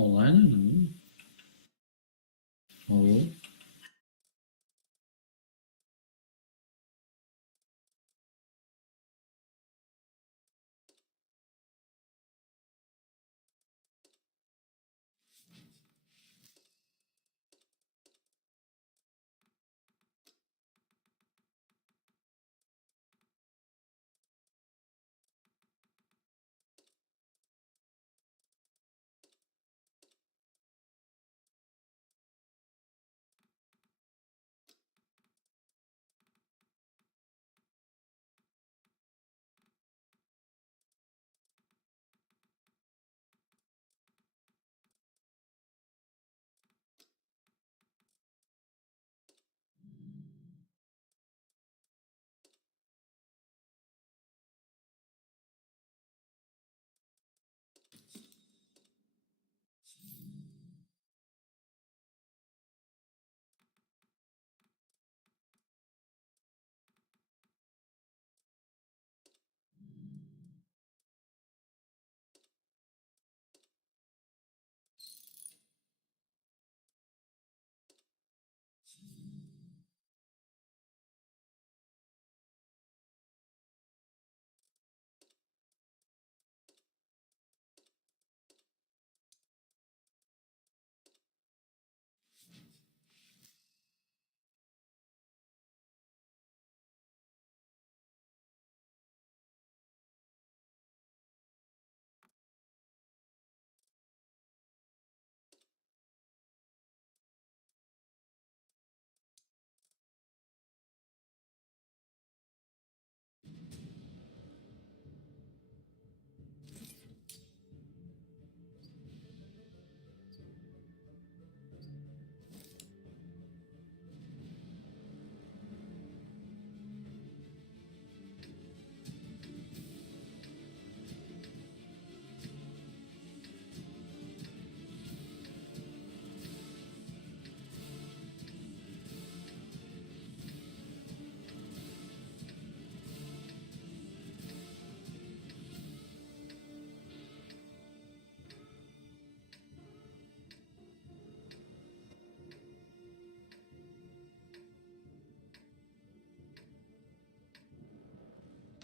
Online? Oh.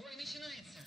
Бой начинается.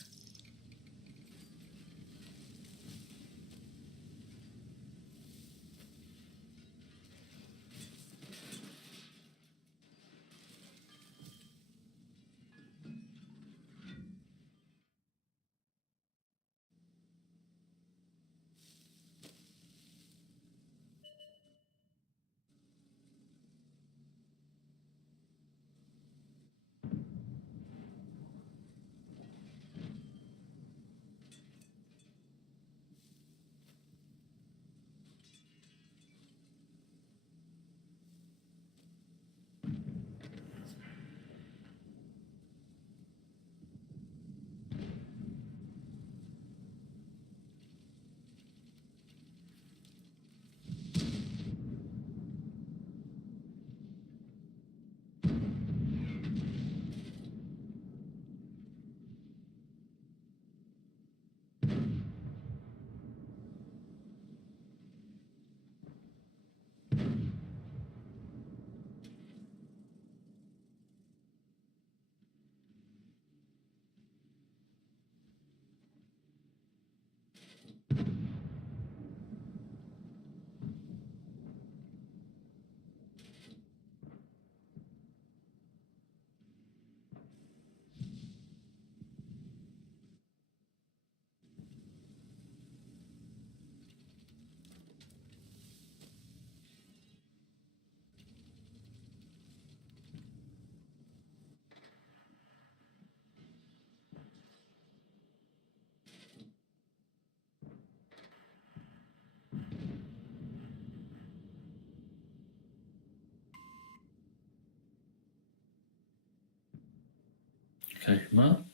Kayma.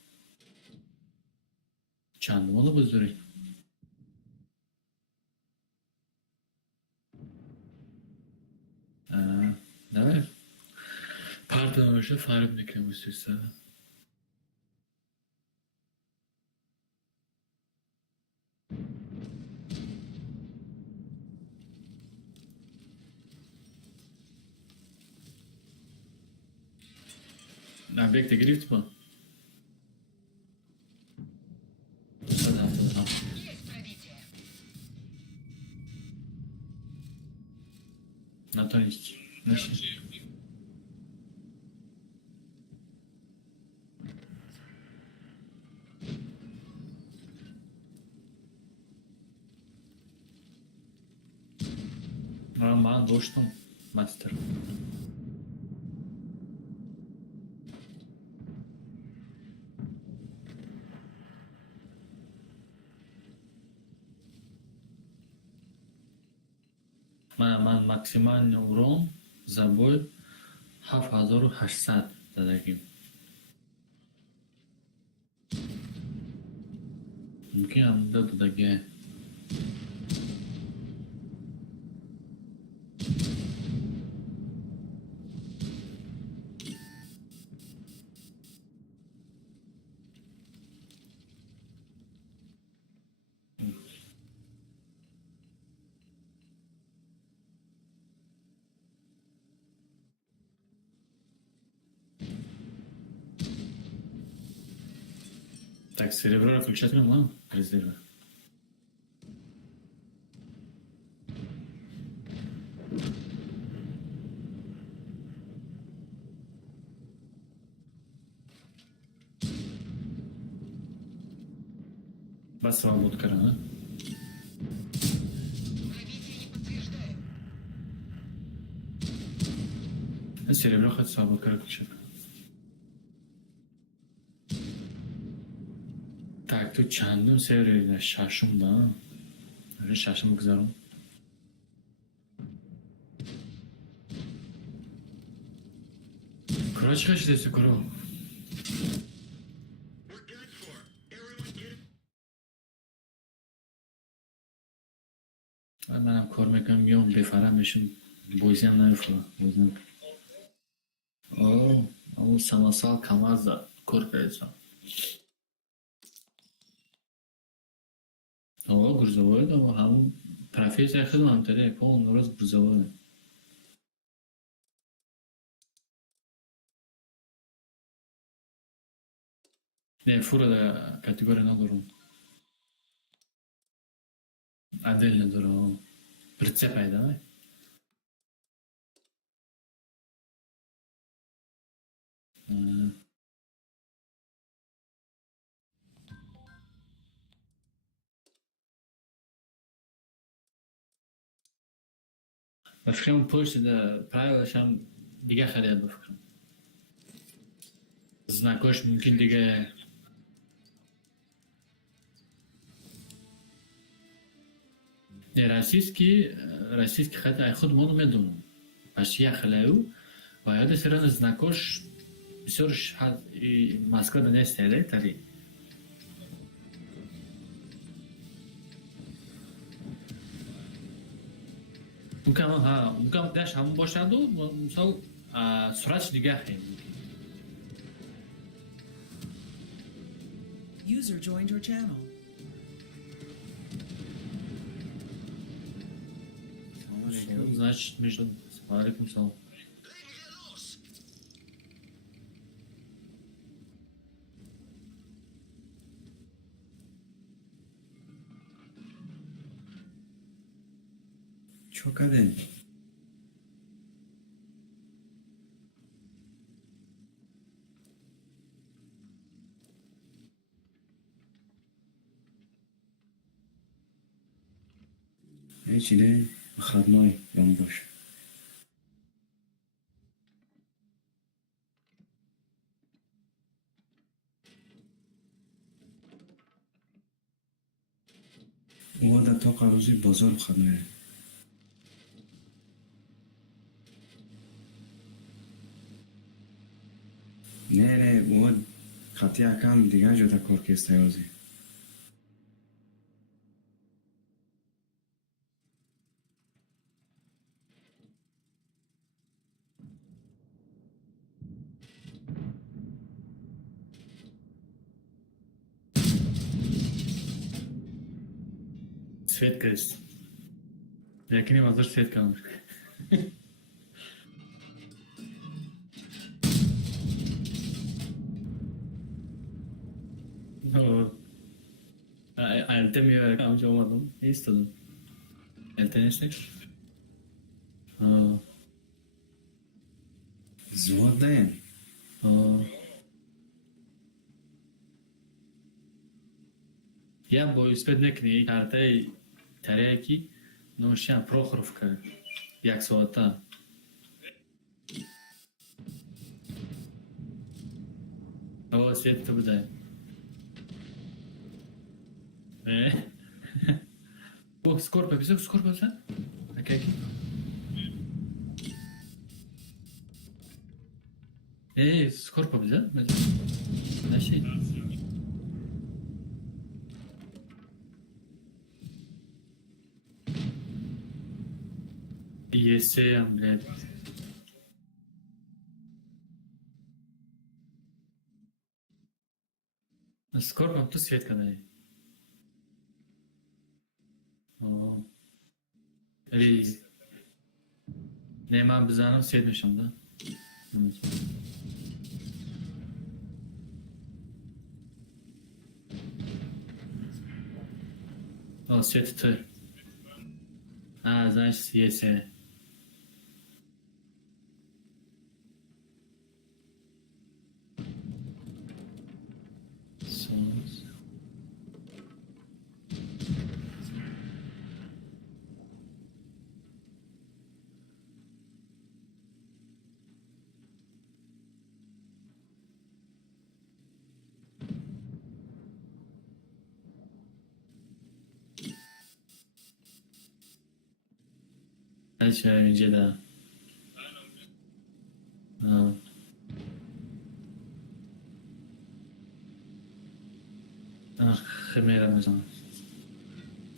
چندم رو بذاریم. Nej. Pardon, farbnika müsste. объекты грифт با 177. Есть пробитие. На то есть. Значит, маған доштым мастер. من максимальный урон за бой 7800 задагим. Мумкин ҳамда додага. Так, серебро включать можно? Резервы. Бас свобод карана. Пробитие не подтверждаю. Серебро хоть свобод кара включать. Так, тут чандон север шашум да. Уже шашум гзарум. Короче, хочу здесь укору. منم کار میکنم میام بفرم بهشون بویزی هم نمیفرم بویزی اوه اون سماسال کمر زد کار کردم اوه گرزواره دام همون پرفیز خیلی همتره پا نوروز گرزواره نه فورا در کاتگوری ندارم عدل ندارم прицеп айда давай. به فکرم پشت ده правилаш هم دیگه خیلی بفکرم знакош ممکن دیگه не российский хотя خود моду медуму почти я хлею و یاد سران знакош بسیارش Москва до нестере тари ممکن داشت همون باشد و مثال سرعتش دیگه خیلی User joined your channel. значит между алейкум салам Čo kade? هیچی نه خدمای یام باش اومد تا قروزی بازار خدمه نه اومد خطی اکم دیگه جا تا کار که استیازی свет крест якини мазур свет калмыш Elte miyor amca olmadım. Ne istedin? Elte ne istek? زود دایم Ya bu ispet nekni kartay tereyaki noşan prokhorov ka. Yak saata. Hava svet tu buday. Bu skorpa bize skorpa sen? Okay. Skorpa bize. Ne şey? Yeseyim bled. Skorpa tu svet kadar. Ey. Neman bizanım svetmişim da. O svet tu. А, значит, если... Соус. Дальше önce de. Ha. Ah, خميرة مثلا.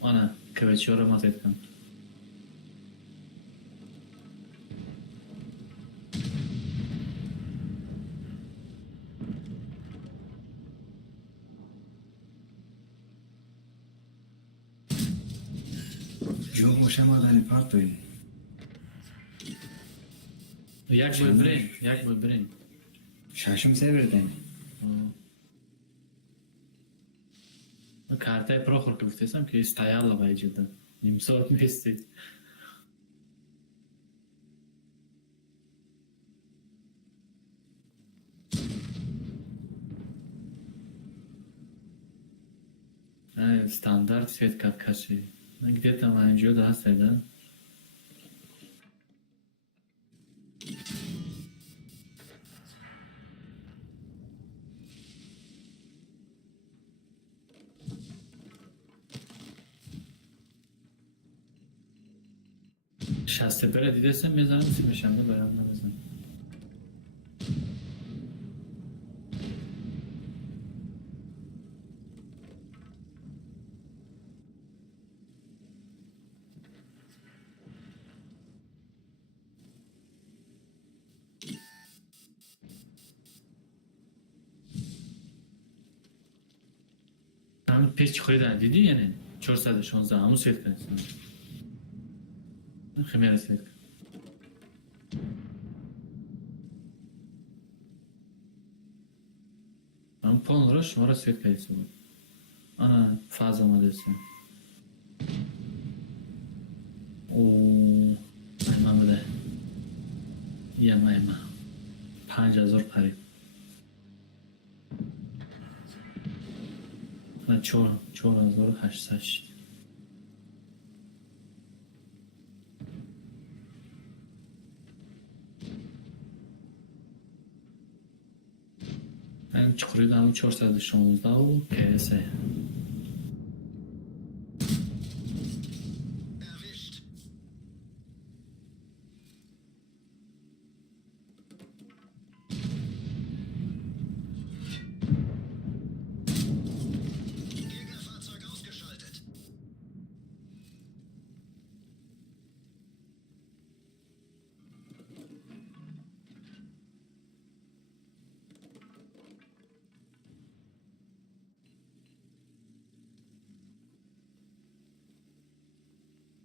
أنا كبتشورة ما تتكلم. جو باشم آدنی پارت داریم Jak bu brain, jak bu brain. شاشم سیبردن Kartay prokhor kıltıysam ki стояла baycıda. 20 saat mi istedi? Стандарт свет каткаши. Где-то манжо да седа. Şahse böyle didesem mezarını silmişim de böyle anlamazım. Tam peş koydan dedi yani. 416 همون سیت کنید. خیلی سیت. همون پون رو شما را سیت کنید. آنا فاز آمده است. اوه ایمان بده. یه ایمان. 5000 پری. من 4800. من چخوری دارم 416 و PS.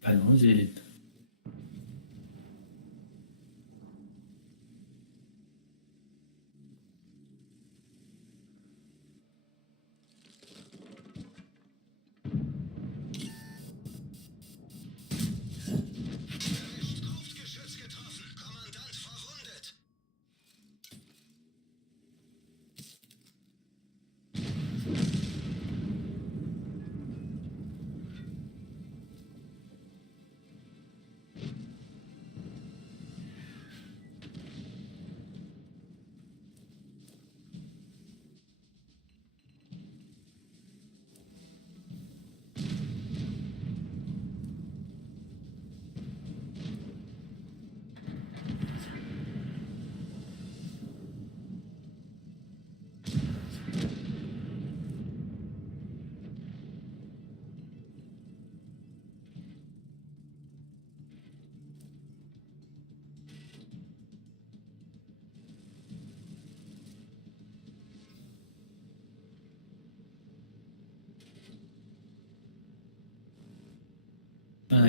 Allons, zélit.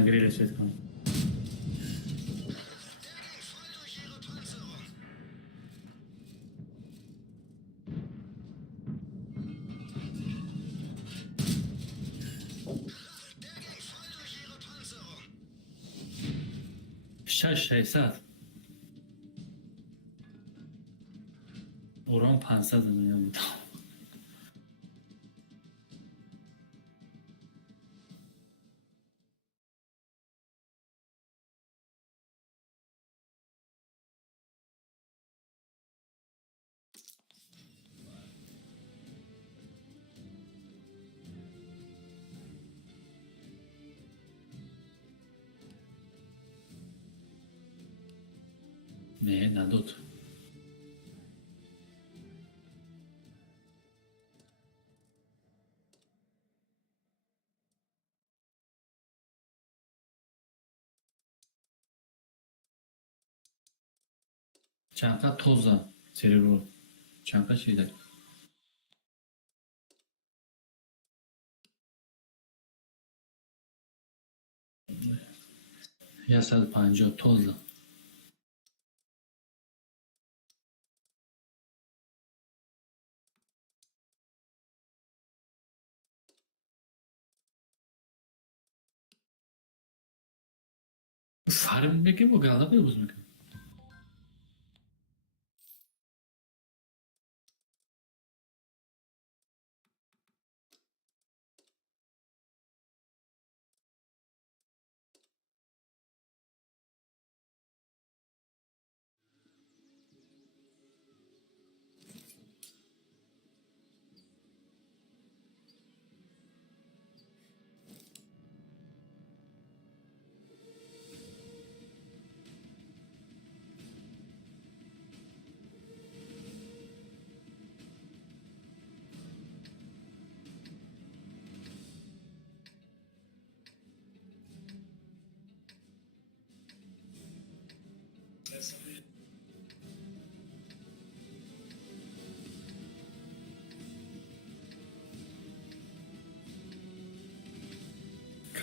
گریلش فکر کنم. Voll durch ihre Panzerung. Der ging voll durch ihre Panzerung. 600 اوران 500 میلیون بود. نه نداد. چند توزا سری رو چند چی داری؟ 150 توزا. فرق میکنه با گلده بیروز میکنه.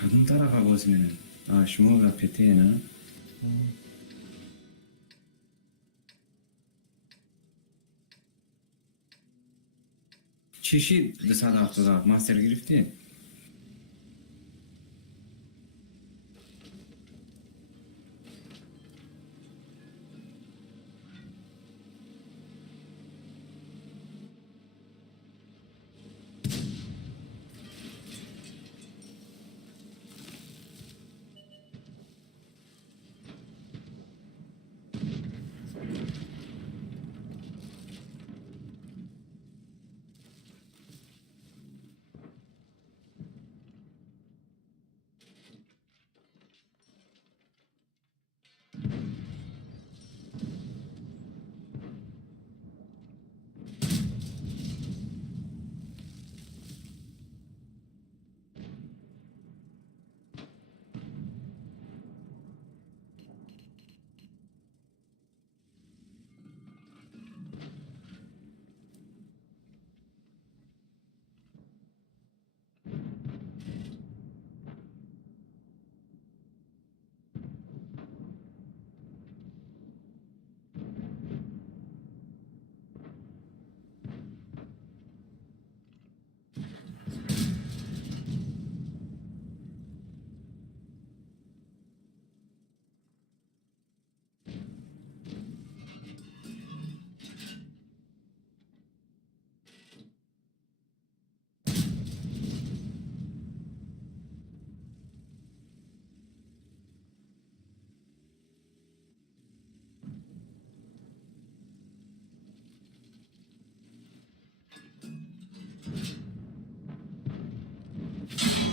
کدوم طرف باز میرن؟ شما و پته نه؟ چیشی 277 ماستر گرفتی؟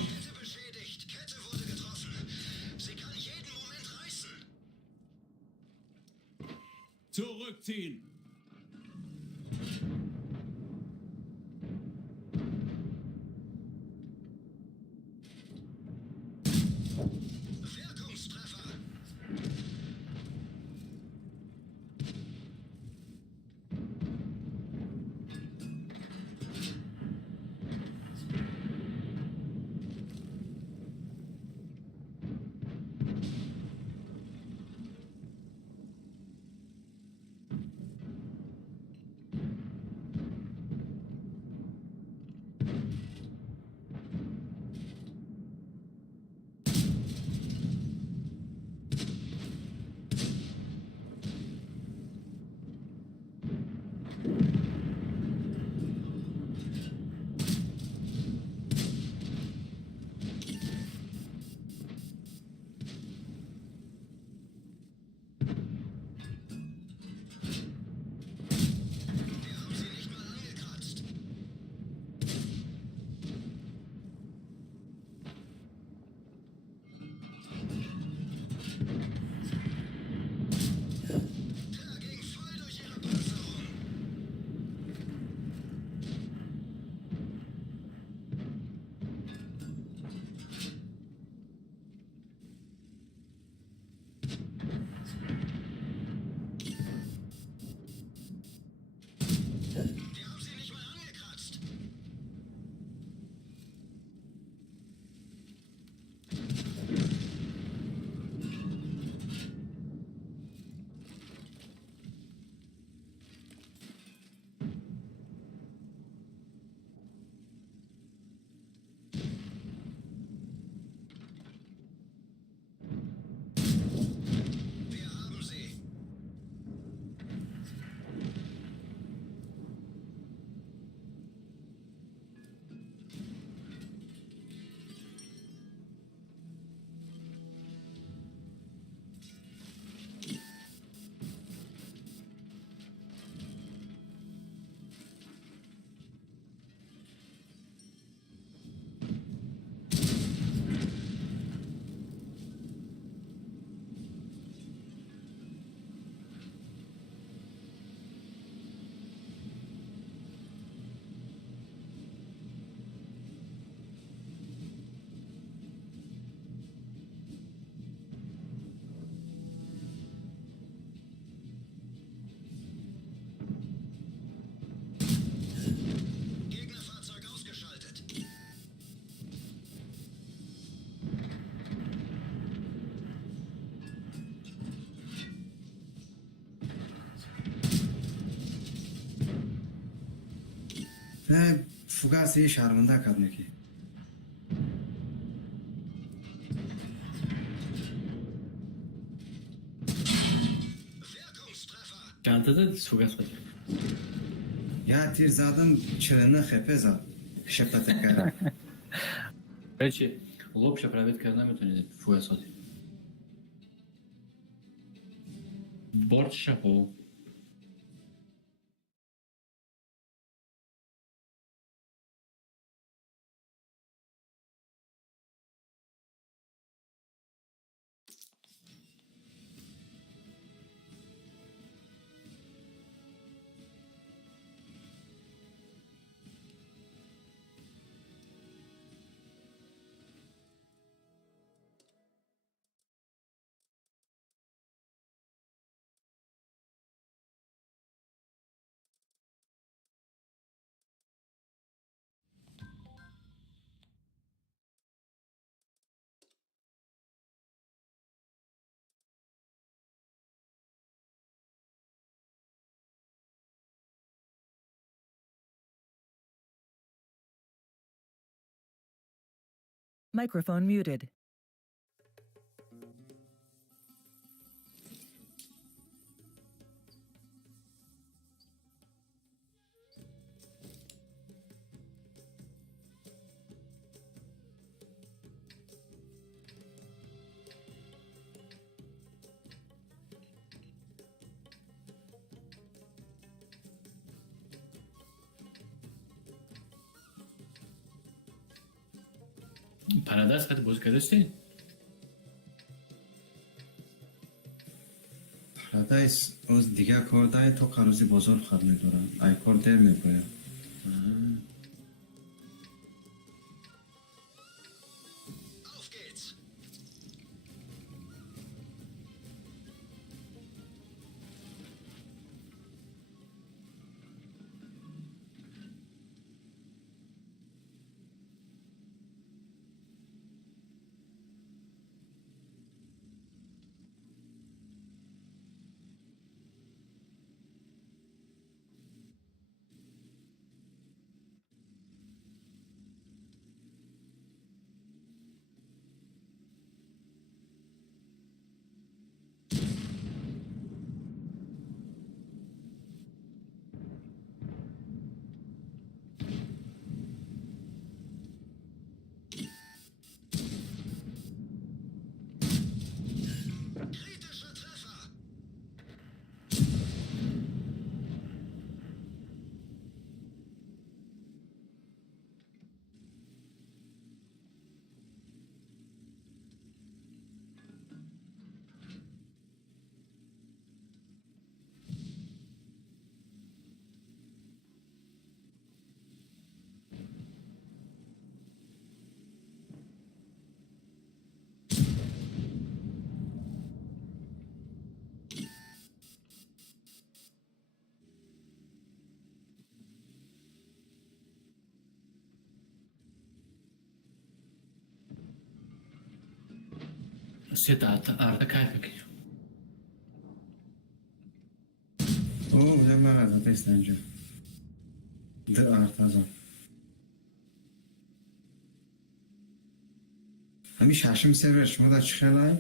Kette beschädigt. Kette wurde getroffen. Sie kann jeden Moment reißen. Zurückziehen! Wirkungstreffer. فوگاس یه شرمنده کرد نکی. Wirkungstreffer. چند تا سوگاس بود. یا تیر زدم چرنه خپه زد. شپت کرد. Речі, лобше правит кардами то не фуя соти. Борт шапо. Microphone muted. Paradise خط باز کردستی؟ پرادایس از دیگه کار دای تو کاروزی بازار خرد میدارم. ای کار در میباید. Auf geht's. Kritischer Treffer. ست arda kayfak. او زمان غذا تست اینجا. در آرتازم. همی شاشم سرور شما دا چی خیلی؟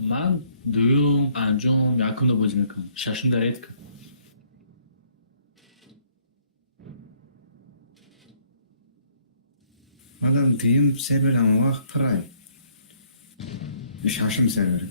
من دوم پنجم یکم رو بازی میکنم. ششم دارید که مادم دیم سرور هم وقت پرای. شاشم سرور.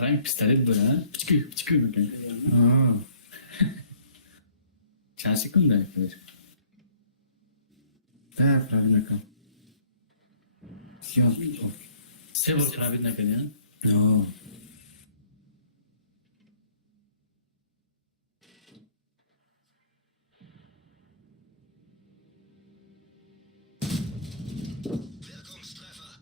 Rangi pistolet böyle ha. Küçük mü? Aa. Çan sekund da yapılır. Da pravi nakam. Siyah. Sebor pravi ne kadar? No. Wirkungstreffer.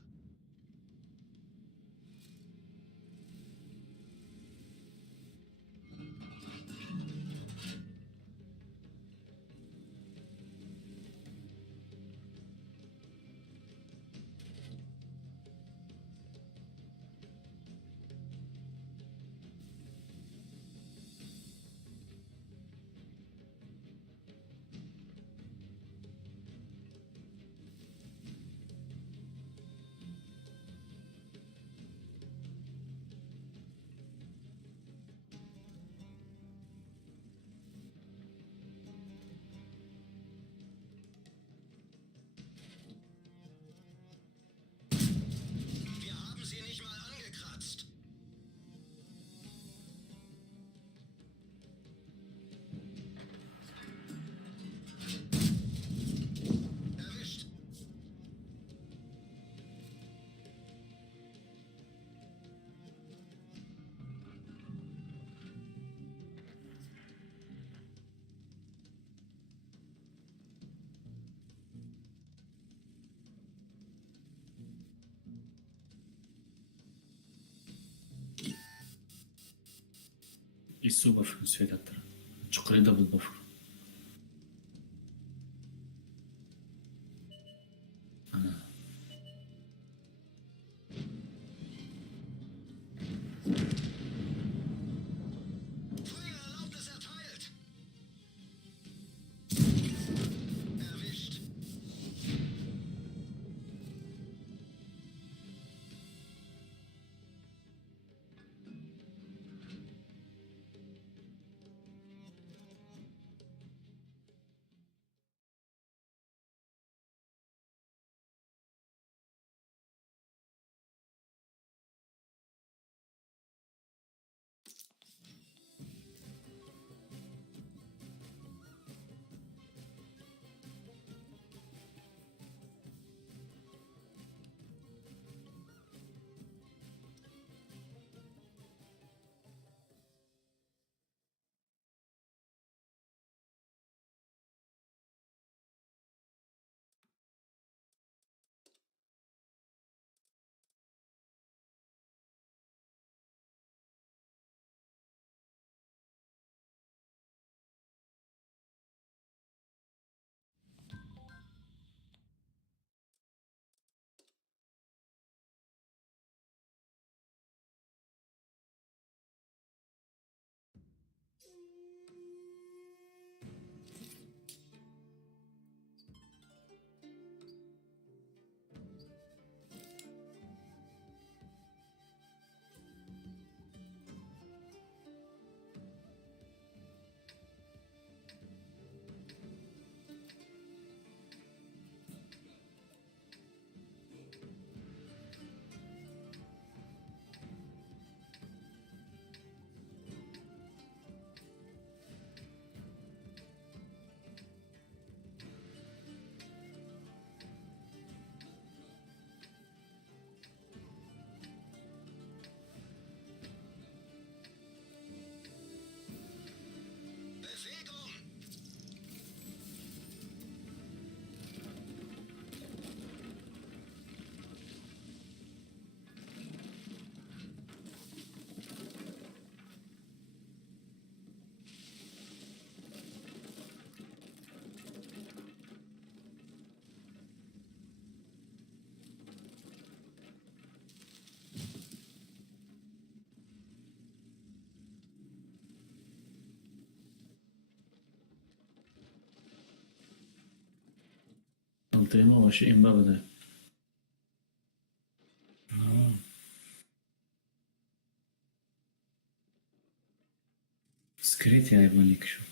Wir haben sie nicht mal angekratzt. Erwischt. İsu bafırın söylettira. Çukuru double bafır. Feuererlaubnis erteilt. Erwischt. Bewegung. Altayma başı imba bada. Skryt ya ibalik şu.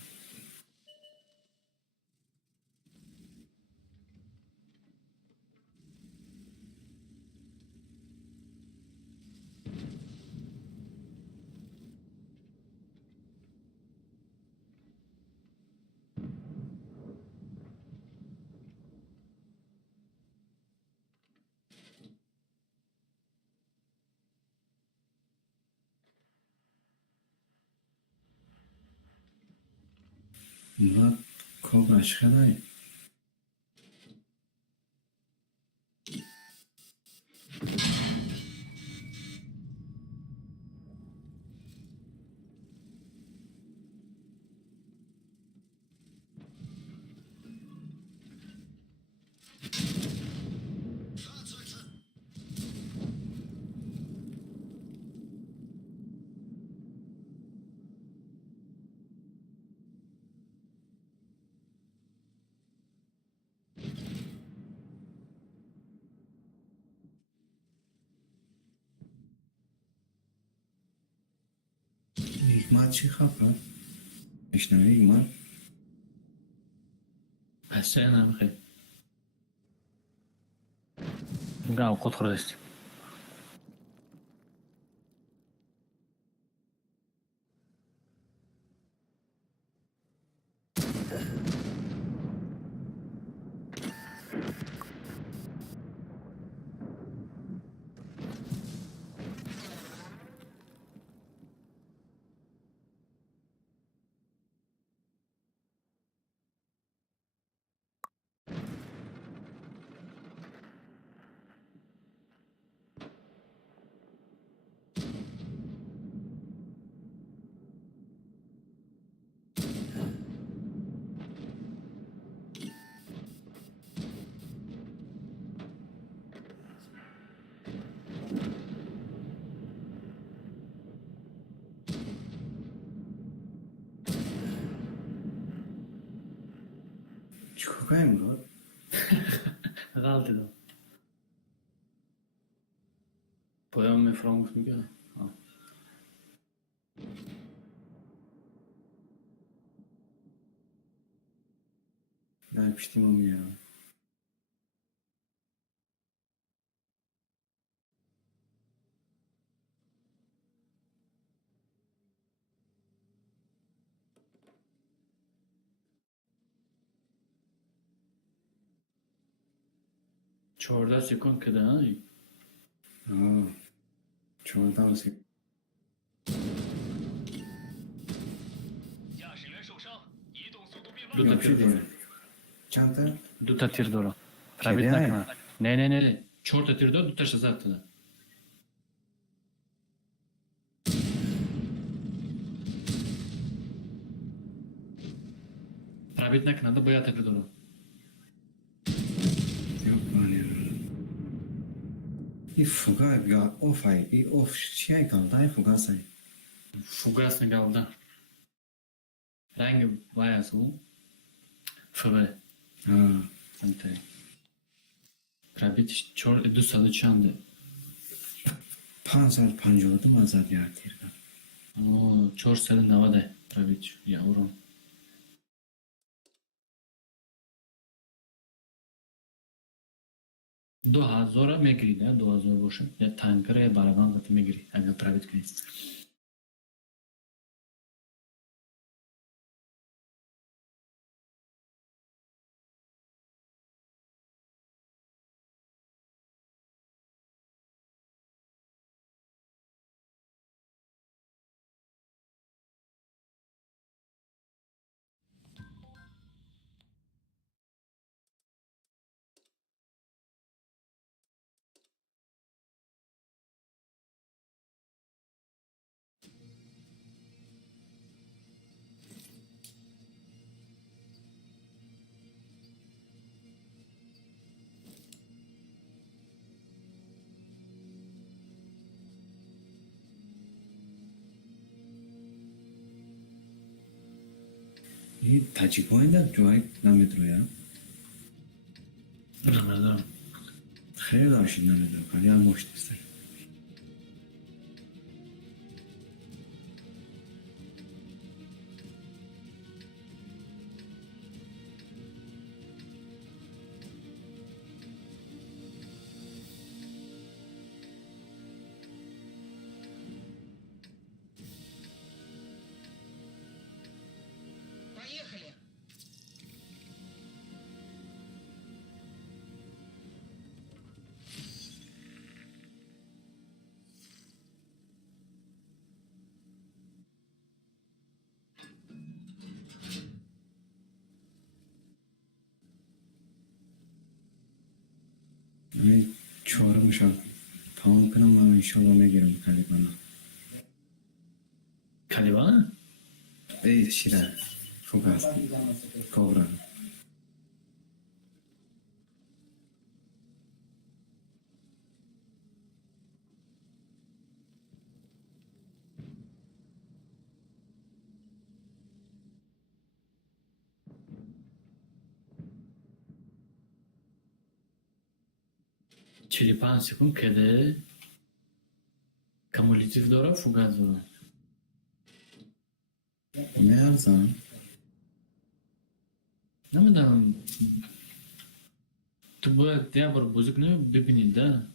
Murat kobra chiqadi. Fahrzeug ver... Hikmat چی خبر؟ اشنایی hikmat. پس چه اینم خیلی میگم خود خودستی چیکار کنیم مراد؟ غلطی دارم پایان مفرانگوش میگه در پشتیمون میارم. چهارده سکند که ده 14 واسه 驾驶员受伤，移动速度变慢。 دو تا چی تیر دیگه؟ داره چند تا؟ دو تا تیر داره پرابیت چه نکنه نه چهار تا تیر داره دو تاش زد ده پرابیت نکنه ده باید تیر داره این فوگا یا اوفای این اوف چیه کالده این فوگا سای فوگاس نگالده رنگ وایس او فبه سنتری پرابیتش چهار دو ساله چنده 552 من زد یه تیر کرد. 490 پرابیتش یا اورو 2000 میگیری نه 2000 باشه یا تانکر یا بارگان تو میگیری اگر پرایوت کنی این تاجیکوین در جوای نمیدرو یا نمیدونم خیلی داشتید نمیدرو کنی یا مشت استر Поехали! چهارمشو تمام کنم من انشالله میگیرم کلیبانا. Kalibana? ای شیره فوگاس کابرا. چلی پنج سکون کده کمولیتیف داره فوگاز داره. نه ارزان. نمیدونم تو باید دیگه بار بزرگ نه ببینید ده.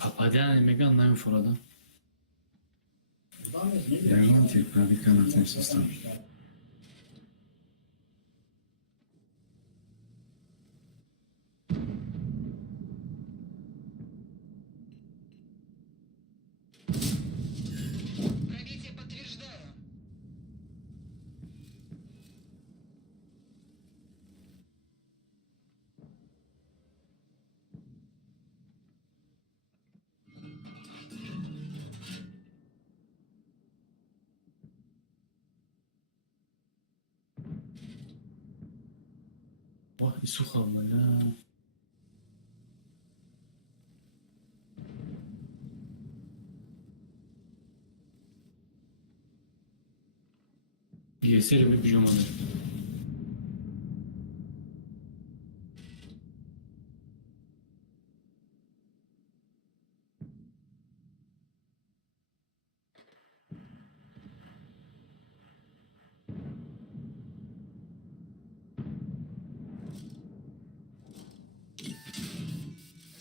Papadian میگن نمیفروده. Levanti pravi kanatın sistem. Пробитие подтверждаю. Vah suha bana. Yeseri bir pijamalı.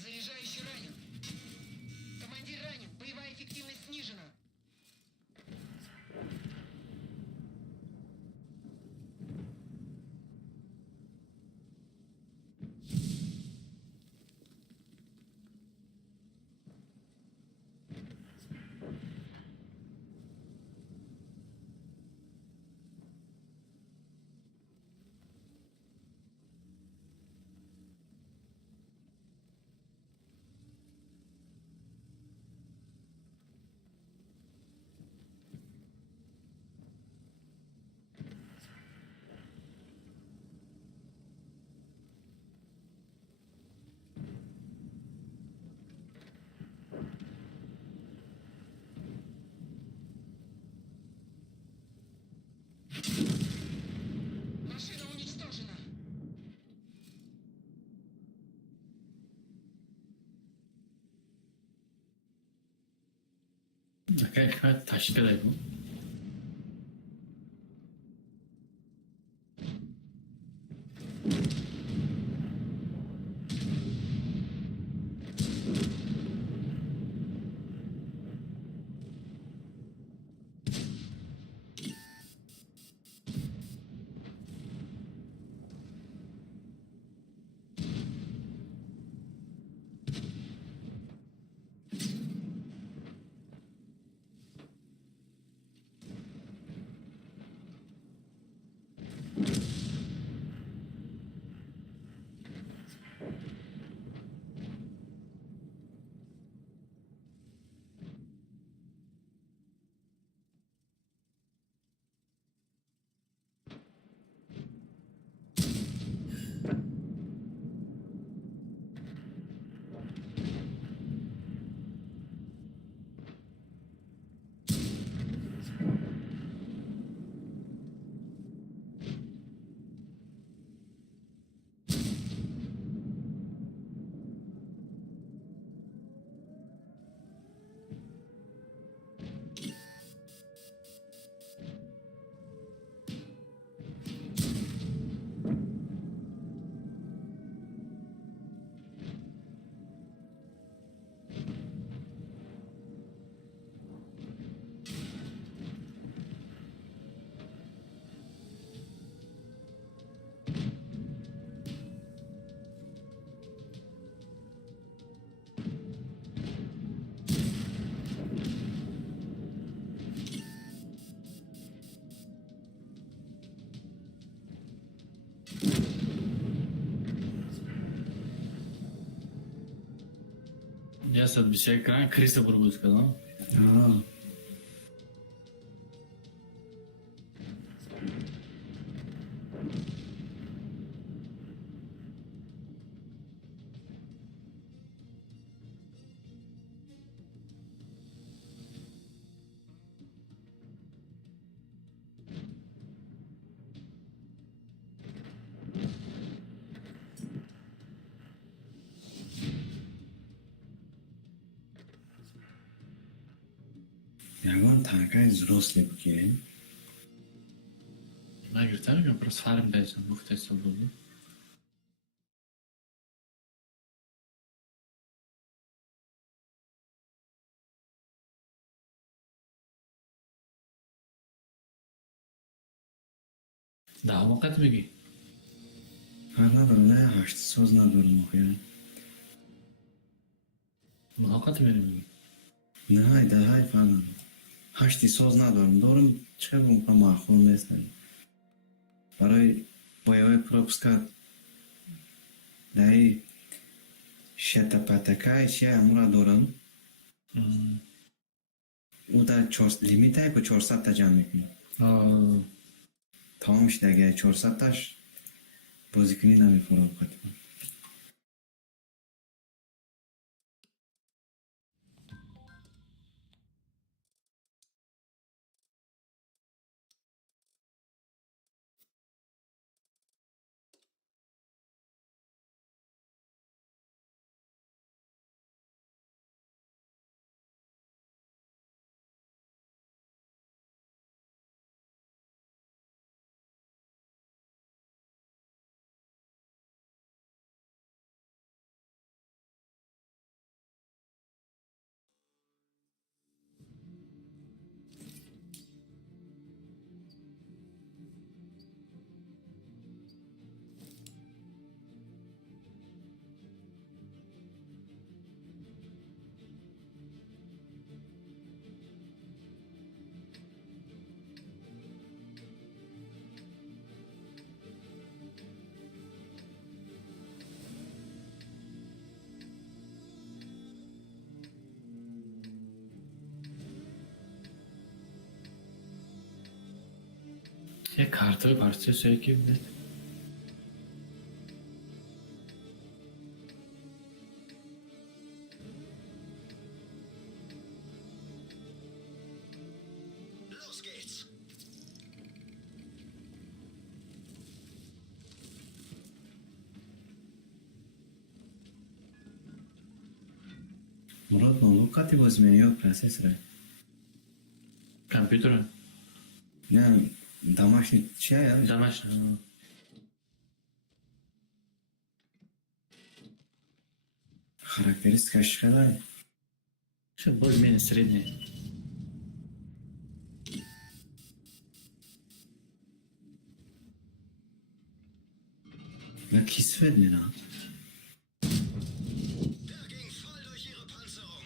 Заряжающий ранен. Командир ранен. Боевая эффективность снижена. Машина уничтожена. Hakikaten taşlı da bu. Я sad bir şey kran krisa burbuz kalan. آه. یگان تنکای زروسلی بگیریم Ben göstermiyorum. Burası farmdaysan muhtes olduğunu. Daha vakit mi ki? حالا برای هشت ساز ندارم آخه Muhakkak benim mi? نه های ده های falan هشتی ساز ندارم دارم چه بکنم محکوم نیستم برای بایوی پروپسکات دهی شتا پتکای چیه امورا دارم او در لیمیت های که 400 تا جمع میکنی Aa, تمام شده اگه 400 تاش بازی کنی نمیفورم قطعا ya kartı parça şey gibi ne? Los geht's. مراد نولو قطعی بازی منی یا پرسیس رای Kompütür. نه домашний چیه یا Домашний. характеристикаш چقدر Şu более-менее средний. و کیسفت میرم Der ging voll durch ihre Panzerung.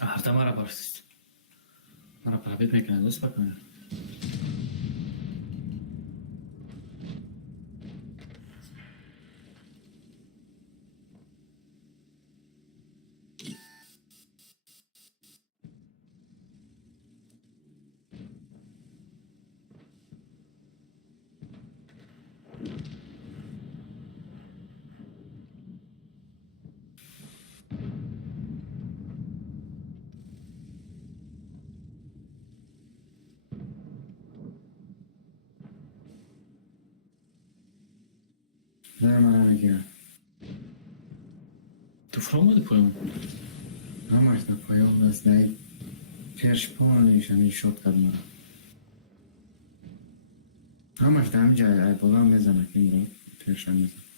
Ahorita mara parsis. Mara para bet mekanizması bakmıyor. نگیرم. Tu framade på dem. همش در پایان است نه پیش پانیش همی شد کدوم همش در همینجا ای بالا میزنه که این رو پیش هم میزنه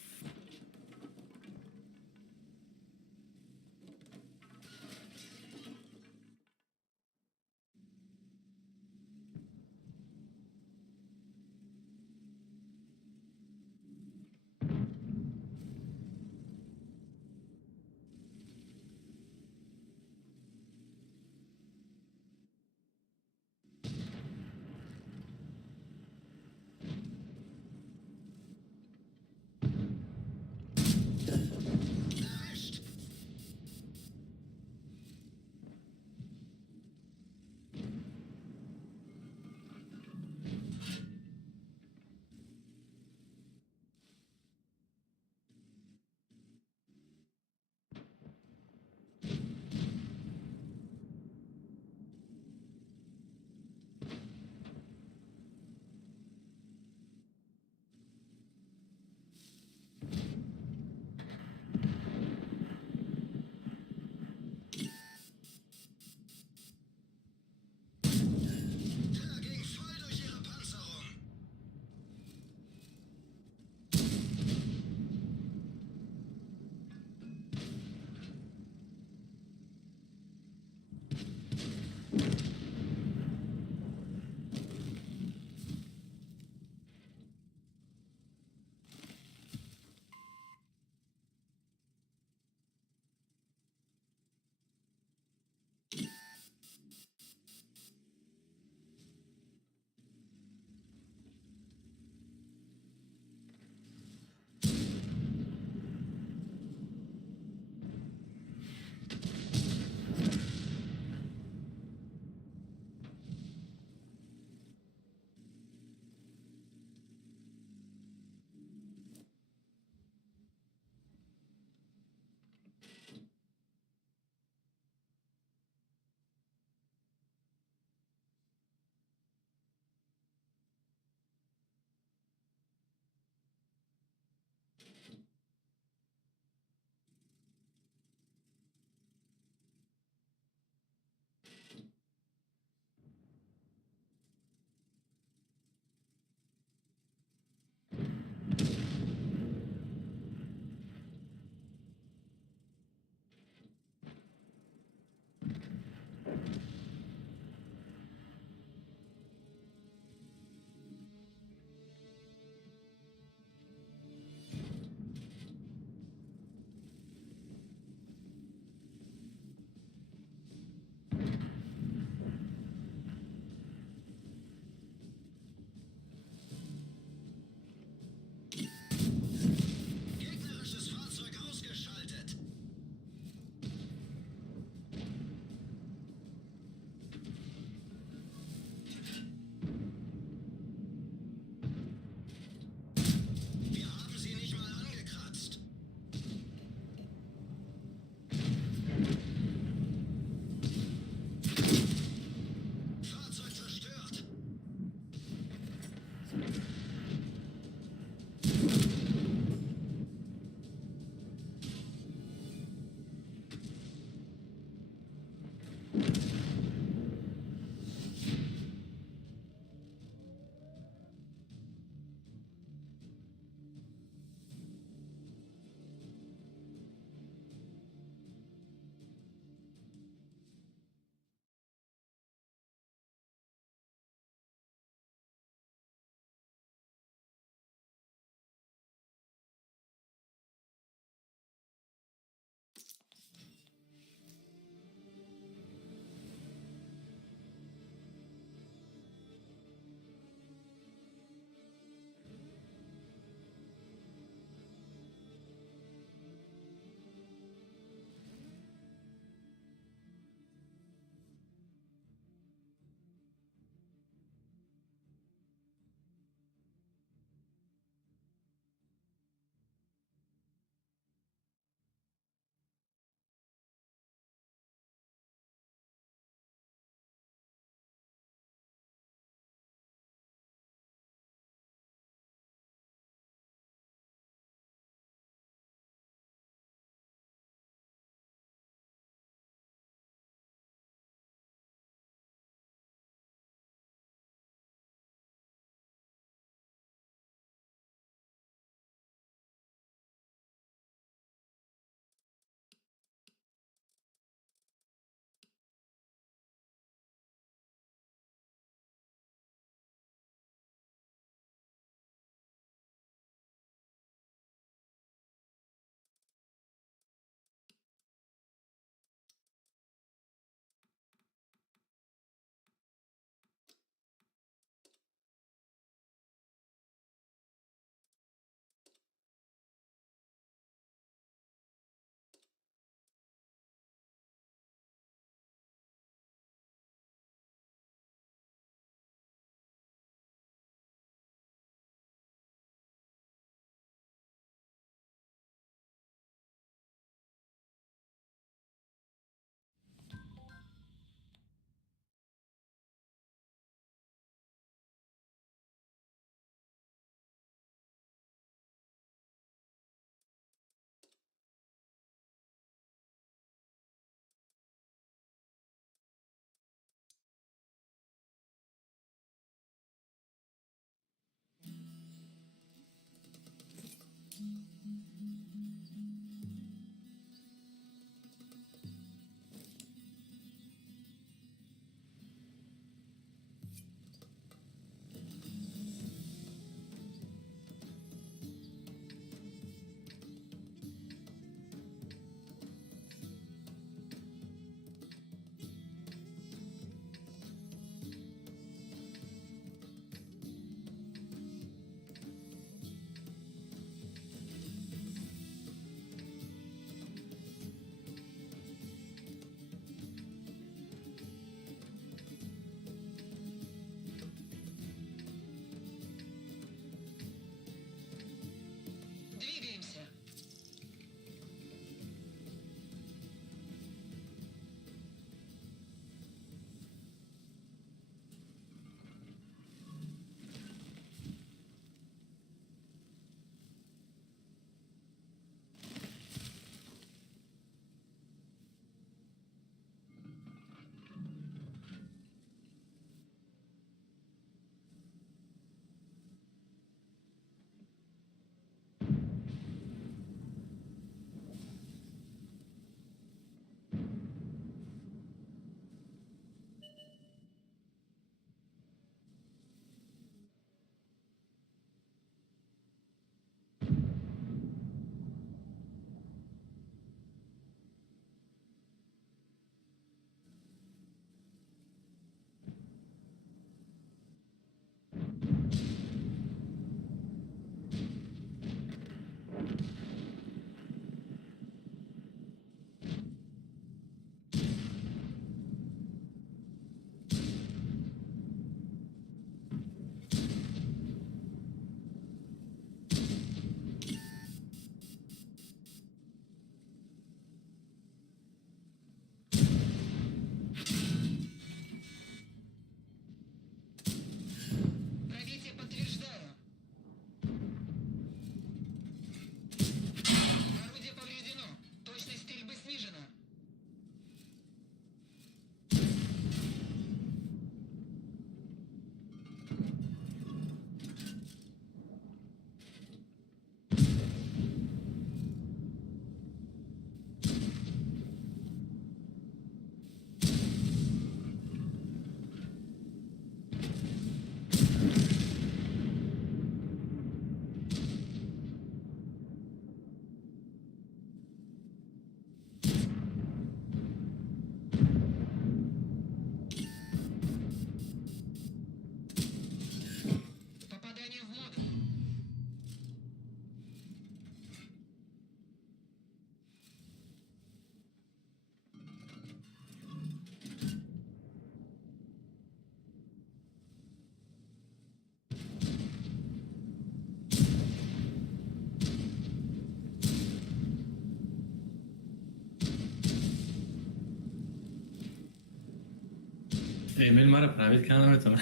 ایمیل مرا پرایوت کنم نمیتونم.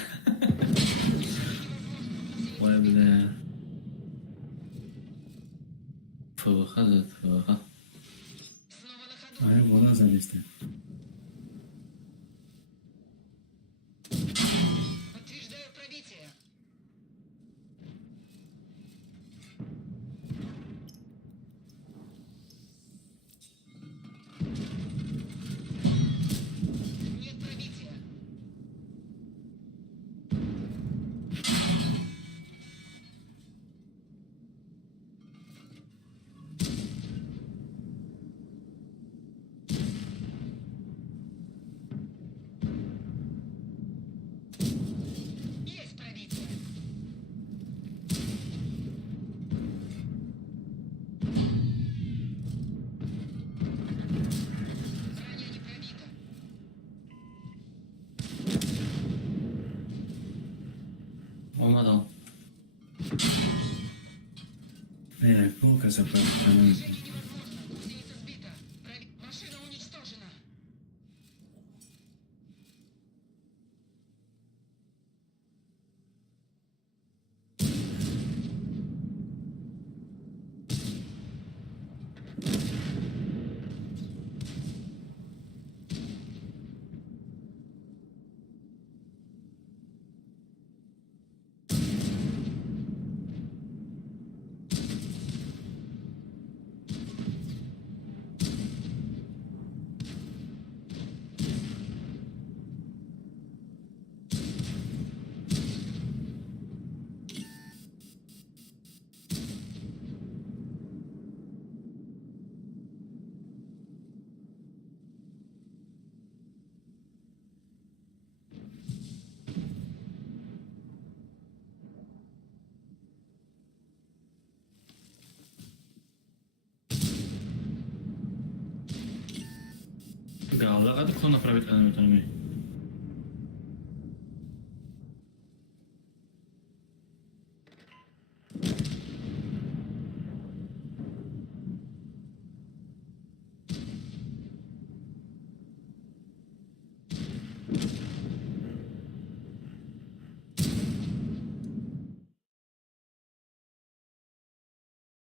وای بده. فوقه زد فوقه. Снова на ходу. آره بالا زدیسته. Подтверждаю пробитие. Нет пробития. Есть пробитие. Ранее не пробито. اومدم. نه کو کسافت کنم. Движение невозможно. Гусеница сбита. Машина уничтожена. Gavla qadi kod направить qilib o'tolmay.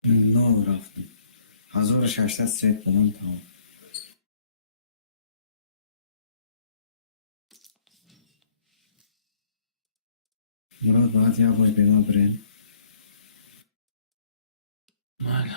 نو رفتم 1600 ست دادم تمام. مراد باید یا باید به ما برین. Mayli.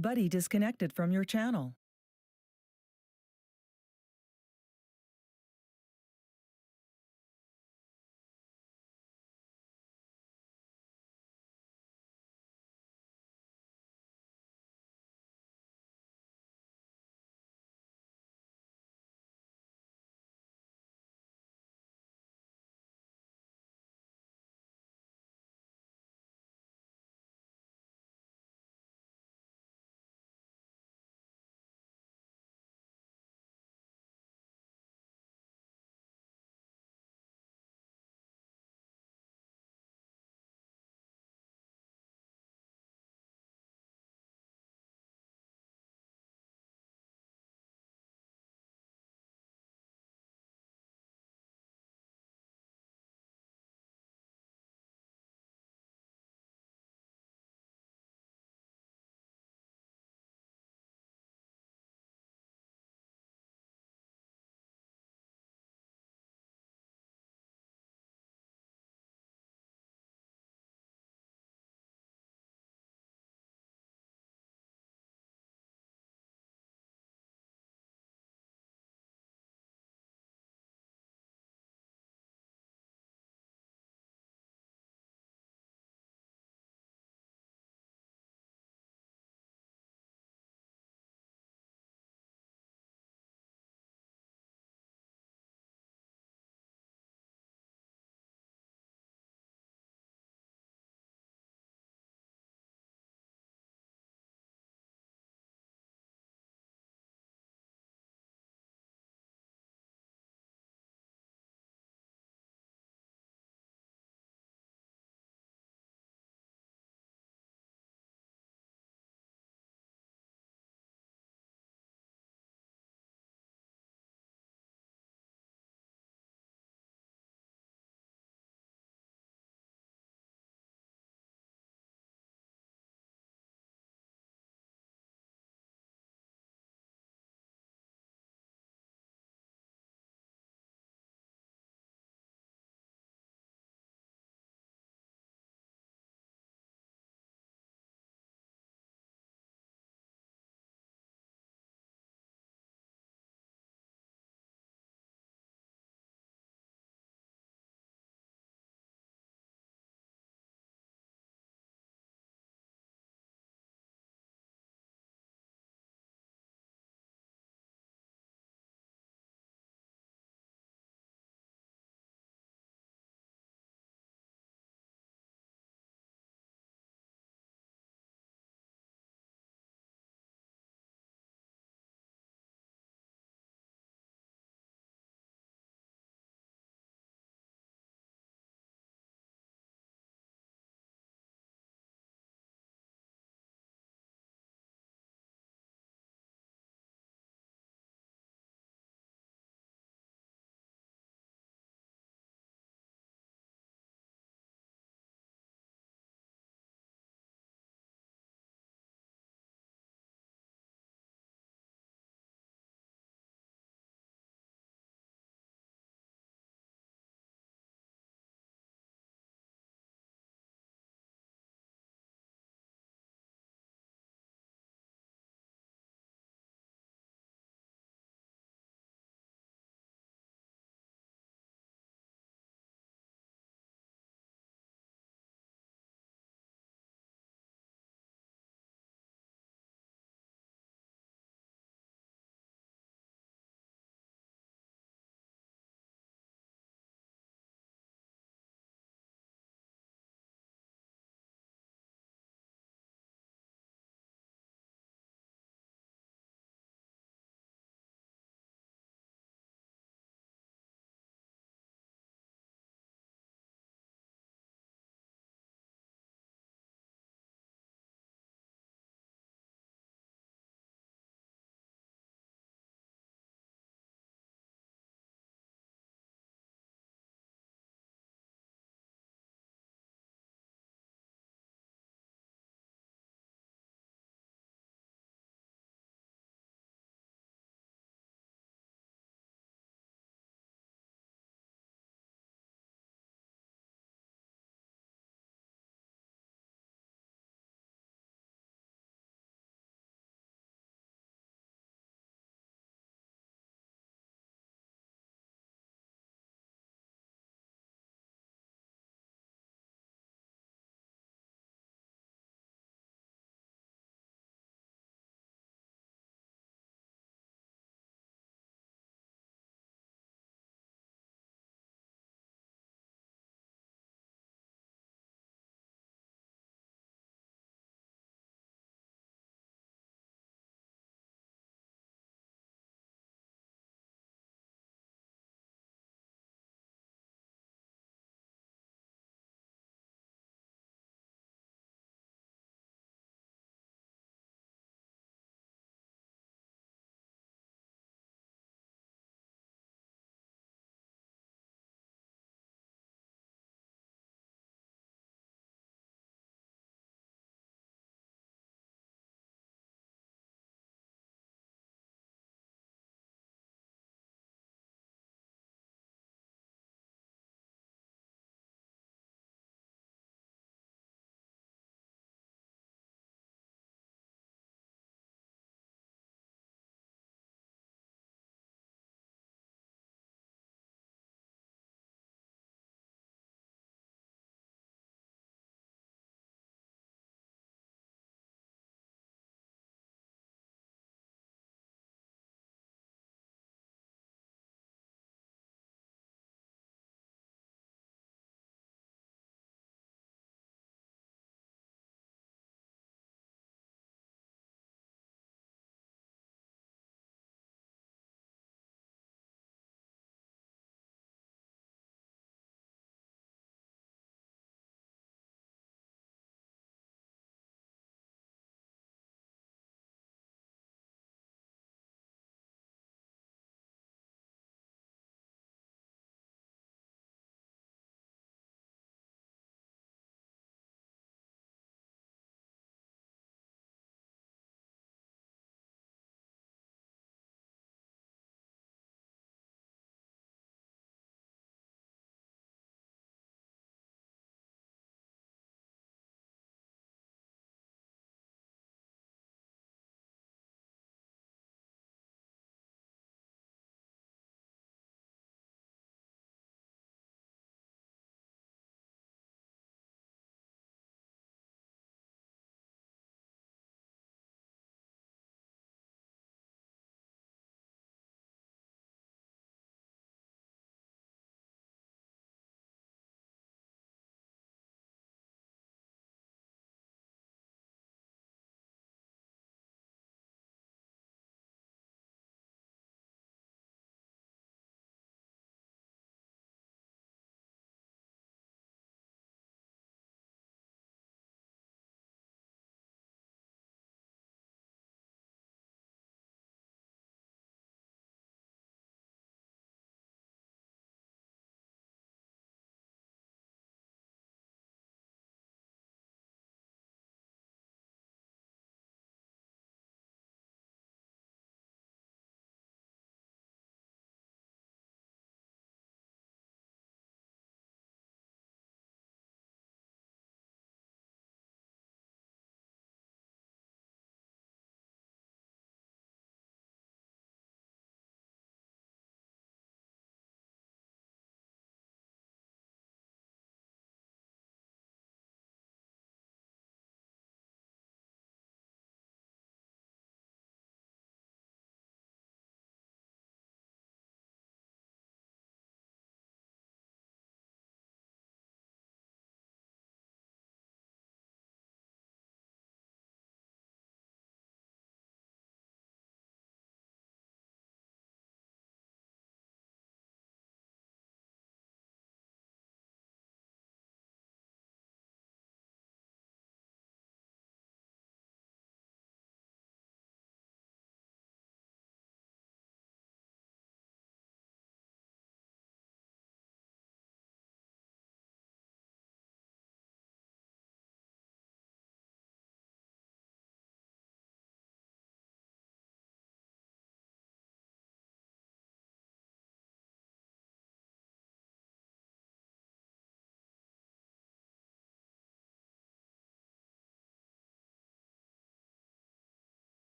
Buddy disconnected from your channel.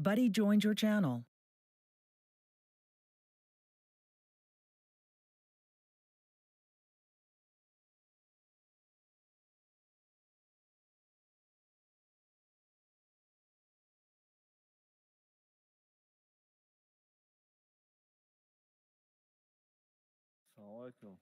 Buddy joined your channel. Assalomu alaykum.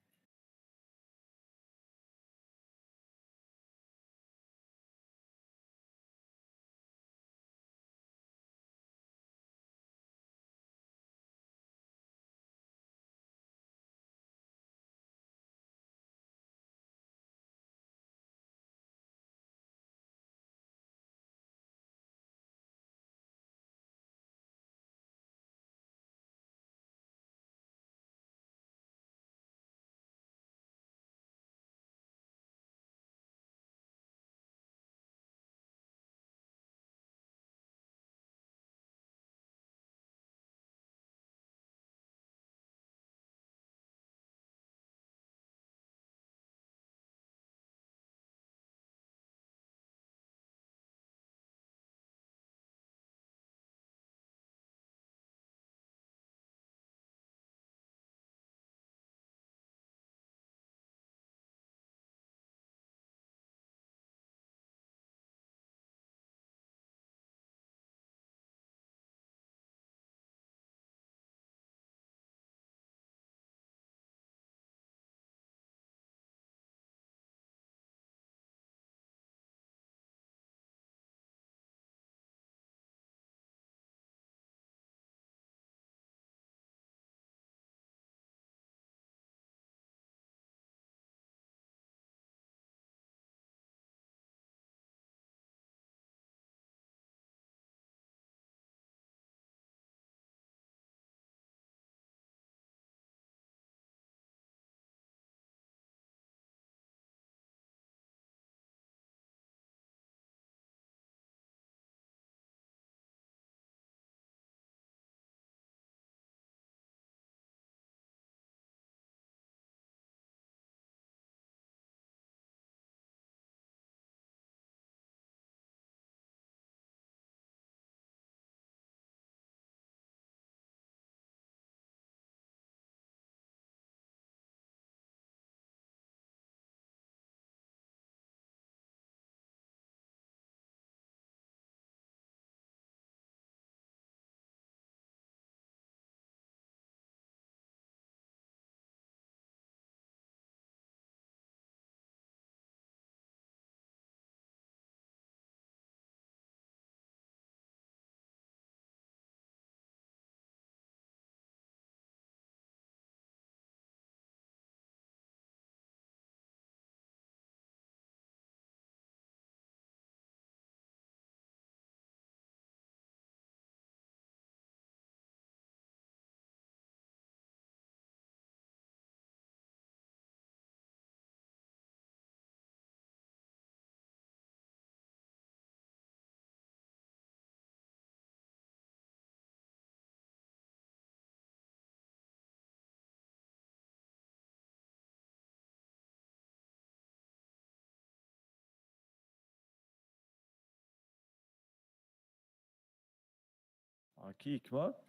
Aki Hikmat.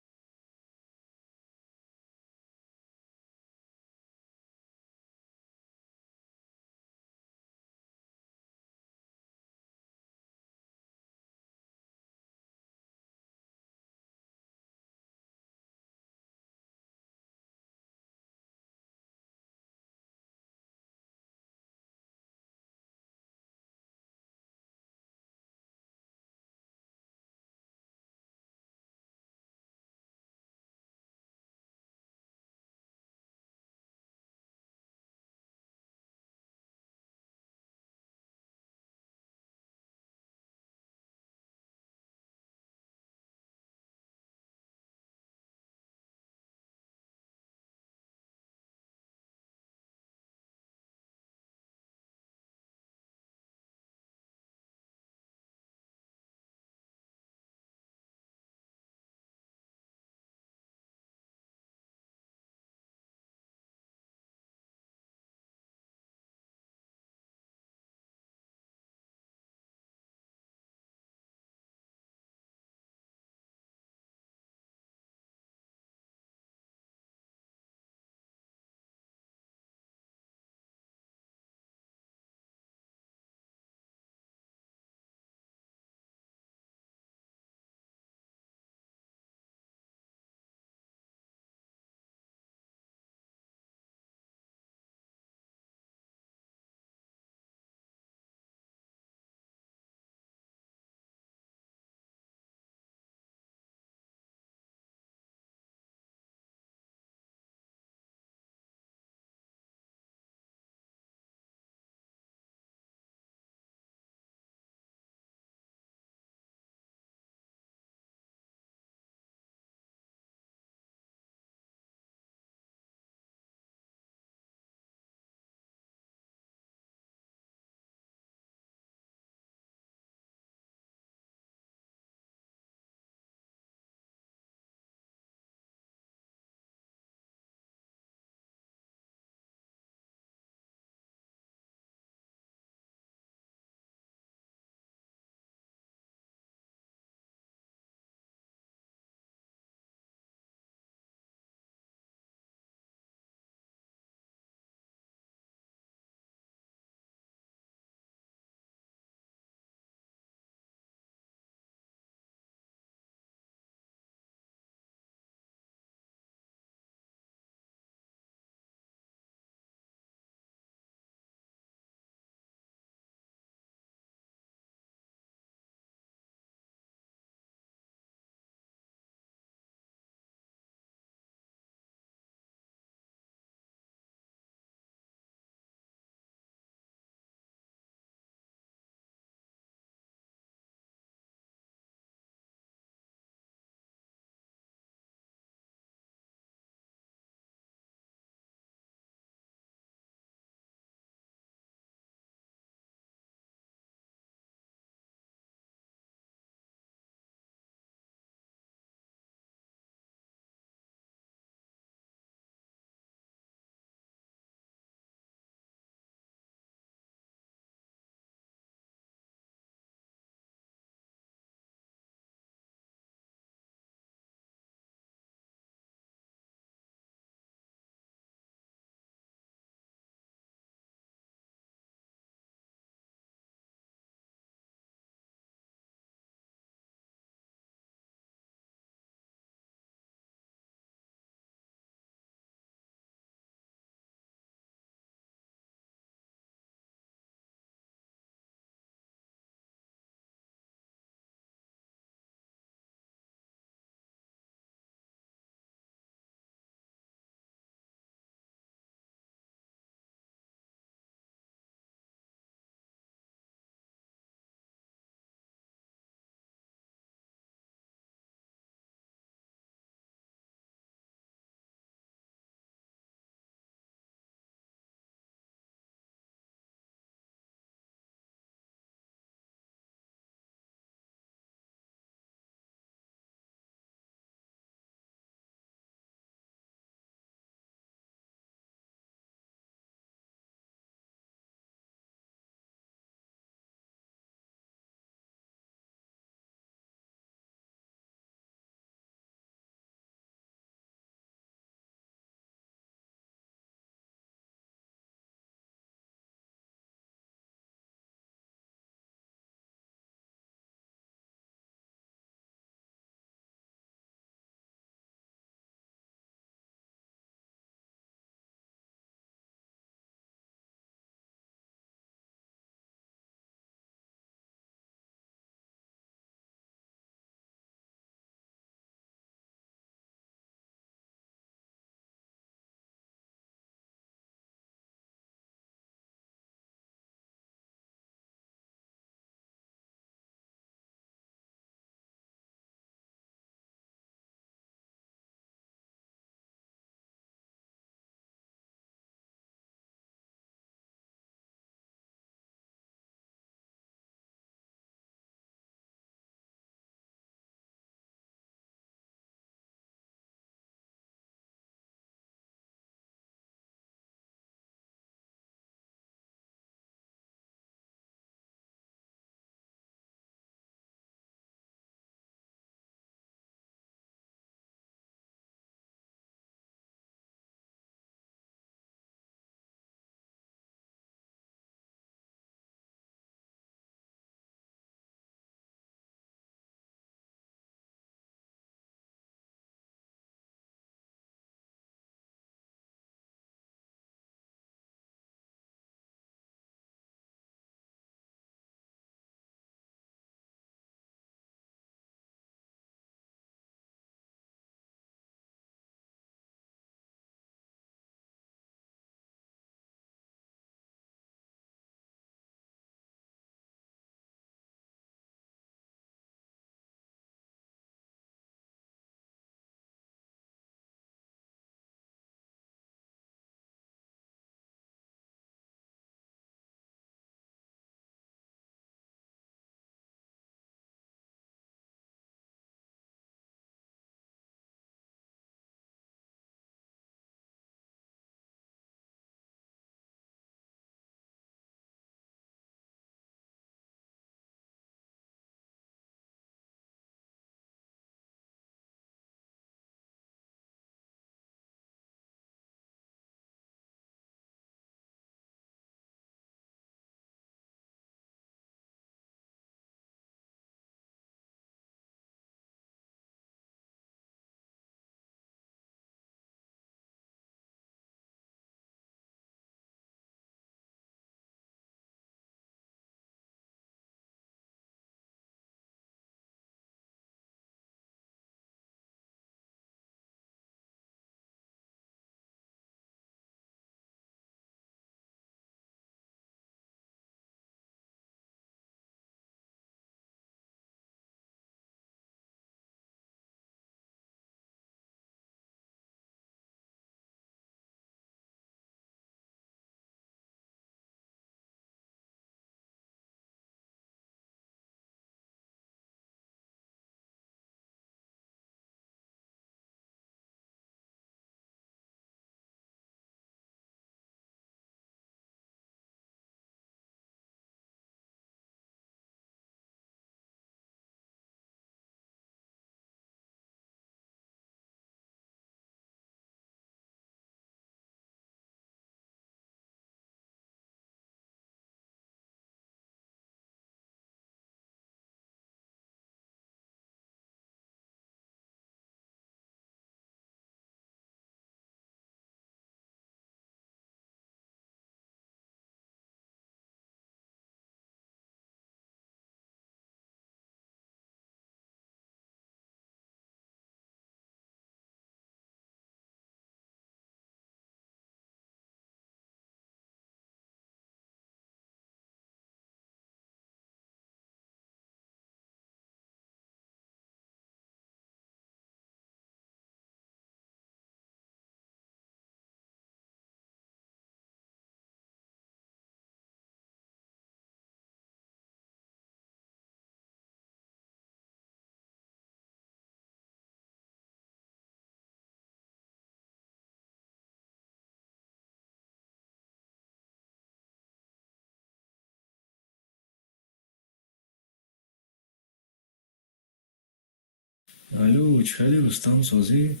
الو چخیلی رستم سازی؟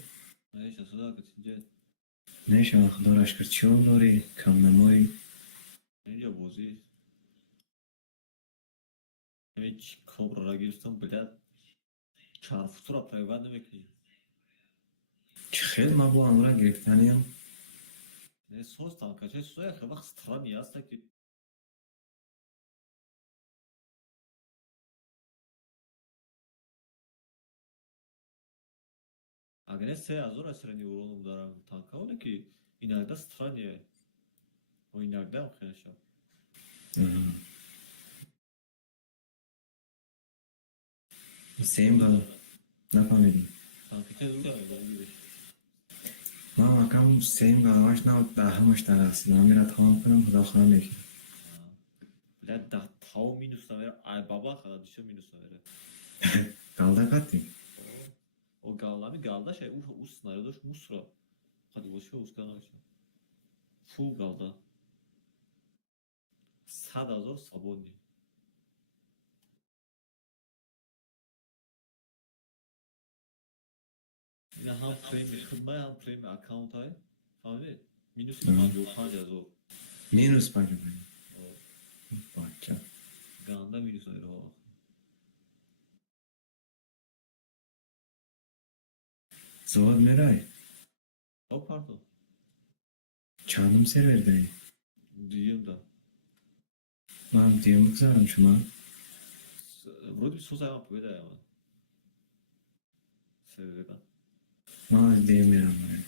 ايش صداك تسجل نشان خدا رشکر چیان داری؟ کم نمایی؟ اینجا بازی هیچ کابر را گرفتم بلد چهار فوتورا پیوند نمیکنی چخیل ما با امرا گرفتنیم؟ نه سوز تانکا چه سویا خیلی وقت سترانی هستا که اگر نه 3000 اسرانی ورونم دارم تانکا ولی که اینجا سترانیه و اینجا هم خیلی شد سیم گل نفهمیدم تانکا چه زوده میگیرش ما مکم سیم گل واش نو دهمش در است من میرا تمام کنم خدا خواهم میکنم بلد ده تاو مینوس نمیره ای بابا خدا دیشه مینوس نمیره گل دقتی o gallami galda şey u sınırda şu musra hadi boşu uskana şey full galda sad azor saboni yine ham premium khidmay ham premium account hay fahmi minus 55 azor مینوس پاکی باید باچه ganda minus ayır ha زود میرای o pardon چندم سرور داری؟ diyeyim da من دیم بگذارم شما vurdu bir söz ayağım böyle ya sebebi ما دیم میرم برای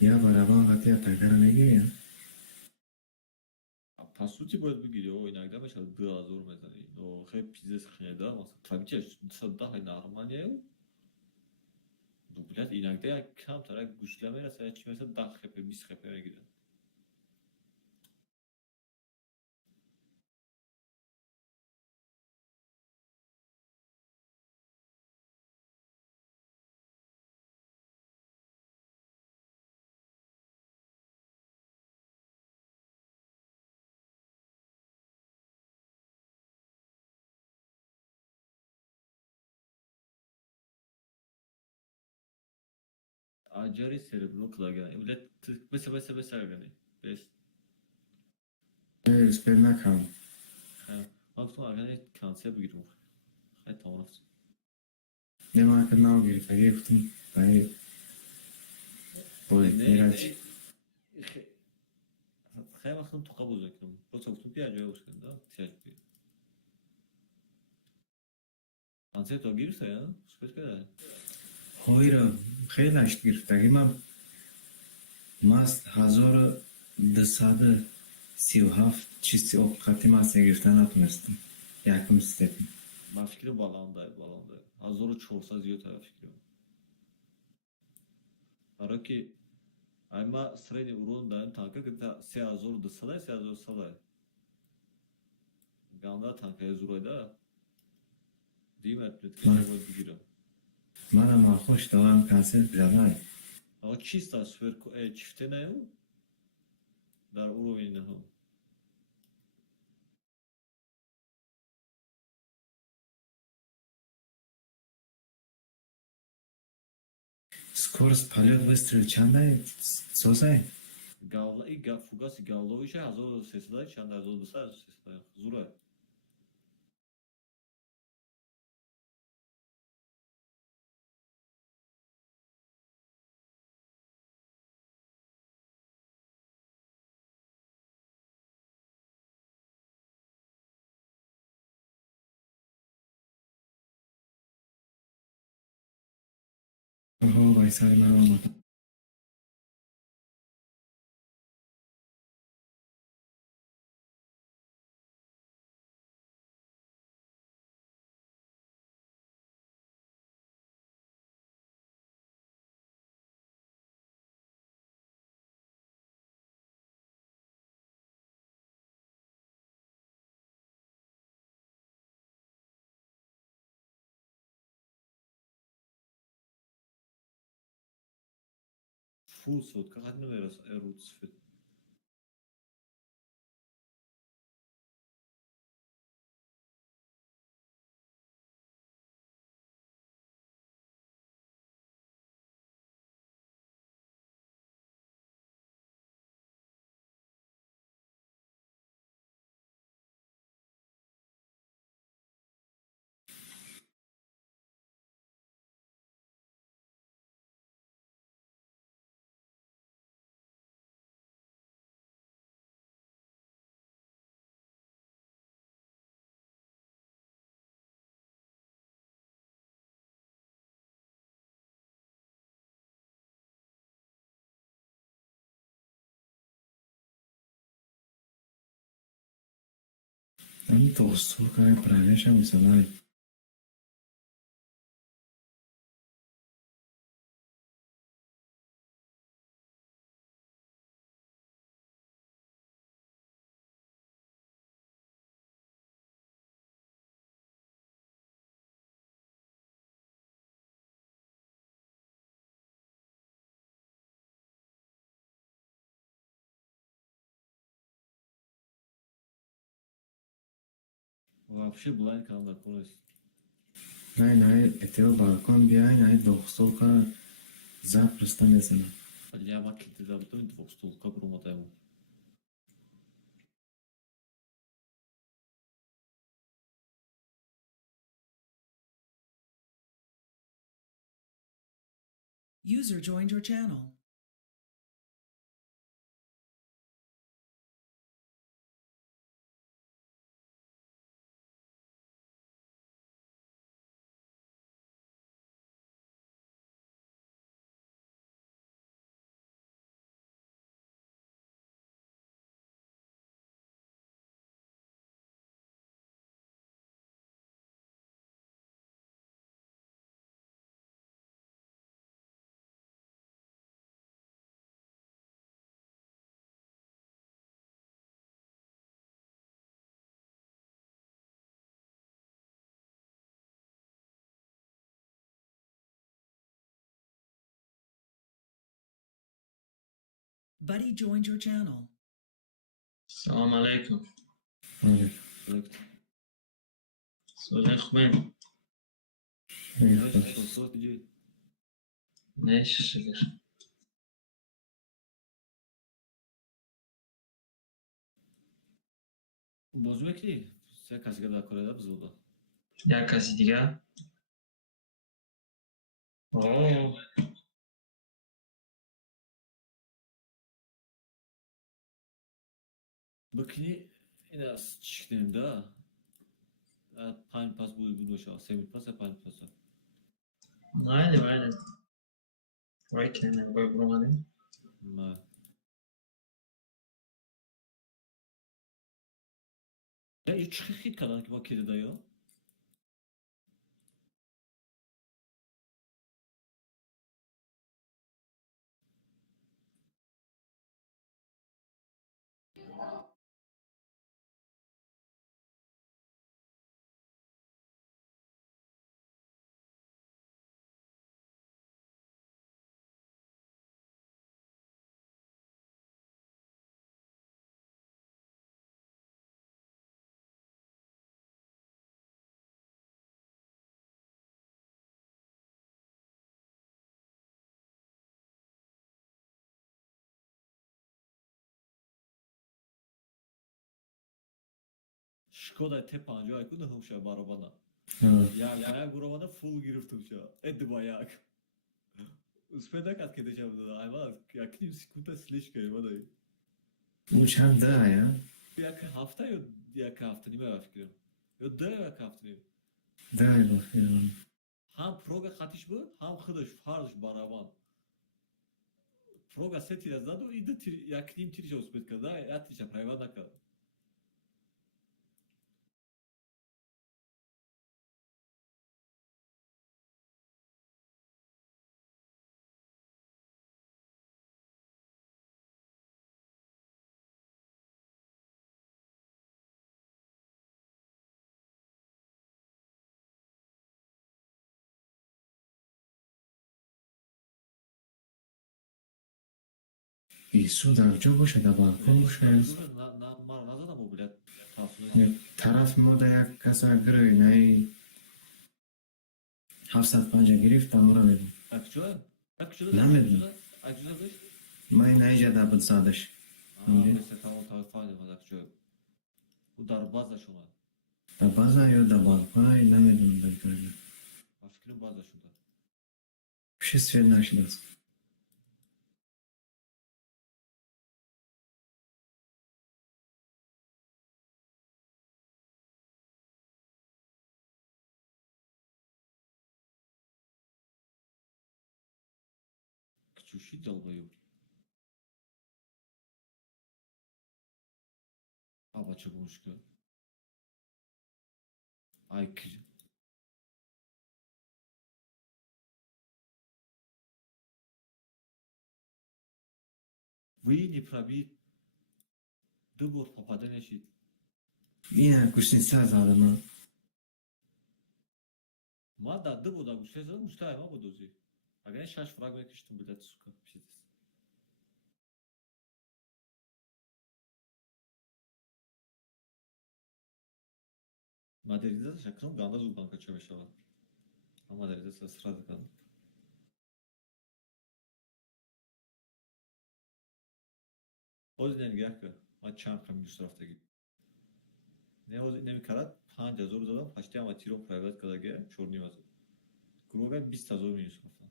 یا برابان قطعی اتاکر نگیریم по сути будет выглядеть иногда мы сейчас дозор mezzanine но хеп пиздец хреда مثلا tabii ki daha normal ну блядь иногда кам тарак güçleme mesela hiç mesela daha hepe mis hepeye gidiyor acari cerebro klagan öyle mesela yani bes اسپر نکن maksimum agane kanser بگیرم خیلی tamam نه ما که نو گرفت اگه گفتم برای باید میرد خیلی وقتم توقع بزرگم با تو گفتم بیا جای باش کنم تیاج بیا kanser تو گیرسه ya سپس که هایی را خیلی اشت گرفت اگه ما 1237 چیزی اوقاتی ما گرفتن نتونستم یکم ستپیم من fikrim balondaydı. Az sonra çoğusa ziyot abi fikrim. Ara ki ama sırayla vurun da tanka gıda se azor da salay se azor salay. Ganda tanka yazurayda. Değil mi? Atletik من şey bugüra. منم خوش دارم کنسل بیارم Ama çista süper çifte ne yo? Dar uroveni ne ho? скорость полет выстрел чандай созай Gavla fugasi gavla işe hazır sesler çanda hazır sesler zura. اوه وایسای من آمد Full sotka hadi ne veras erut sıfır. Там толстовка, правильно, mesela. Вообще blind kanalda konuş. Най, этого балкон бия, най толстовка запросто mesela. Я макети да бутон двухстолка промотаем. User joined your channel. Buddy joined your channel. السلام عليكم. Öyle. سؤال خوبين. Sohbet ediyor. ماشي شكر. Bozmak değil. Sen kaç kadar Kore'de biz oldu. يا کسی دیگه؟ اوه Bakını en az çıktığımda پنج پاس بود بود باشه سه پاس پنج پاس عادي عادي. وای کنه وای برامانی. ما ya üç hit kadar ki bakıydı da ya. Шкода те 50 айку да хумша барабана. Я барабана фул гирифтум ша. Эд баяк. Успеда кат ке дешам да айва як ним секунда слиш ке бада. Bu çam daha ya. Jak hafta yo jak hafta nima fikrim. Yo da jak hafta nima. Daha bakıyorum. Ham proga xatish bu, ham xidish fardish baraban. Proga seti da zadu ide jak nim tirish uspet kada, ja tirish privada kada. İsu da çok boşa da balkon boşa. Mar nazada mı bilet tasunu. Taraf moda yak kasa gri nay. Hafsat panca girif tam ora dedim. Akçoy? Akçoy. Namedim. Akçoy da. May najja da bud sadış. Mesela tamam fayda var akçoy. Bu darbaza şuna. Da baza yo da balkona namedim da böyle. Fikrim baza şunda. Bir şey söyleyin aşıdas. Küçüşü dalbayım. Aba çabuşka. Ay Вы не пробит. Дубор попаданеши. Yine kuşnitsa zadama. Мада дубода гушеза муштай ма бодози. Агар шаш фрагмент киштум бидат сука пиздец. Модернизация шакром ганда зубанка чавешава. А модернизация сразу кан. Озинен гяка. Ма чам хам мишрафтаги. Не ози немикарад 5000 дадам, почти ама тиром прайват кадаге чорни маза. Грубо 20000 мишрафтам.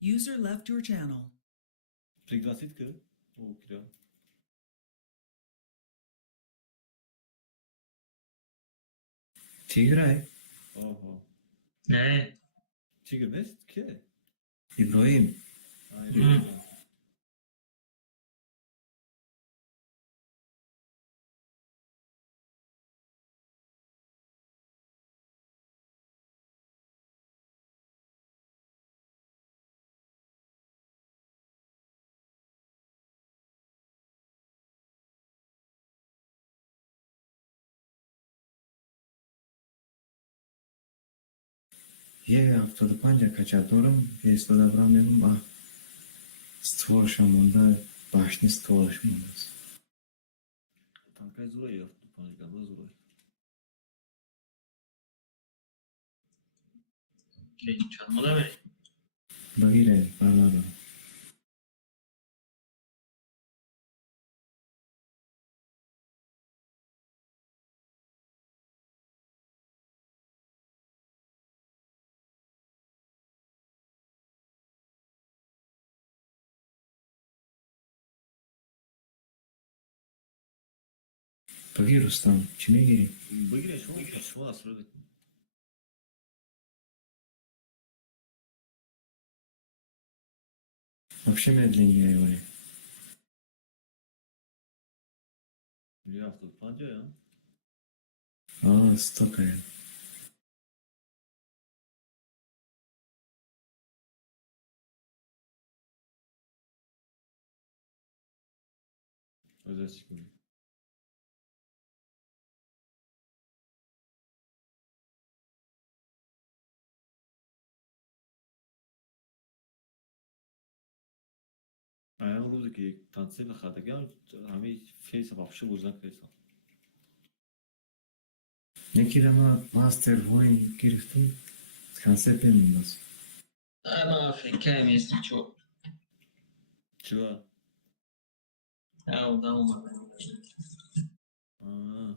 User left your channel. Пригласит ки? О, кира. Tigray. Ого. Ne? Тигр нест ки? İbrahim. Aynen. Yine haftada panca kaçatıyorum. Если добрам dedim ah. Ствол шамонда башни ствол шамондас. Танкай зурай яфту, панжганда зурай. Çalma da ver. Bagire parlado. Bagir ustam. Kime gerek? Bagire şunu asırdık. Вообще медленнее говори. Bir haftalık panca ya. Aa stoka ya. Özel çıkmıyor. Ayağım vuruldu ki tansiyle xadagam hami face вообще bozdan kaysa. Ne kirama master voin giriftim. Kanser olmaz. Ama ficar mesmo, tipo. Çıva. Ah, dá uma. Aa.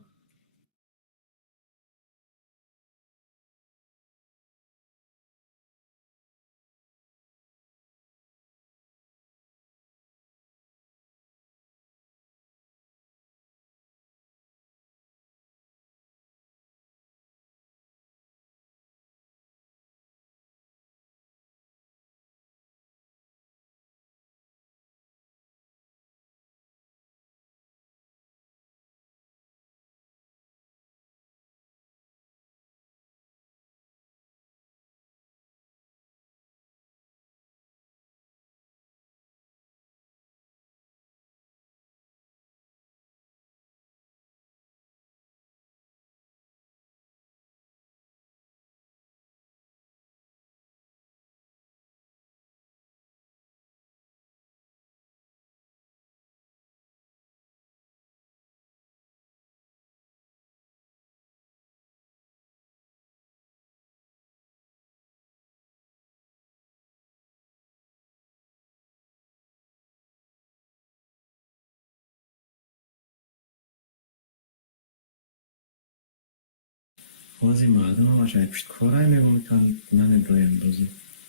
Ozi mardum ama şey pişt koray mı bunu kan nane doyam dozu.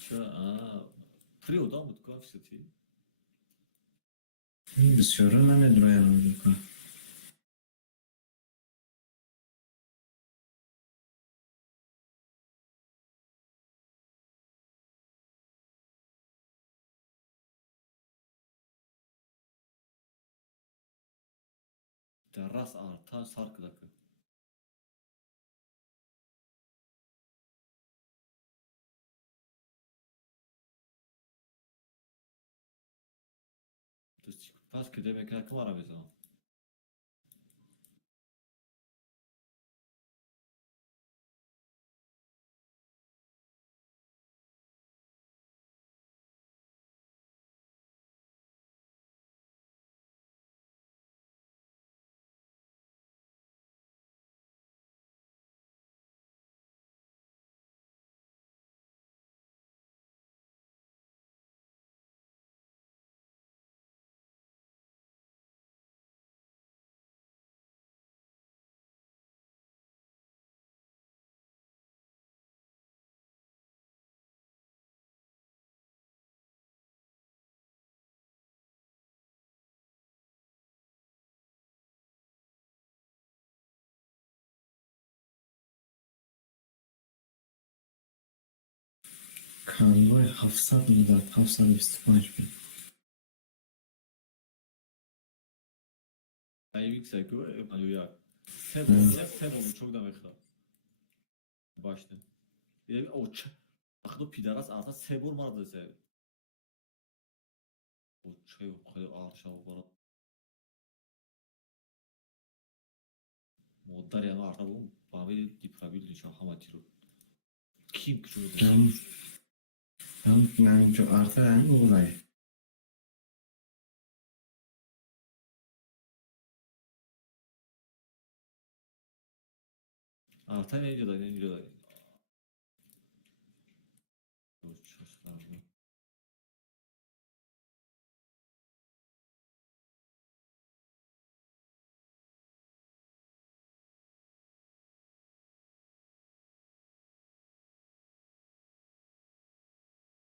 Çıva. Aa. Priyoda mı tkaf seti? Bisyorum nane doyam dozu. Terras arta sarkıdakı. پس که demek ki var abi zaman. کانوای 700 مدت 725 bin. Ayvik Seko, ya. Sen onu çok da mekha. Başta. Yani o aklı pidaras arta sebor mardı se. O şey خیلی arşa var. Modlar yani arta bu. Babi diprabil nişan hamatiro. Kim küçüğü? من جو آرتا هم بودای. Arta ne diyorlar ne diyorlar?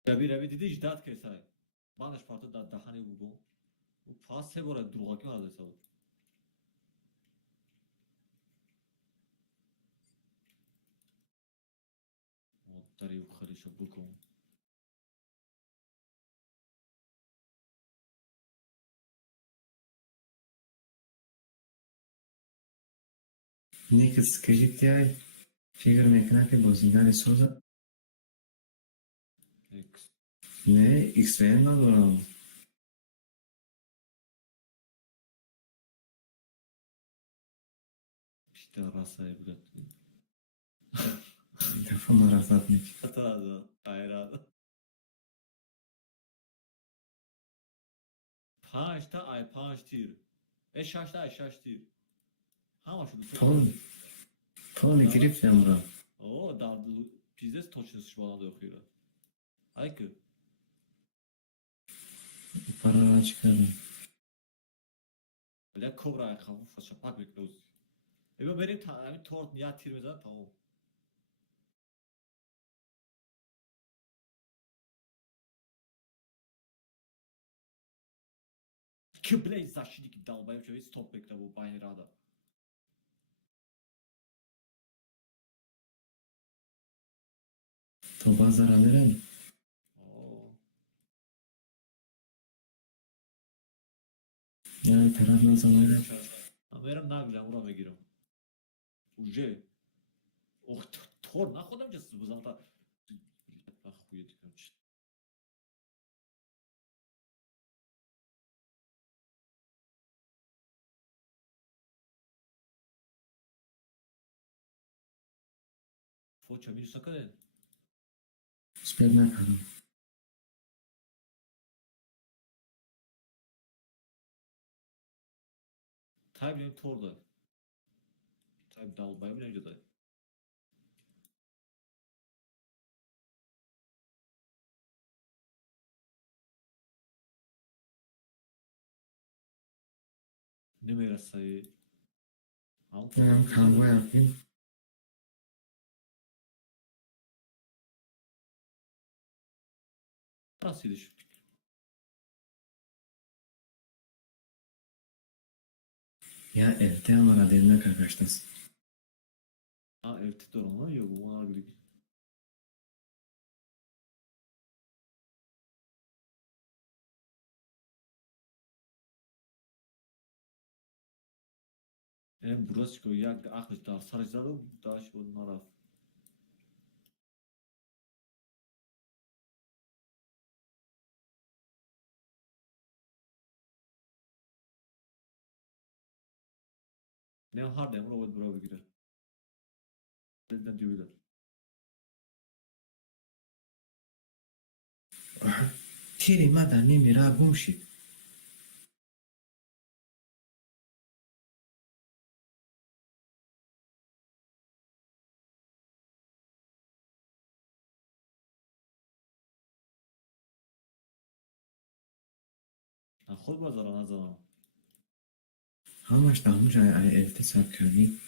Rabi dedi icdaat kesay. Banış partı da dahane bu. Bu pas sebora druğa ki vardı sabah. Modlar yok خالیشو بکن. نیک скажіть я фігур میکنه که بازیگر سوزه X. نه ایکس وی ندارم İşte rasaya bilet. این دفعه مرافت میکنه Hata da. Hayır abi. Pançta ay panç tir. Şaşta ay şaş tir. Hama şunu. تون گرفتم را Oo da pizdes toçnus şu alanda okuyor. Aykı. پارا را چکردم Öyle kobra ayakkabı faça pak bekliyoruz. Ben benim hani tort niyat tir mesela tamam. Kıble zaşidi ki dalbayım şöyle stop bekle bu bayrağda. تو باز دارم میرم Oo. یعنی طرف نازم میرم Amerem ne güzel buraya girim. Uje. Oh tor ne kadar cesur bu zaten. Bak huyu diyorum işte. Foça bir sakın. سپیر نکردم Tabii benim torda. Tabii dalbayım önce de. Ne merasayı. هم کانوای yapayım Nasıl düştük? یا الته هم را دیر نکردشت است Ha elti durumu yok bu var gibi. Burası ki ya akışlar sarıcıları daş bunlara. نه هر دم رو باید برای بگیره. دیدن دیویدر. تیری مادر نمیره گم شید. خود بازار نزنم. همش در همونجا التصاق کردی.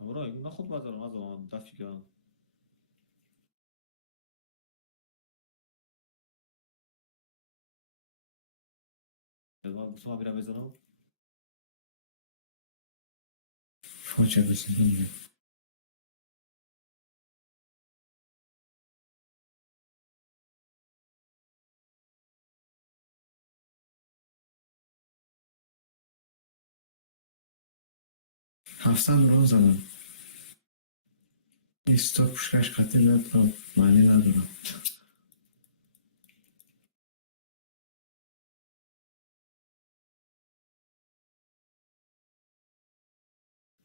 اما رای من خود بازار نزنم دفعی کردم. من گفتم میرم بزنم. فاجعه بزنیم. هفتصد رو زدم. استار پوشکش خطی داد را معنی ندارم.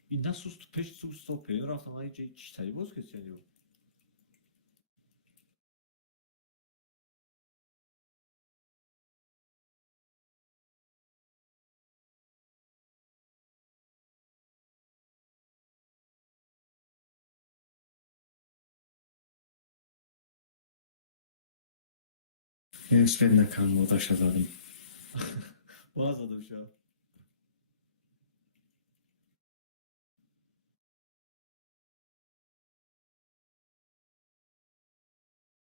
این نه سوست پیش سوست و پیرین رفتم های چی تری باز کسی یعنی یه سفید نکن مداش زدم. باز زدم شد.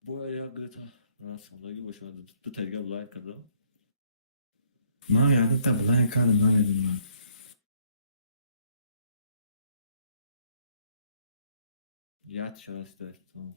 باید گرتا راسمداری باشه من دو تریگه بلاین کردم. ما یادت تا بلای کردم نمیدونم. یاد شرست داشتم.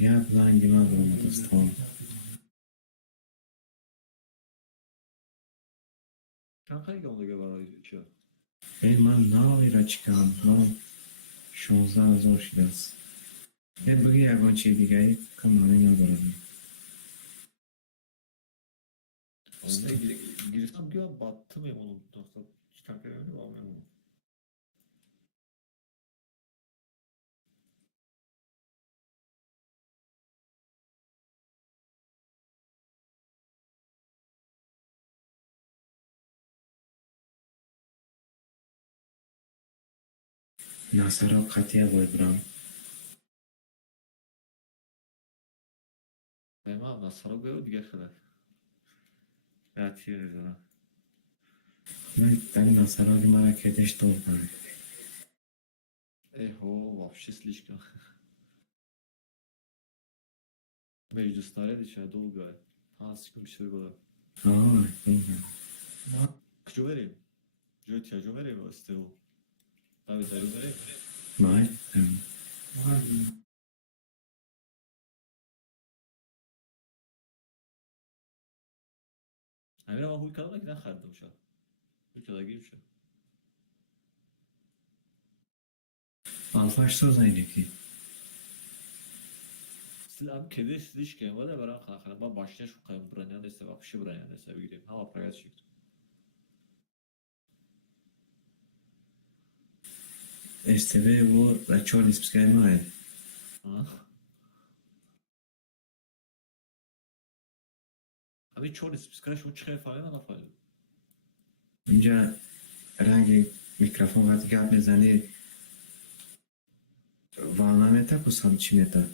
یا بلای دیما برام دستم. چند خیلی گم دیگه برای چه؟ به من ناوی را چیکم من 16,000 شده است. یه بگی یکان چی دیگه ای کم معنی ندارم. گرفتم گیاه battı memnunum dostlar. Çıkarken öyle var memnunum. ناصرا قطعه باید برام. Benim abi Nasar'a göre diğer kadar. Evet yeriz ona. من تنی ناصرا دی مرا کدش دور کنه. Eho, вообще слишком. Между старedi долго. Sıkım bir şey var. آه دیگه. Kıcı vereyim. Kıcı vereyim istedim. Tabii derim vereyim. مای. Emre ama huy kadar giden xərdim şu an. Huy kadar girip şu. آلفاش سوز اینه کی. Siz abi kedi слишком var da ben kanka. Ben başta şu kayın branyan dese bak şu branyan dese bir gireyim. Hava pragat çıktı. STB و چهار اسپسکای ماه. همین 4 اسپیکرش اون چه فایل من فایل. اینجا رنگ میکروفون وقتی گپ میزنی وانا میتا پوسام چی میتا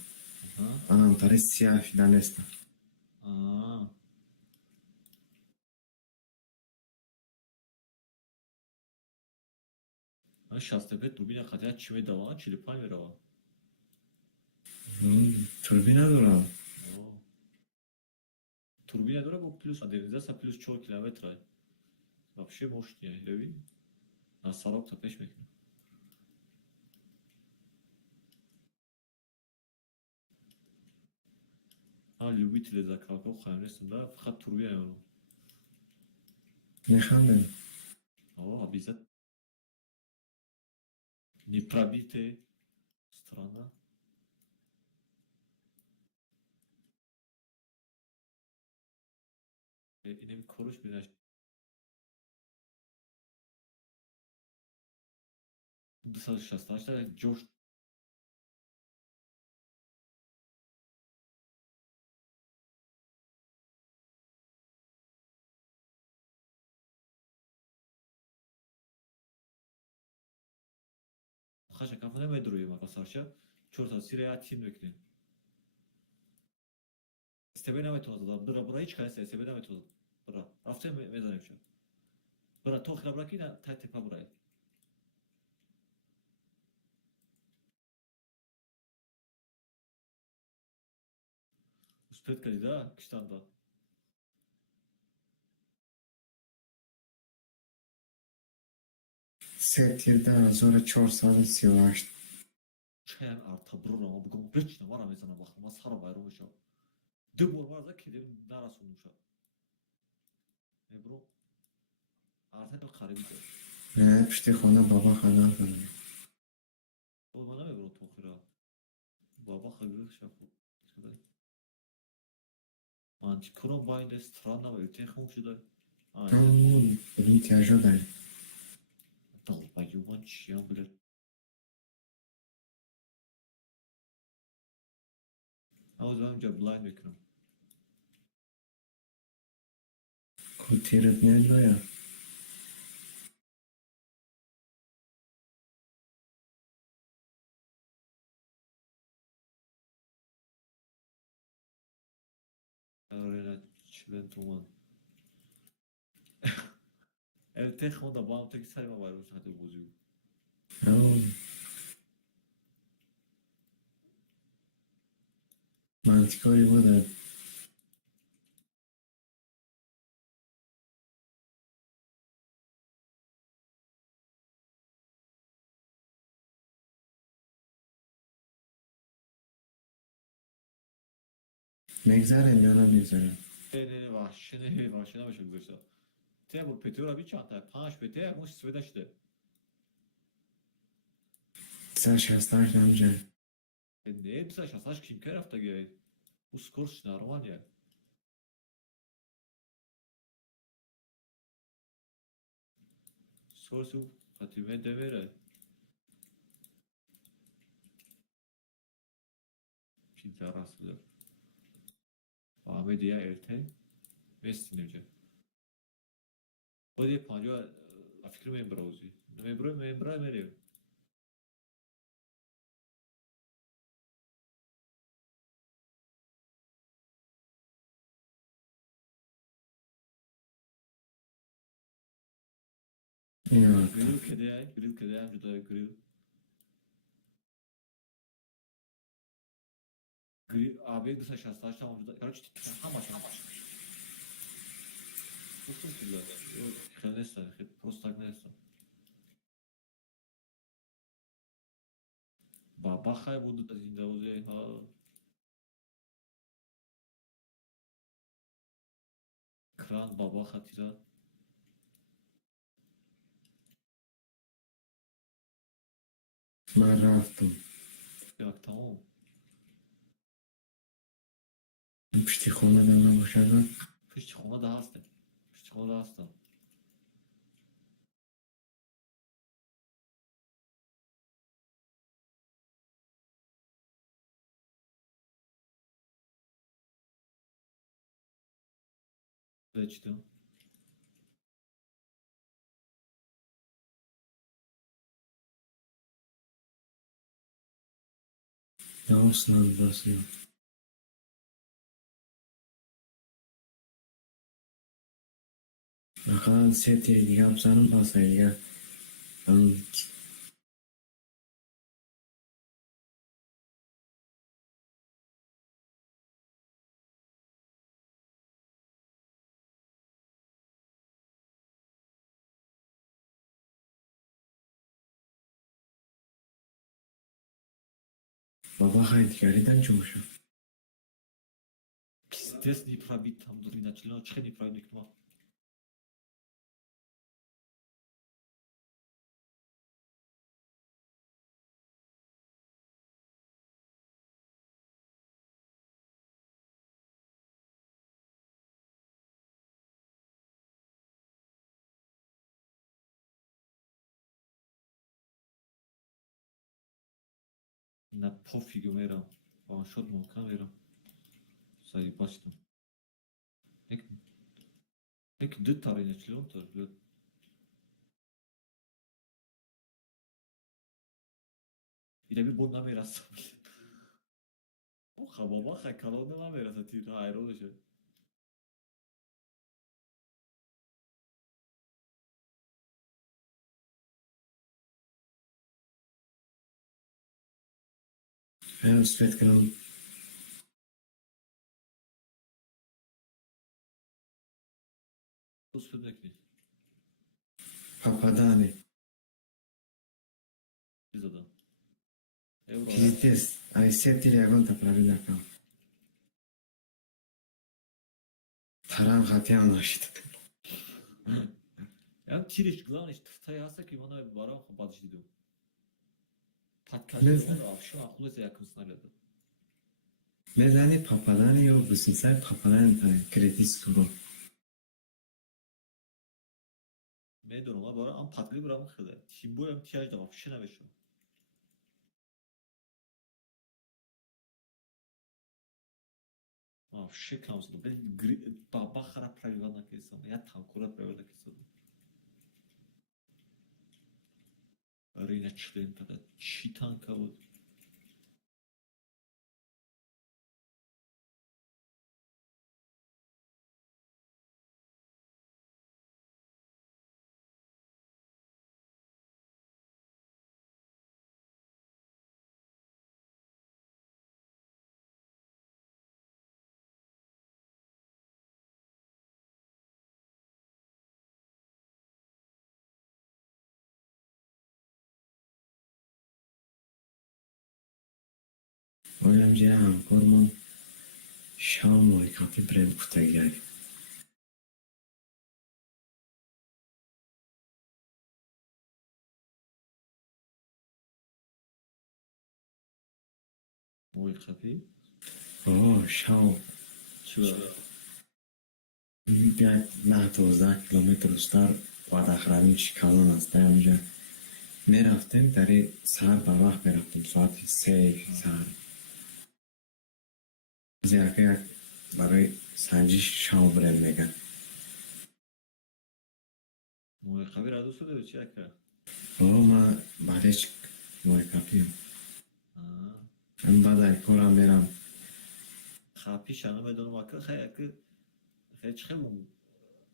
آن تاری سیاه فیلان است. من 60 پت دوربین خاطر چی میدوام 45 میروام. توربین ندارم. توربین داره با پلوس مدرنیزه پلوس 4 کیلومتره. вообще мощнее, ببین. на 40 تا پیش میکنه. любители закалку خامنستم да فقط توربین میمونه. میخوام обязательно. Не пробитая страна. اینم کارش میداشت. 268 تا جوش. خواهش کنم نمیدرویم اگه سرچه چهار تا سیره تیم میکنیم. استبه نمیتونه داد. برا هیچ کاری استبه نمیتونه. برا رفته میزنیم شد. برا تو خیلی برا کی نه تا تپا برای. Успеть кали да киштанда. سه تیر 1438 چند арта برو بگم بچینم وارم میزنم بخوام ما سر بایرو میشم. دو بار وارد کردیم نرسوندم شد. برو арта قریب بود. نه پشت خانه بابا خانه کنه. بابا نمیبرم تو خیره. بابا خیلی شفاف. من چیکار باید استران نباید تخم شده. این تیاجا داری. دل باید چیم بله. آوز باید جا بلاین میکنم. کو تیرت نمیدایا. آره چیلن تومان. تخم دا با هم تا که سری ما بایرو شده بودیم. منطقی بوده. میگذره یا نمیگذره. نه وحشی نمیشه گذاشته. ته بود پتو را بیچه تا 5 پته موش سویده شده. 268 نمیشه. نه 268 کیم که رفته گه. او سکورش نارمانیه. سکورش او فتیمه دمیره. پیزا راست بده. آمده یا ارته میستی نمیشه. باید یه پانجا افکر میبروزی. میبروی میریم. گریل کده هم جدا گریل. گریل آبی 268 هم جدا. کارو چی همش. گفتم که خیلی نیستن خیلی پروستاک نیستن. بابا خیلی بود از این دوزه ها. کران بابا خطیران. من رفتم. یک تمام. پشتی خونه دارم باشد. پشت خونه ده هسته. پشت خونه ده هستم. Zechtim. درست درست مثلا سه تیر دیگه هم بزنم پس دیگه اون بابا خیلی گریدن چون شد Pizdes не пробит там дурина члена, че не пробит ма. На пофигу мерам. Он шот мукан мерам. Заебастым. Ek детали член тоже, блядь. İle bir bununla mirası. O hababa hakalona la mirası tira ayrı olacak. هم سپید کنم Bu sürekli. پاپادانی Biz adam. Euro. پیزیتیس ای سه تیر یکان تا پرابی نکن ترام خطی هم ناشید Ya çiriş glan tırtaya yasa ki bana bir bara kapatış dedim. Ne? Patkaçı var akşam akıllıca yakınsın aradı. میزنی پاپادانی یا بسین سای پاپادانی تا کریتی سکورو Meydon ama bara am patkayı bırakmak kadar. Şimdi bu hem ihtiyacı da var. Şuna ve şu. А, вообще камзу, блядь, бабахара правила написано. Я танкура правила написано. Рина член тогда читанка вот. اویم جه همکارمان شام مای کافی بریم کتگیاری Moy kapı. اوه شام Çıvar. بیاید نه 12 کیلومتر استر وادخرانی شکالان است در اونجا میرفتیم در سهر با وقت میرفتیم ساعت 3 سهر زیرکه برای سنجش شام بریم میگن Moy kapı radosu da bir akra. اوه ما بعدش مای کافی Ha. هم بعد ای کورم میرم Kapı şanı meydonu bakı hayakı. Hay çıkım.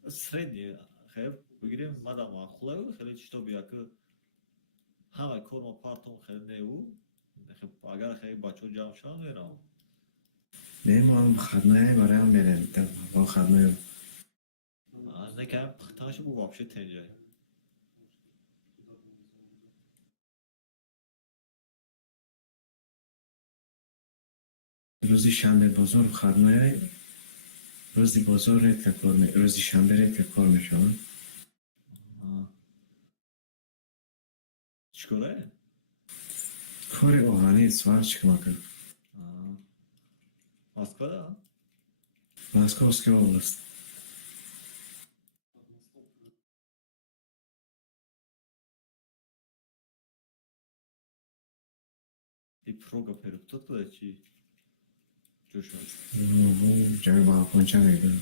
Srednje. Hay bugün madam akıllı. Hay çıktı bir yakı. Hava korma partom hay ne bu? Agar hay bacho cam şan veram. نیم هم خدمه برای هم بریم با خدمه Ne kadar pıhtaşı bu vapşe tencere. روزی شنبه بازار خدمه روزی بازار ریت کار می روزی شنبه ریت کار میشون Ha. Çikolata? کار اوهانی سوال چیکار کرد Ha. Moskvada ha? ماسکوسکی اوبلاست Bir proga perip tuttu da çi. Coşmaz. جای با پانچه میگه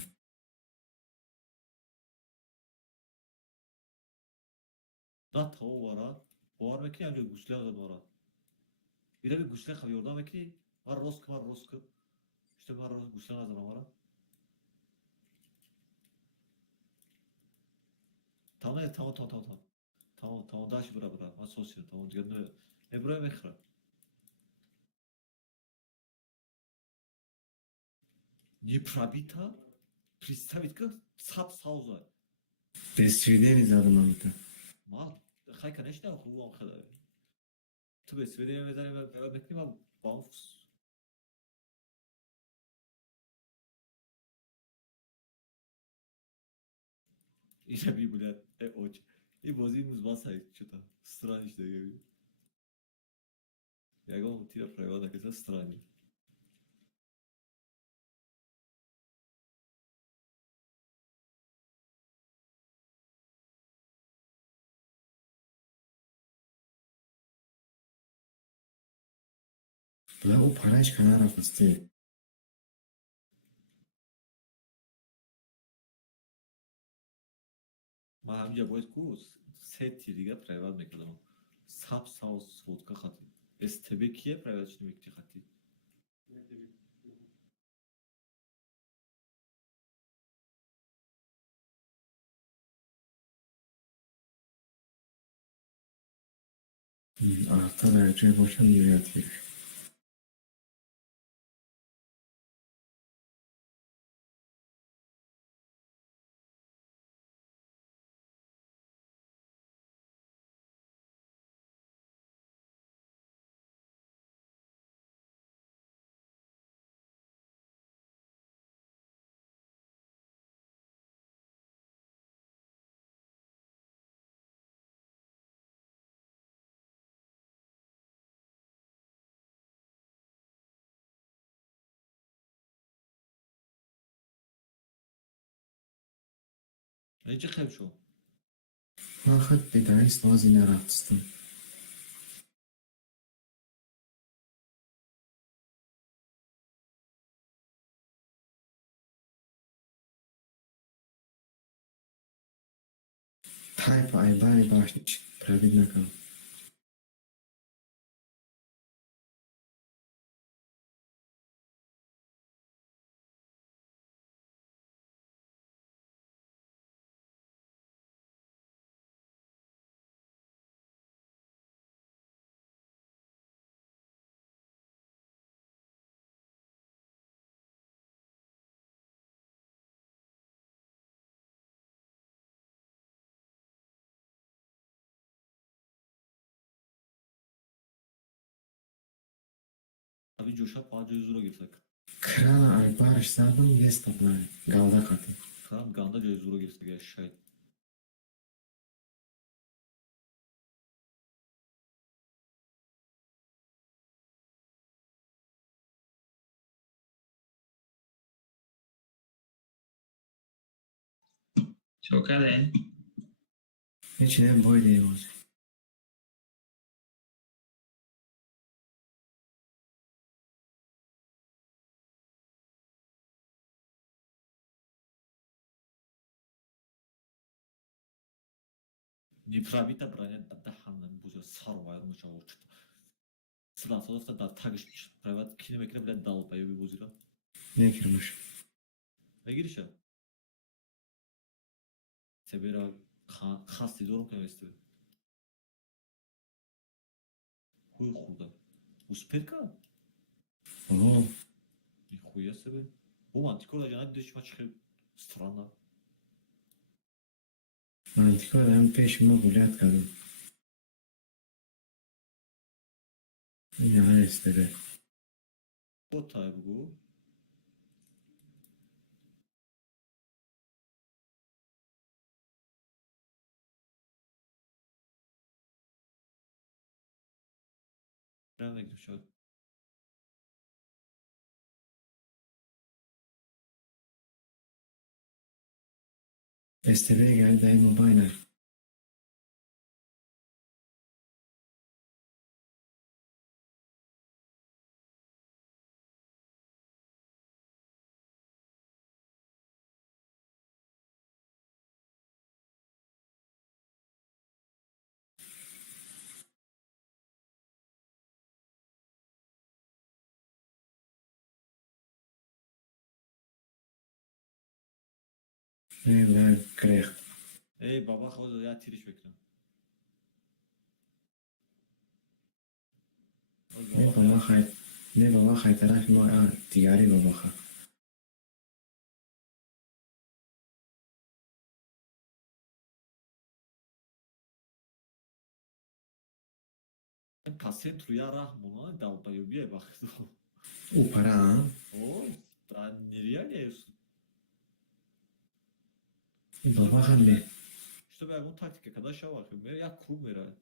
نه تا وارا بار میکنی همجا گوسله آزاد وارا ایره به گوسله خب یردم میکنی من راست که işte من راست گوسله نزنم وارا tamam daş bura ben sosyal tamam diyor ne buraya mekra не пробита представить как сап сауза Без свидетелей задумал это. мал хай конечно хуам хада تو به سویدی میزنیم و فقط بکنیم و بانفس اینجا بی بوده اوچ این بازی موز باز هایی چطور سترانیش دیگه بید یکم تیر پریواده که سترانی Бля, у парач канара пусти. من همینجا باید کوس سه تیر دیگه پریواد میکردم ساب ساوس vodka خاطی استبه کیه پریوادش نمیکتی خاطی Anahtar ayıcıya boşan yere yatıyor. اینجا خیلی شو Ахат бедай стази нерафтыстым. Тайп айбари башнич пробить накал. ابی جوشا 500 رو گرفتک Крана айбариш задым, вес топлай. Галда каты. Karan ganda 500 رو گرفتک ya şahit Çok alen. Нечинен бой деймоз. неправита браня даханнан буза сарвай муша урчт sıdan sonra da tagış privat kilometre bile dal payı bir buzira Не кирмыш. ne girişe sebera khasti doğru kavesti huy khuda успеха О, нихуя себе bu mantiko da jana düş maç strana антикор ам пеш мо гулят кадым. Я истере. o tay bu ben de şu Эстебе гали дай мобайна. نه گریخت. ای بابا خود یا تیریش بکنم. نه بابا خیلی طرف ما دیگری بابا خیلی. Kasset rüya rahmuna dalbayı bir baktı. او پره هم؟ O da nereye geliyorsun? بابا خیلی. İşte ben bu taktik kadar şey bakıyorum. Ya kurum herhalde.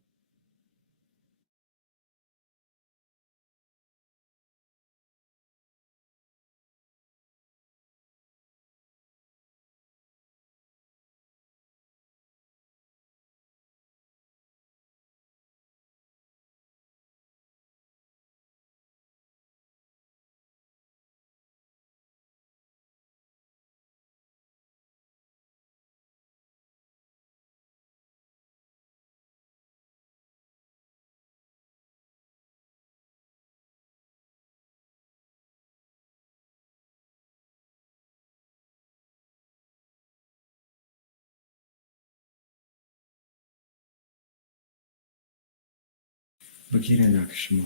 بگیره نکشما.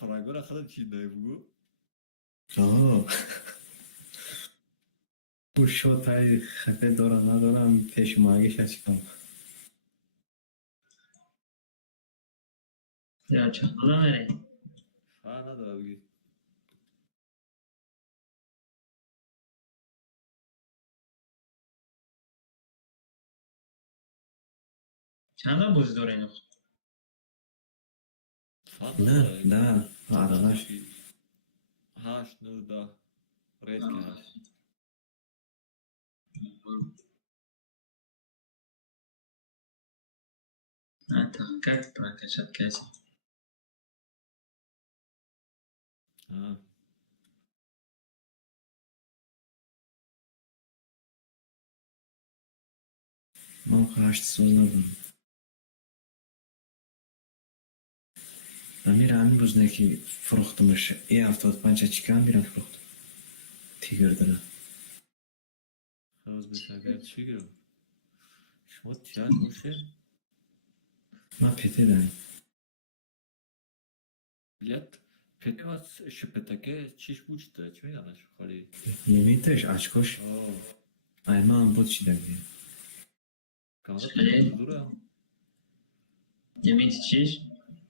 Fragora kadar içindeyim bu. آه. او شد تایی خفه دارم ندارم پیشمایش هستم. Ya çantada vereyim. Ha ne kadar abi. چند تا بازی داره اینو؟ نه نه عددش. 8 9 10 red cash. Как прокачать кэсси? Ha. من خواهشت سوز ندارم. من میرم این روز نکی فروختمش. 75 چیکار میرم فروختم. تیگر دارم. Havuz beşer çi giriyor. Şuma tiyat باشه. من پته دارم. Bilet peti var şipeteke çiş buçta. Çi میگنش خالی. لیمیتش اچکاش آه. ایما هم بود چی داریم. Kanada Şey- dura. Limit çiş?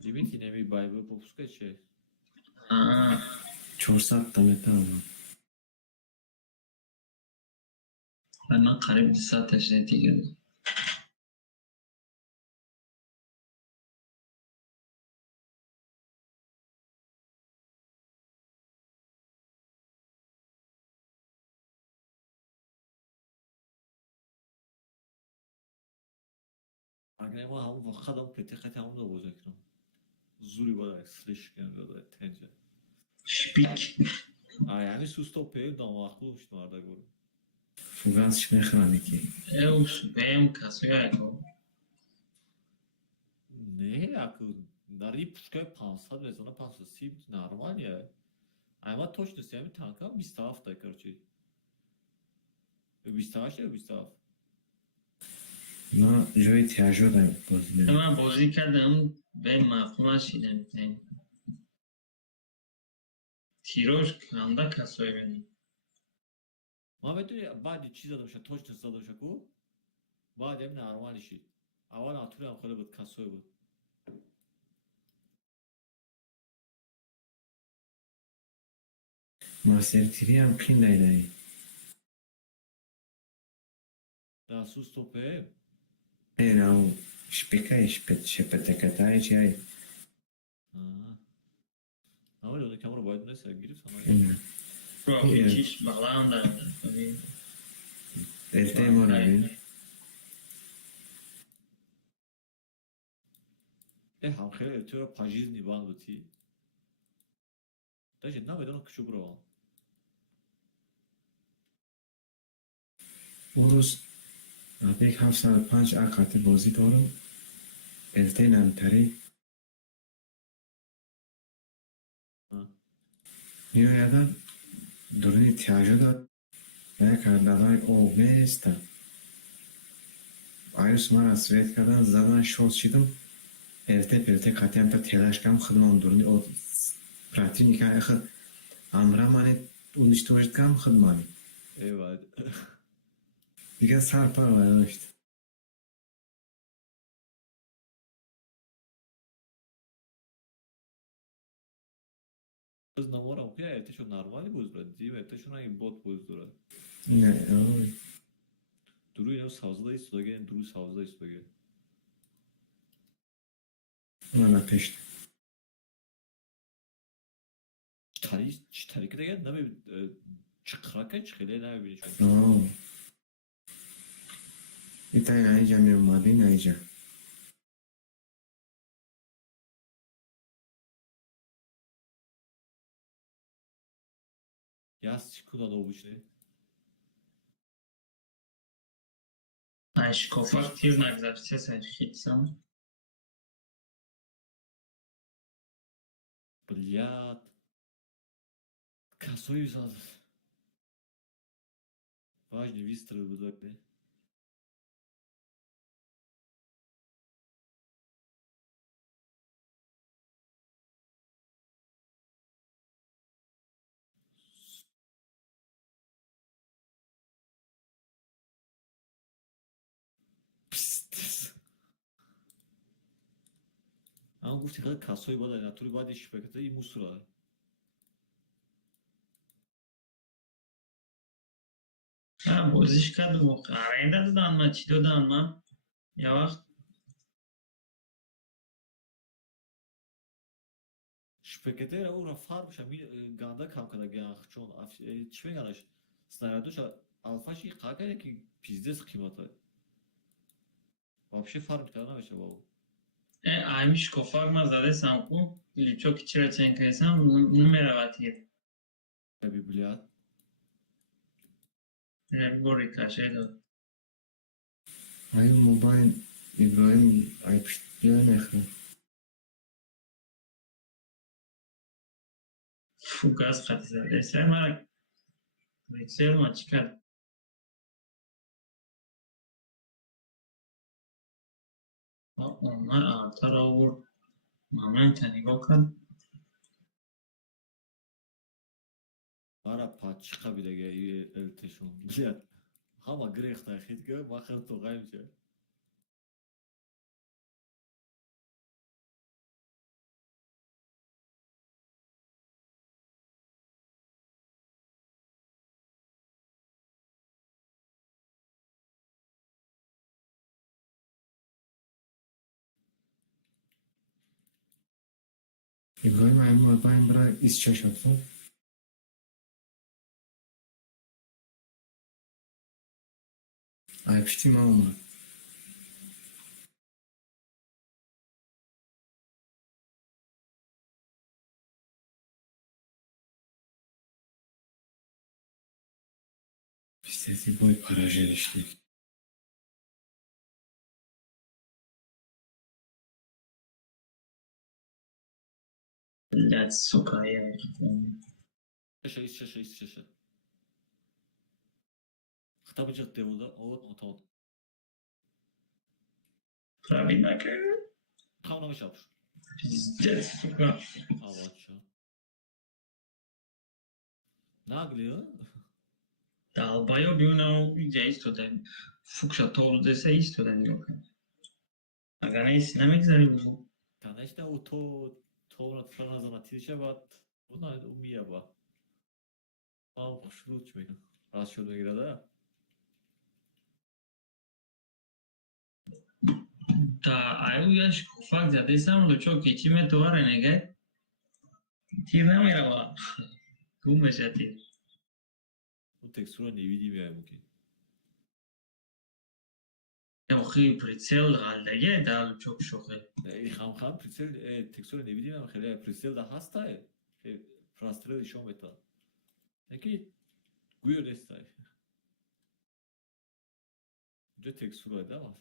Limit yine bir bayba popuska şey. Aa, 400 تا هم. من قریب 200 تشریح girdim. اگر ما همون خدام peti خط همون da olacaktım. Zuri bana slash gelmiyor tence. Şpik. Yani sus topu damaklı olmuştu arada gol. فوگانسش میخرم یکی. Eus, benim kasıyor jako. Ne yakı? Nari pushkay 500 vezana 530 normal ya. Ama точно сами tanka 20 hafta короче. 20 hafta 20 hafta. ما جای تیاجو داریم بازی داریم. من بازی کردم به مفهومش دیدم. تیروش کامدا کسایی بینیم. ما بدونی بعد چی زده باشه точно زده باشه کو؟ بعد هم normal شید. اول اتوری هم خیلی بود کسای بود. ماسر تیری هم کین دایدایی. sus topu. نه او شپیکای شپتکتای چیای. Ama öyle kamera baydı neyse girip sana. اینه. رو چیش بالا دارم. دلتای ما رو بین. هم خیلی ارتباط پاجیز نیبان بودی. داشت نه بدون küçük bro. اون روز یک 705 عقد بازی دارم. دلتای نمتری. میایدن دورانی تیاجو داد. یک عددهای آب نیستن. ایروس من از سویت کردن زدن شوز شدم پرته قطعیم تا تلاش کردم خدمم دورنی او پراتین میکنم اخه امرا منی اونیش توشت کردم خدمانی Evet. دیگه سر پر برداشت. Kız namoram okuyor, erteşo normali bozdular. Diyeyim erteşo hangi bot bozdular. نه اوی Duru yine savzıda istoge, duru savzıda istoge. من پیشت Tariki de geldi, ne bir çıkraka çıkıyla ne bir şey. اوه ایتای اینجا می اومدین اینجا Yaz çıkıdan o bu şey. اشکافاک تیر نگذشته سرخیتسم. Блядь. Косой сразу. Важный выстрел был такой. Пиздец. Ama گفتی خیلی کسایی باید نتوری باید شبکت این موسوله بازیش کرد و قراره دادن من چی دادن من یه وقت شبکت او را فار بشه می گنده کم کنه گیاه چون چی بگنش سناریوش الفاش این قاقه که پیزدس قیمته вообще фарм کرده نمیشه بابا ایمیش کفاک من زده سمکو لیچوکی چرا چنین کهیسم نمیره وطیر بی بلیاد بوری کشه داد ای موبایل ابراهیم ای پشت بیا نخه فوکاس خطی زده سر من ریکسل ما چی کرد اونای آلتا را آورد مامن تا نگاه کرد برای پاچی قبیله گه التشون بلیاد همه گریخت اخید که ما خیلی تو قایم شه ابراهیم ای موبایل برای ایست چه شد فون ای پشتی ما اومد پشتی بای پراجه داشتی لد سوکایی چشه خطابı çıktı devulda o tamam پرابی نکرد tamamlamış yapmış پیزدت سوکا avaçça nagliyor دالبایو بیونه اینجا ایستوده فوکشا تولو دسته ایستوده نگاه کن اگر نیست نمیگذاری بگو tane işte o to falan zanatıyla bat buna umiye ba ama hoşlu uçmuyor az şöyle girdi تا ایو یا شکوفاک زده سم لچو کیچی می تواره نگه تیر نمیره با گم بشه تیر bu tekstüre ne bileyim yani bu ki یا خیلی پریتسل غلدگه در لچو شوخه خام پریسل tekstüre ne bileyim ama خیلی پریسل da hasta frastre dişon beta peki guyo destay bu tekstüre da var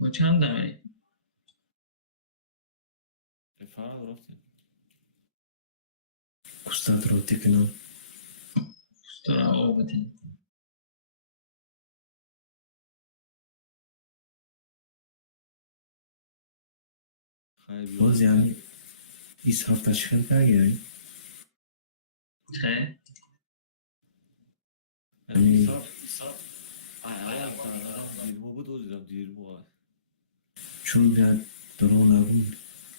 و چند دمه فرق رفتیم Custat roti کنم ستاره آب بدین خیلی باز یعنی ایس هفته چخیل کرگیری چه؟ حساب ayağım tanıdan 20 bu da olacağım 20 var. چون بیاد درو نبون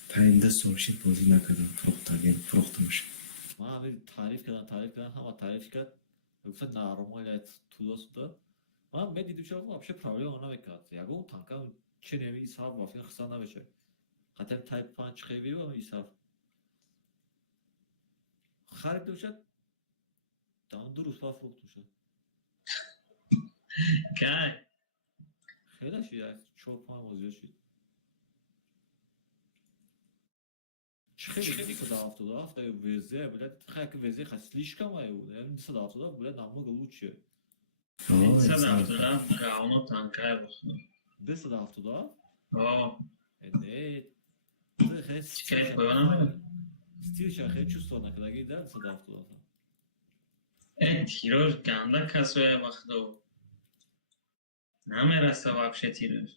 تایید سوشید بازی نکردم فروختمش Ma abi tarif kadar ama tarif kad yoksa normal et tudosu da. Ma ben dedim şu вообще проблема ona bekat. Ya bu tankam çenemi ishab var falan kısa ne beşer. Hatta type falan çıkıyor ama ishab. Xarid dövşet. Tamam dur usla fruktuşa. که خیلی شد ya çok falan bozuyor şid. خیلی صدا هفته وزه بلد خیلی وزه خیلی слишком аю. Yani صدا بلد намного лучше. این صدا افتاده گاونو تانکای بخور Де صدا هفته آه Evet. خیلی شکایت کنم стилша خیلی чувствовано, когда гида صدا هفته این تیروش گنده کسوه وقتو نمیرسه вообще تیروش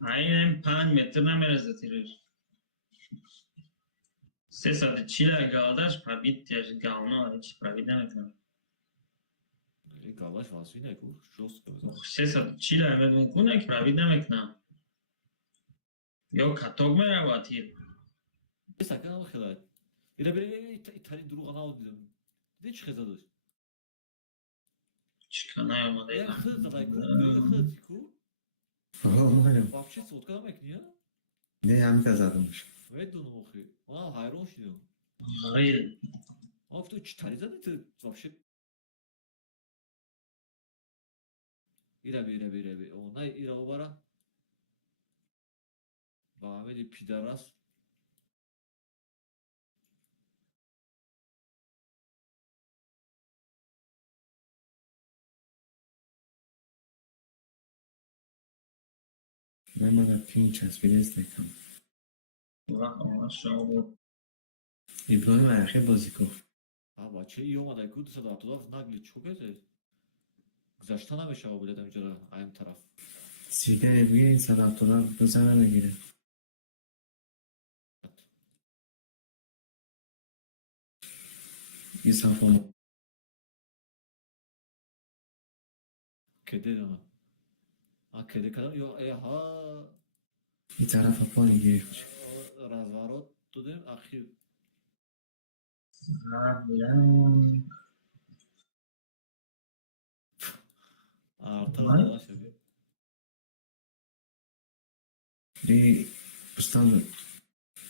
این 5 متر نمیرسه تیروش 340 گالداش پرابید تیش گاونا هیچ پرابید نمیکنه Galaş vasfı ne kur? Жестко mesela. 340 امد میکنه که پرابید نمیکنه یا کتاک میره با تیر Sakın ama خیلی. İle böyle İtalya duru ana oldu dedim. Ne çıkacağız? چکنه اومده Ya hız da ku, hız ku. اومدم Вообще соткам ekniyor. نه همین زدمش Ve donu moxi. Aa hayran şidim. غیل Ama tu çıtarı zaten вообще. İre. Ona İre obara. Bahmedi pidaras. من مادر پین چسبیده استیکم آه شما بود ابراهیم عرقی بازی گفت Ha bache iyi olmadı ku da da nagli çok eze. Güzaştan abi şava bile demcara ayım taraf. سیگار ابگی این $170 بزنه بگیره این صفحه Kedi deme. Ha kedi kadar yo ha این طرف پانی گیر razvarot dedim akhir artar şebi. ری بستان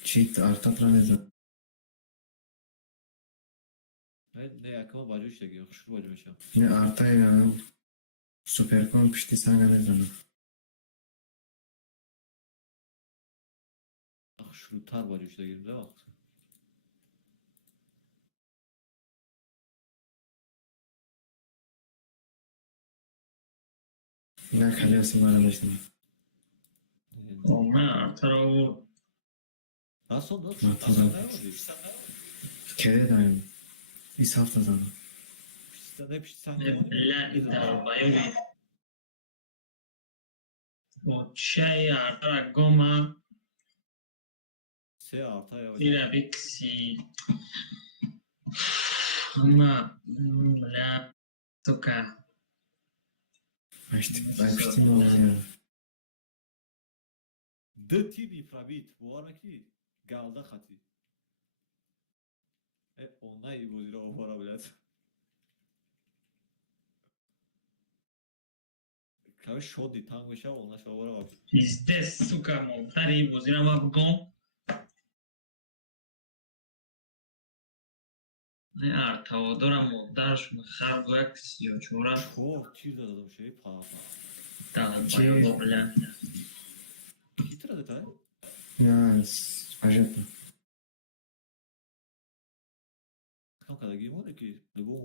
چیت ارتات را نزد Ne yakama bacı işte gidiyor. Şur bacı beşem. نه ارتای سوپر کن پشتی سنگ نزنم Ah şur tar bacı işte gidiyor değil mi? نه کلی هستی من داشتم من ارتر رو Nasıl Tamam. کلی داریم 27 زدم Pistten hep sen لا در بایوی و چه ارتر گوما Se arta ya. ایره بیکسی اما لا توکا پشتی موزیم De tibi frabit. Bu arada ki galda khati. Ona iyi bu zira o para bilet. Kavi şodi tango şa ona şavara bak. پیزده سوکا مبتری بزیرم اب گم نه ارتوا دارم مبترش خر گویا کسی و چورا Çok tir dedim şey para. در بایو بلند Kitre detay. نه عجب Kam kadar giyim ki bu.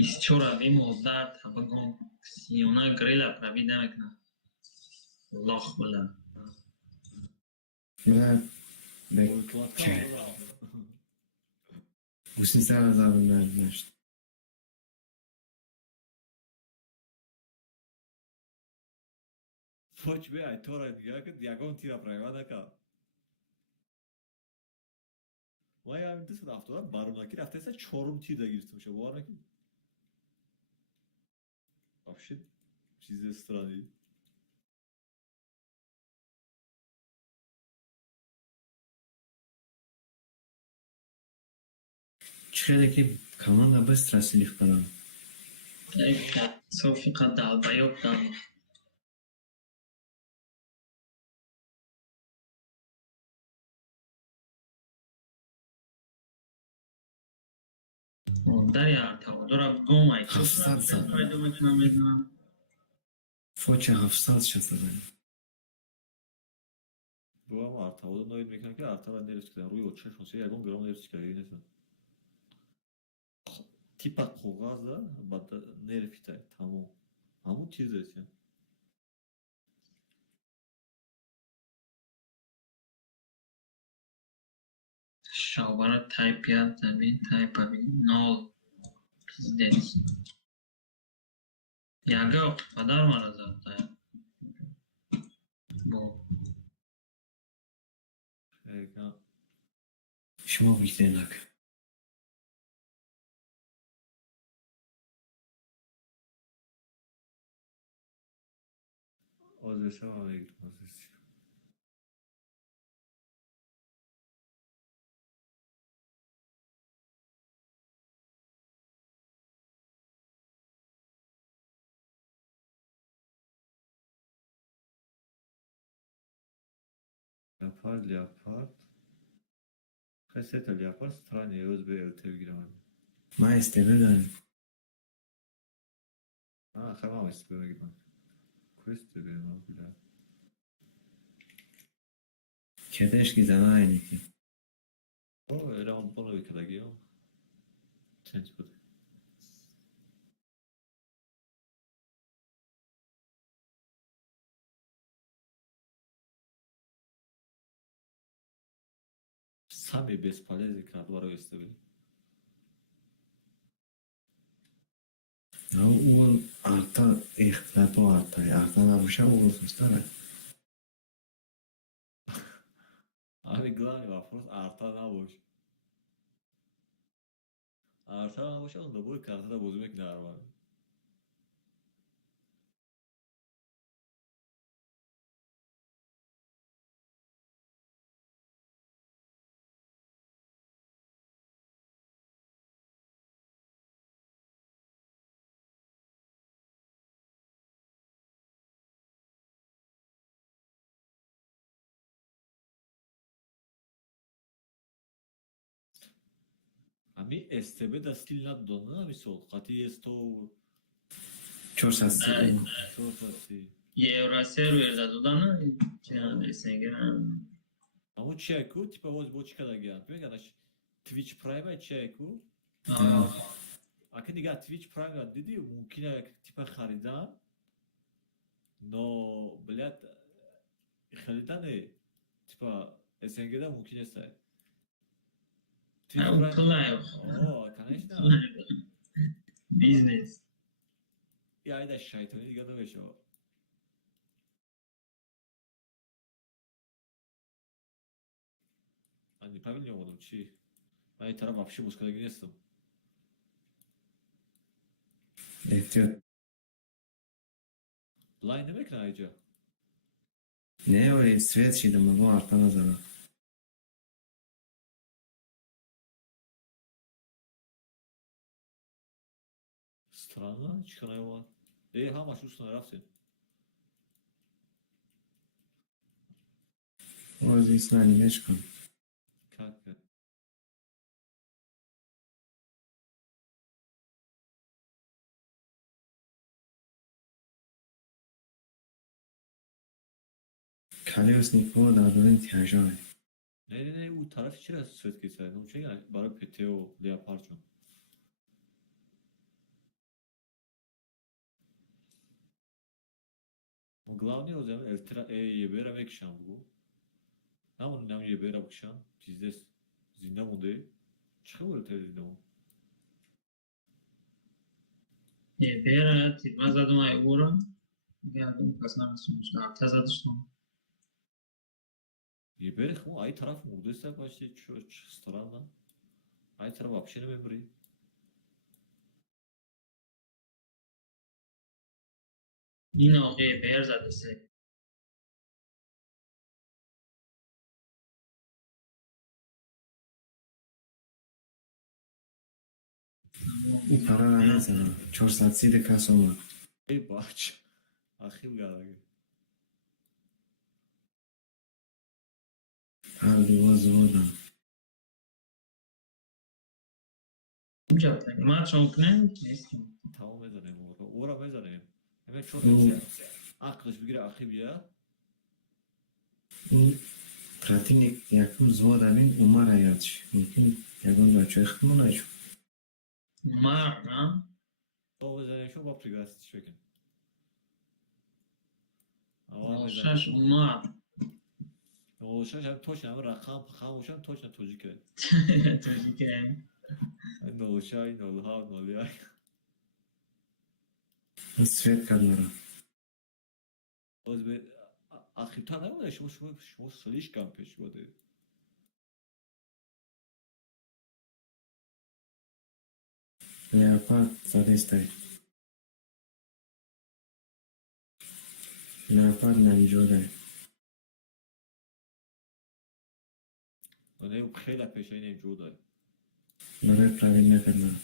ایست چورا بی مبتر تبا گم کسی اونا گریلا پرابی نمیکنه الله بلند میره به Uykulat Şey. kaldı. gusnizar azabından dاشت. Foç be ay tora yagon tira prayva da ka. Vay abi de sıra haftalar barımdaki haftaysa Çorum tir de girdim şu bu araki. Вообще чизе страны. چقدر که команда быстро слишком. Софи ката байоптан در яртав дорам гомай 700 زد. пайдо метунам медунам فوچ 700 شد دادن. Bu ama arta o da noyun mekanik arta ben neresi çıkıyor? Ruyo çeşme şey yagon gram neresi çıkıyor yine sen. Tipa kogaz da bata neresi pitay tamam. Ama çiz etsin. шавара тайп 5 замин тайп 0 пиздец яга падар мара забта бо Eka. شما بیشتر Ozvese var ya ozvese. Leopard. Kaseta Leopard stranie özbe tevgilemem. من استقبال دارم. Ha tamam istiyorum gitmem. Quest de benim abi bir کدش که زمان اینه که. O eleman bana bir kadar giyiyor. Change bu. Sami bezpalezi kadrolara gösteriyor. نه اول آرتا اختلاف با آرتا آرتا نباشه اول سستانه. Abi главный вопрос arta ne boş. Arta ne boş onu da bu kartı da bozmak ne var abi. Ami STB da stilla donna mi sol. Qati esto چور سستی اون. sortasi. евросе руерда додана чена десенгера Ama Çeku tipa voz boçkada geldi. Yani Twitch Prime'a Çeku. Akı diga Twitch Prime'a dedi mümkün tipa خریدن. No blad خریدن tipa SNG'de mümkün ise. Ama pula yok. Oo, конечно. Biznes. Ya da şeytanı diga veş o. Hani правильно oğlum çi. Ben taraf вообще buzkada gidesim. احتیاط. Line demek ne ayrıca? نه و استریت شیدم با آرتا نزدم. Странно, çıkan var. Ha maç üstüne rafsın. باز ایست ننیمش کن. Kanka. کلیوس نیکو دادن تیاجای. Ne bu taraf içine söz geçer. Ne şey yani bana PTO Leopard. Главный o zaman Yebera Mekşan bu. Namın nam Yebera Mekşan. Bizde zinde mı? Çıkıyor televizde mi? Yebera tipma zadım ay uğram. Geldim kasnam sonuçta. Arta zadıştım. Yebera mı? Ay taraf mı? Buradaysa başta çok strana. Ay taraf вообще не memori. این آقای بر زده سه. این para را نزنم 430 کس اومد Ey baş. Ahil geldi. هر دو زودم اونجا تایی ما چونکنه نیستیم. Tamam edelim orada. Ora edelim. Hemen çok Bu Arkadaş bir kere akıl ya. این پراتین یکم زود الان اومد یادش ممکن یکم بچه اختمون نشد مار نه؟ Tamam edelim şu bak prigast çekin. شش مار. Oluşan hem точно hem rakam oluşan точно tocike. توجی که Ne oluşan ne olur ha ne oluyor. سفید کردم Oz be akılta ne var şu soliş kampeş bode. لیاپاد زده استای لیاپاد نمیجوره Ne bu khela peşe ne joda. برای پروین نکردم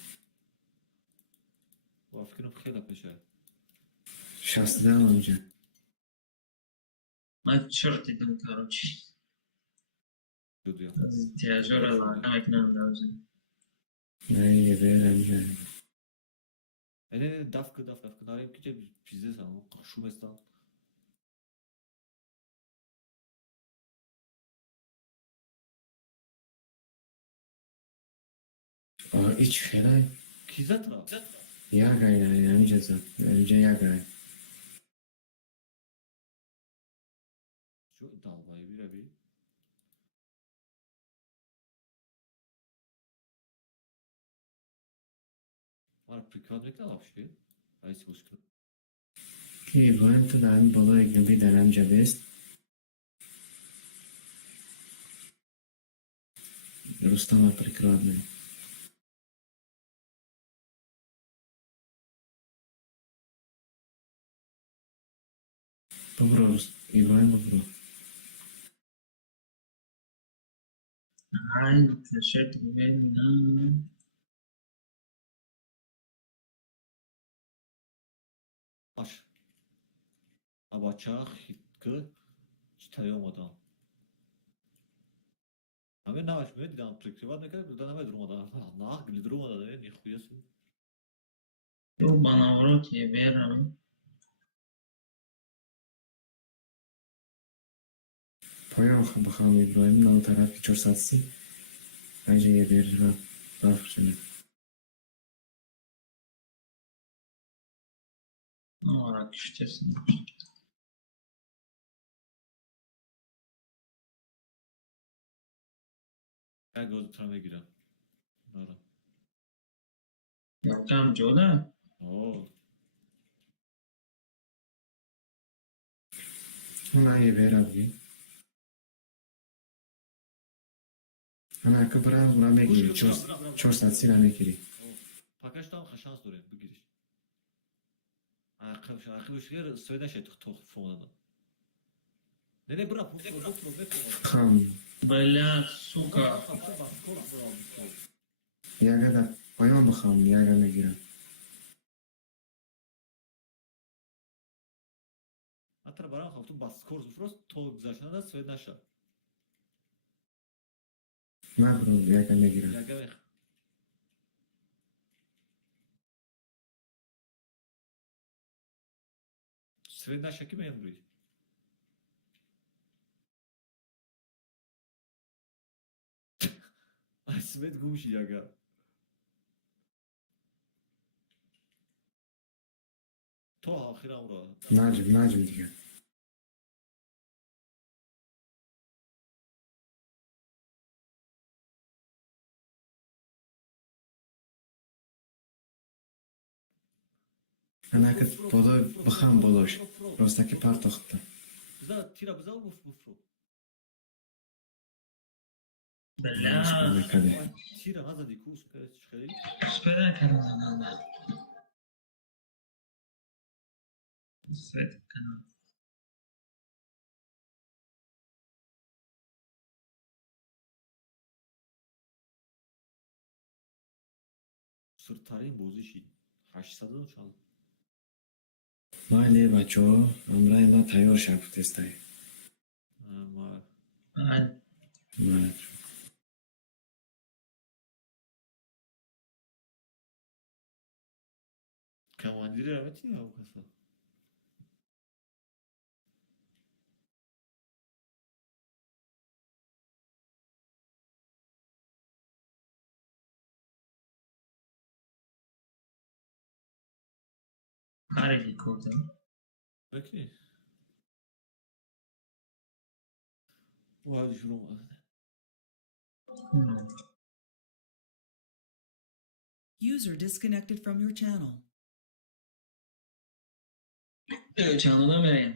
Bu fikrim khela peşe. 60 اونجا من چرت دیدم کاروچی Joda ya. تیاجور از آنها مکنم لازم. نه یه برم جا Ne dafkı narayım ki bizde sana şu mestan. ایچ خیلی Kizatra. یا گای نه اینجا زد اینجا یا گای Şu dalbayı bir abi. Var prikladnik ne yapıyor? Aysi boşkun. که ایوان تو دارم بالا اگنبی دارم جا بست رستم پرکراد نه ببرو ایوان ببرو های تشرت ببینم. Baş. Abaçak hitkı çıtaya olmadan. Ama ne var şimdi didan priklivat ne kadar buradan hemen durmadan. Nah gibi durmadan ne nihuyası. تو بناورو که برم. پایان بخوام ایبراهیم نام طرف 430 اینجا یه بیر را رفت شده آره کشتیسیم. Gel gözü tramvaya girelim. Nara. یکم جدا. Oo. اون یه بیر را بگی همه اکا برا میگیری 430 را میگیری Pakaş tam şans doğru bu giriş. Akıl şeker söyleşe tık fonuna. Ne bırak bu خام بله سوکا. یا گدا پایان بخوام یا گدا میگیرم Hatta baran hafta baskor zufros to güzelşine de söyleşe. نه برو یا گدا میگیرم Ya gel. Söyleşe ki ben burayı. Ay Svet gumuş ya ga. To ahira ura. نجم دیگه Anakit bola bixam bolosh. Rostaki partoxtda. Biza tira biza bufro. بله Kade. Tira nazadi ku uspere çıkayım. سپیده کنم زمان سپیده کنم Sırtarayım bozuşi. 800 çal. Mayli bacho, amra imda tayyor shab testay. Ama آره Mayli. kamancı rahmeti ya bu kasa. کاری کردم Peki. O halde şurum var. User disconnected from your channel. چندانه بریم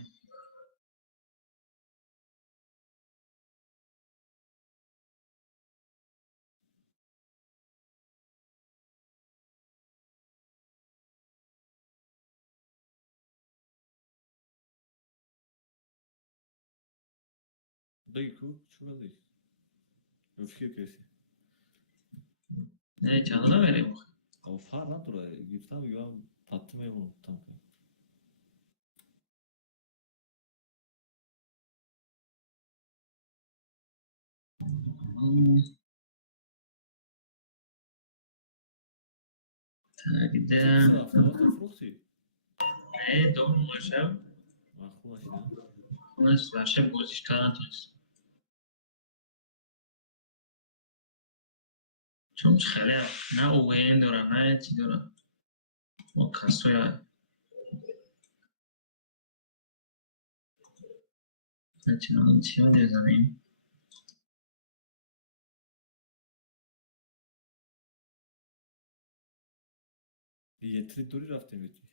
Dayı ku şurada. Öfke kesi. نه چندانه بریم Ama far lan tura. Giftan bir an tattım ev onu tankı. تاکده Sıra hafta hafta frukti. نه دو مشب Aklına şimdi. خونش برشه بازیش کردن تونست چون خیلی نه اوین دارن نه چی دارن ما کسوی نه چنان چی ها دیر زنیم Yetri duri raftem yetri.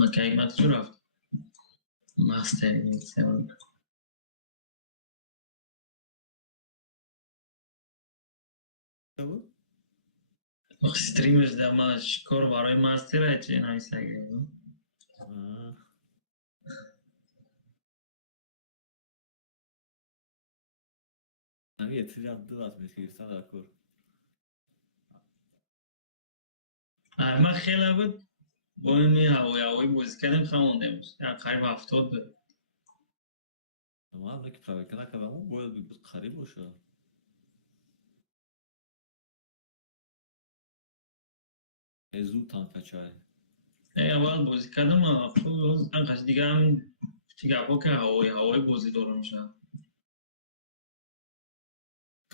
ما که حکمت جو رفت مستر این سوال Ne bu? وقت استریمش در ما کار برای مستر چه نایسته گرد Ha. Hani yetri yaptı da atmış girsen de akor. ما خیلی بود با این هوایی بازی کردیم خمونده بود قریب 70 بود Ama ne ki pravikana kadar mı böyle bir karı boşa. Ezu tanka çay. اول بازی کردم انقدر دیگه هم گپا که هوایی بازی دارم میشه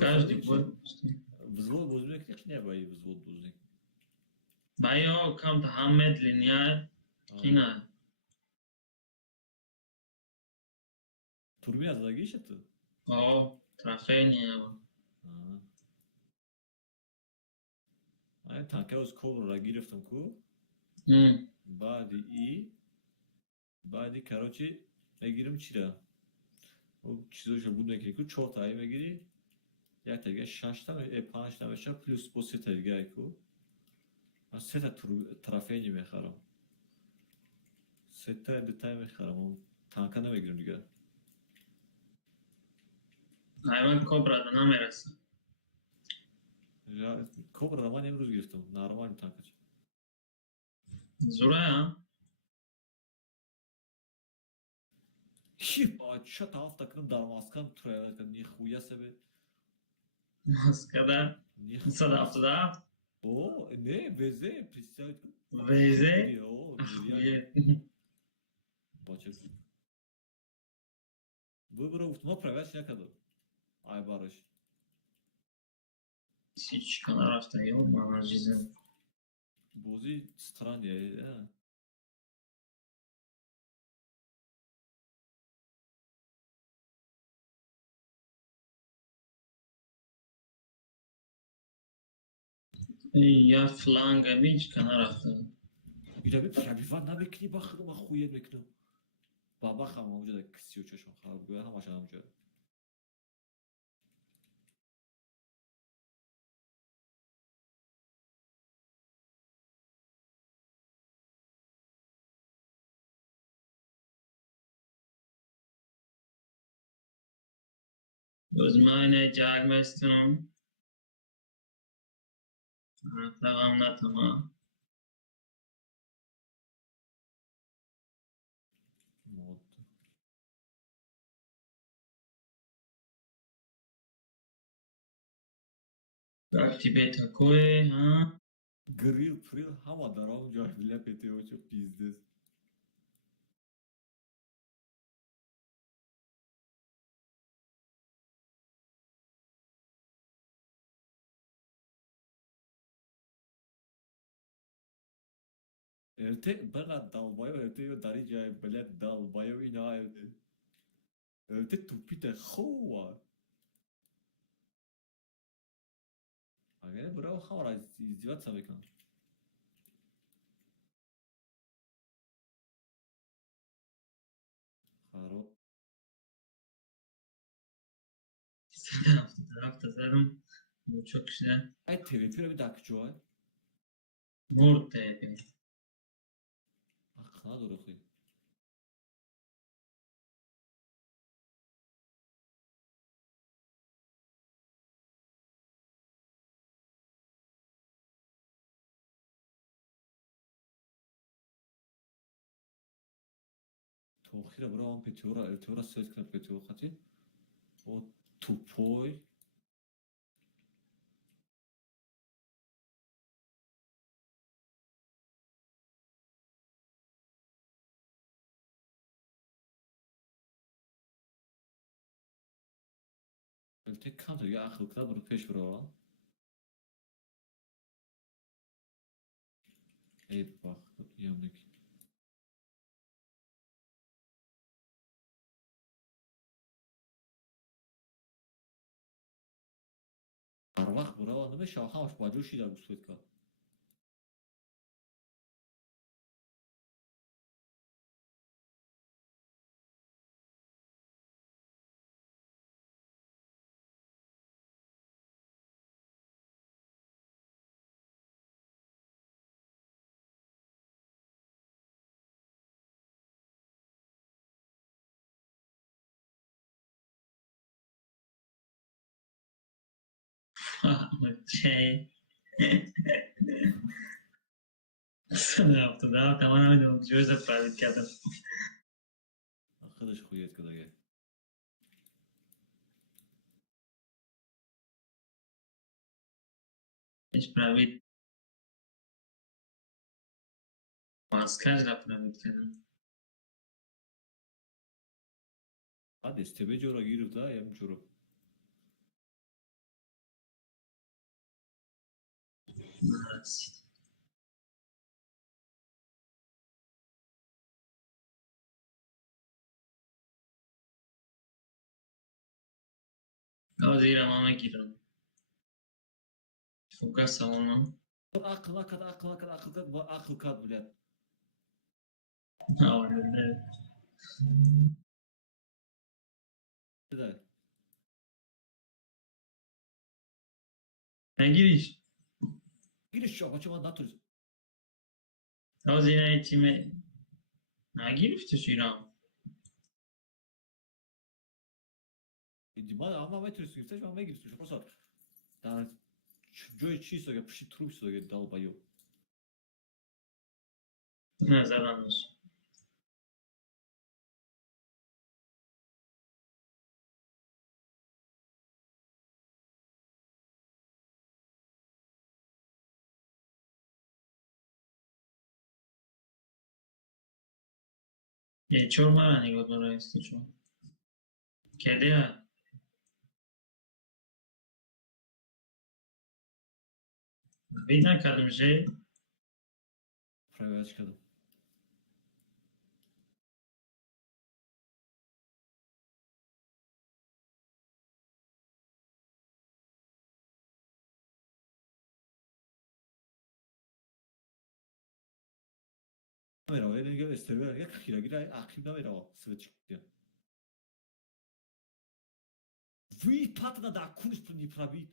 каждый год Взвод bozmak ne bayi vзвод bozmak. Bayo kam tahammed linear kina Turbina da geçti. trafenia Ay tanka öz kol ra giriftim ku. Badi karochi megirim çira. O çizoşa bunu ki ku çotayı megiri. Ya tege 6 ta 5 ta beşa plus bu setergay ku. من سه تا طرفینی میخرم سه تا دتای میخرم اون تانکا نمیگیرم دیگه hayvan kobra da نمیرسه یا کوبرا من امروز گرفتم نارمال تانکا زوره ha Hip aça taraf takım darmaskan turaya nihuya sebe maskada صدفت da o ne veze prisayt veze o Bacı. Выборы установок проводить некогда. Ay Barış. hiç kadar hafta yok bana cizim Bozi stranie, ya. یا فلانگ هیچ کنار رفتم. اینا به کبیفت نمیکنی بخیر من خویت میکنم بابا خواهم اونجا در کسی و چشم خراب گوه همش همونجا Uzmane jagmestum. Tamam na tamam. مود Aktivite koe ha. گریل پریل همه در اونجا بله پیتی و چه پیزدست ارته بلد دالبایو ارته یو داری جای بلد دالبایو اینا ارته توپیت خواه اگر برای خواهر از زیاد سبه کن خراب Hafta zaten bu çok güzel. ای تیوی پیرو دک جوای Murta yapıyor. اخنا داره خوی توخیره برای آن پیتیورا ارتیورا سوید کنه پیتیور خطی o tupoj tek kanto ya akıllıkla bunu peş bro. Ey bak yandık. Arvak bro anı ve şaha hoş bacuşi da bu sütka. Şey. Sana yaptı daha tamamen de unutuyoruz hep kadın. Arkadaş kuyet kadar gel. Hiç pravi maskaj da pravi kadın. Hadi istebe cora girip da yem cora. Evet. O zira mama girin. Fokus savunma. Akıl akıl kat bile. Evet. Hadi. Ne giriş? Giriş şu açıma naturiz. O zira içime. Ne giriş tuşuyla? Ma ama metrus girse şu an me girse şu prosa. Daha joy çiğ ya pişi trup soge dalbayo. Ne zaranmış. Çorma hani götürür istiyor. Kedi ya. Bir nakadım şey. Private çıkalım. Namera, ele esteve ya kira aktiv namera svetchkya. Ви патна да кунш пни правит.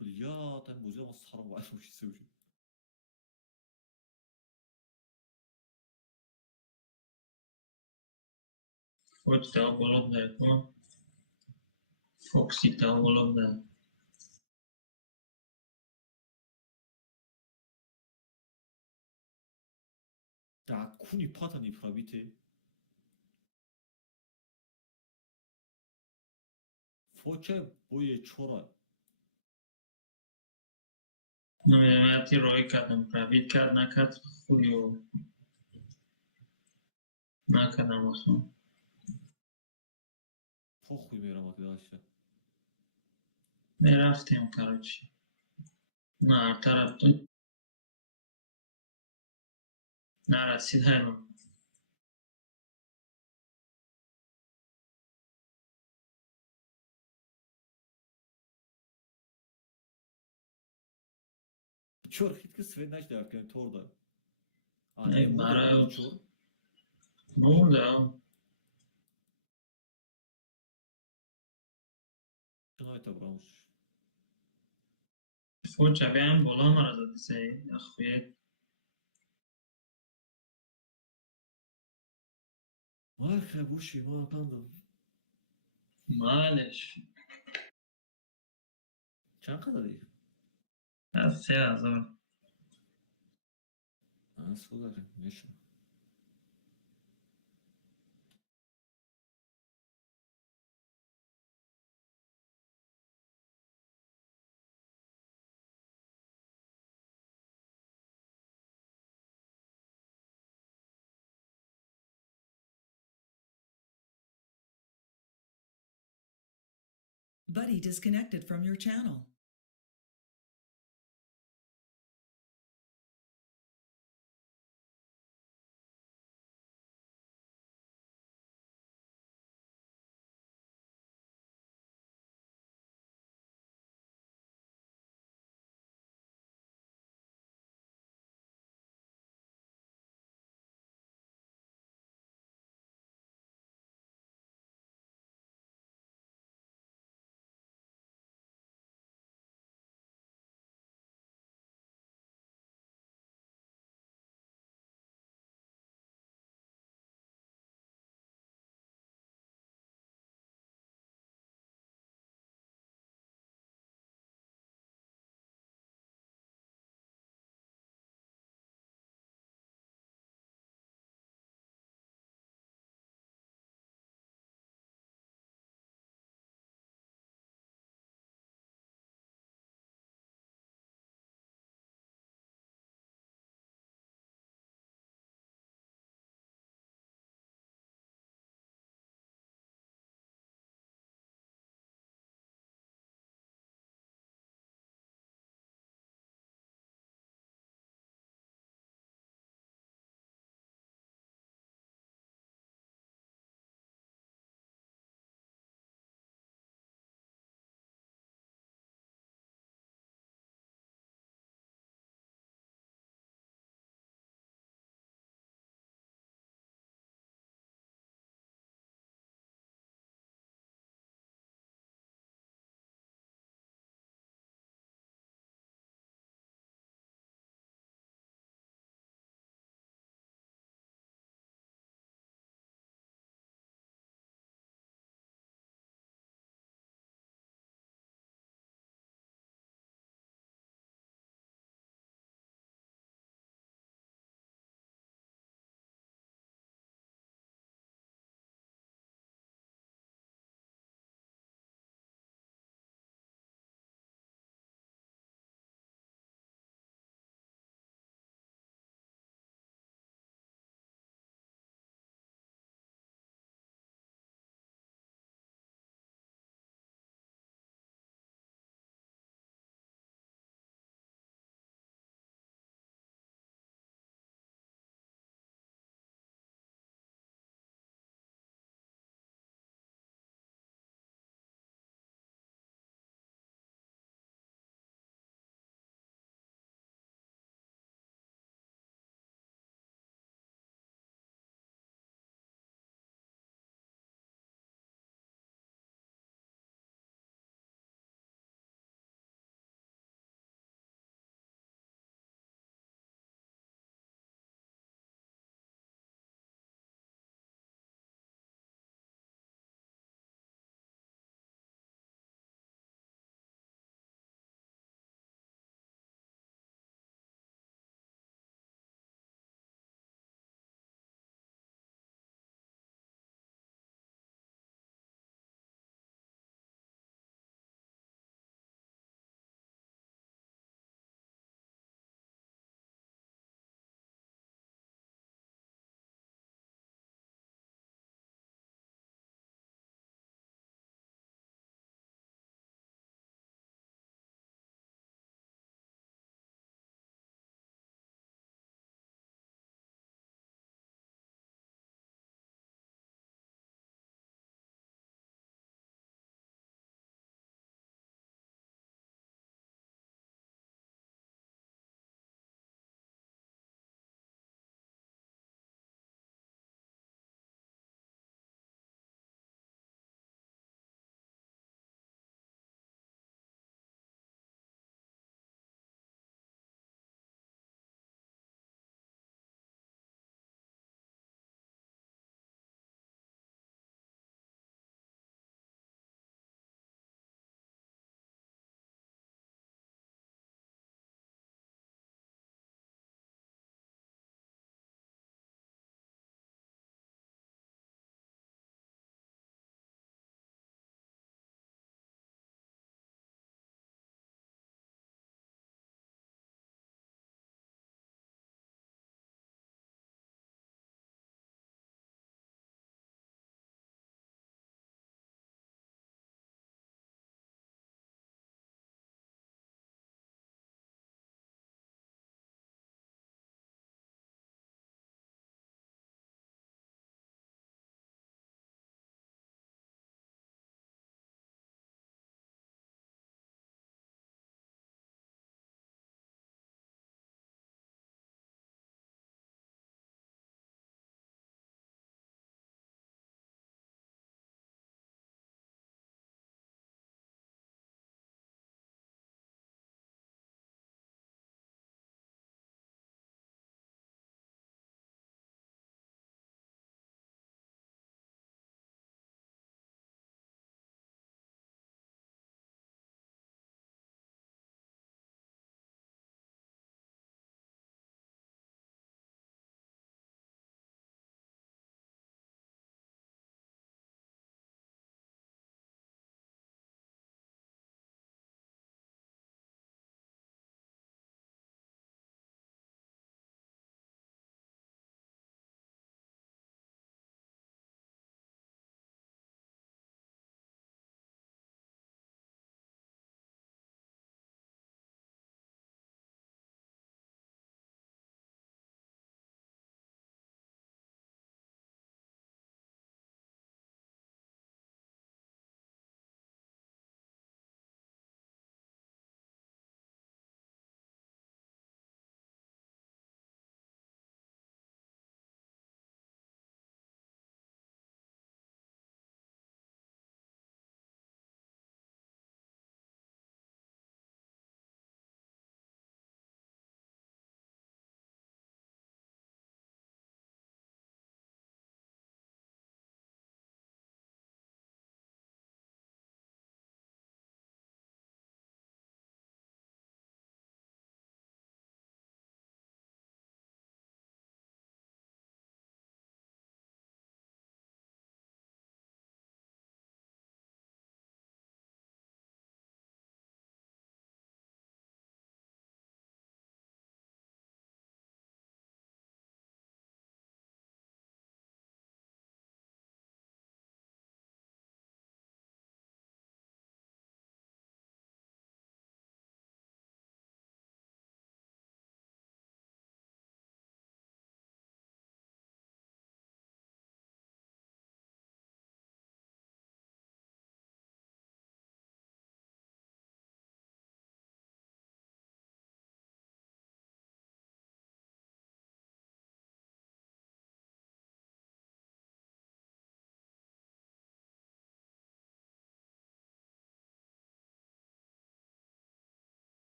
Бля, там музей он сарам вай вообще севши. Foci dau bolov da acum. Foxy dau bolov da. Da kuni patni pravite. Foce boye chora. Numai roi kardam pravit kard nakard خویو نکردم اصلا. Похуй мерам дальше. رفتیم короче. نه طرف تو نرسید همون. Чор хит ки свет наш да кен торда. А Не, не барай мудро от. чор. برده Чно это брамш. فوچ هم بالا مرا زده سی اخوی Ах, буши, ма пандам. مالش Чан кадари? از 3000 А, судари, нешо. Buddy disconnected from your channel.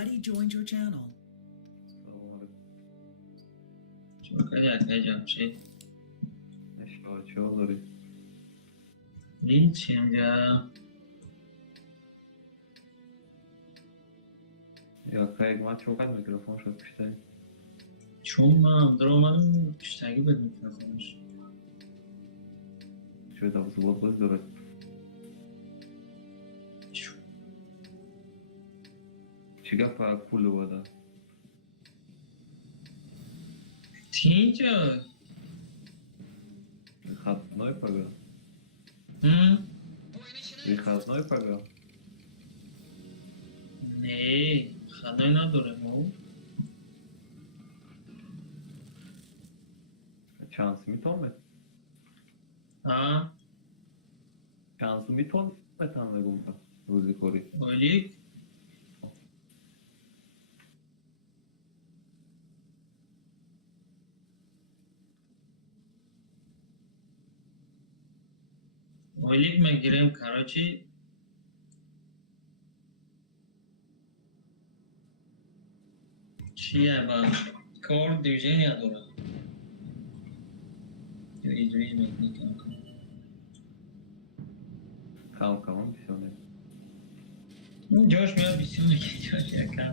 Buddy joined your channel. چون خیلی اکای جمشید چه داری؟ هیچی اینجا یا کاری ما چوکت میکروفون شد پشته چون من در اومدم پشتگی بد میکروفونش شوی دا بزرگ باز داره چی گفت پول بوده؟ تینجا Выходной пора. Выходной пора. نه خدای نداره مو Şans mitome. ها Şans mitome tam gumba. Ruzi kori. اولیک اولیک مگیرم کراچی چیه با کار دیوژن نداره دیوژن میکنم Kalkamam bir şey olmuyor. اون جاش میاد بیسیونه که جاش یکم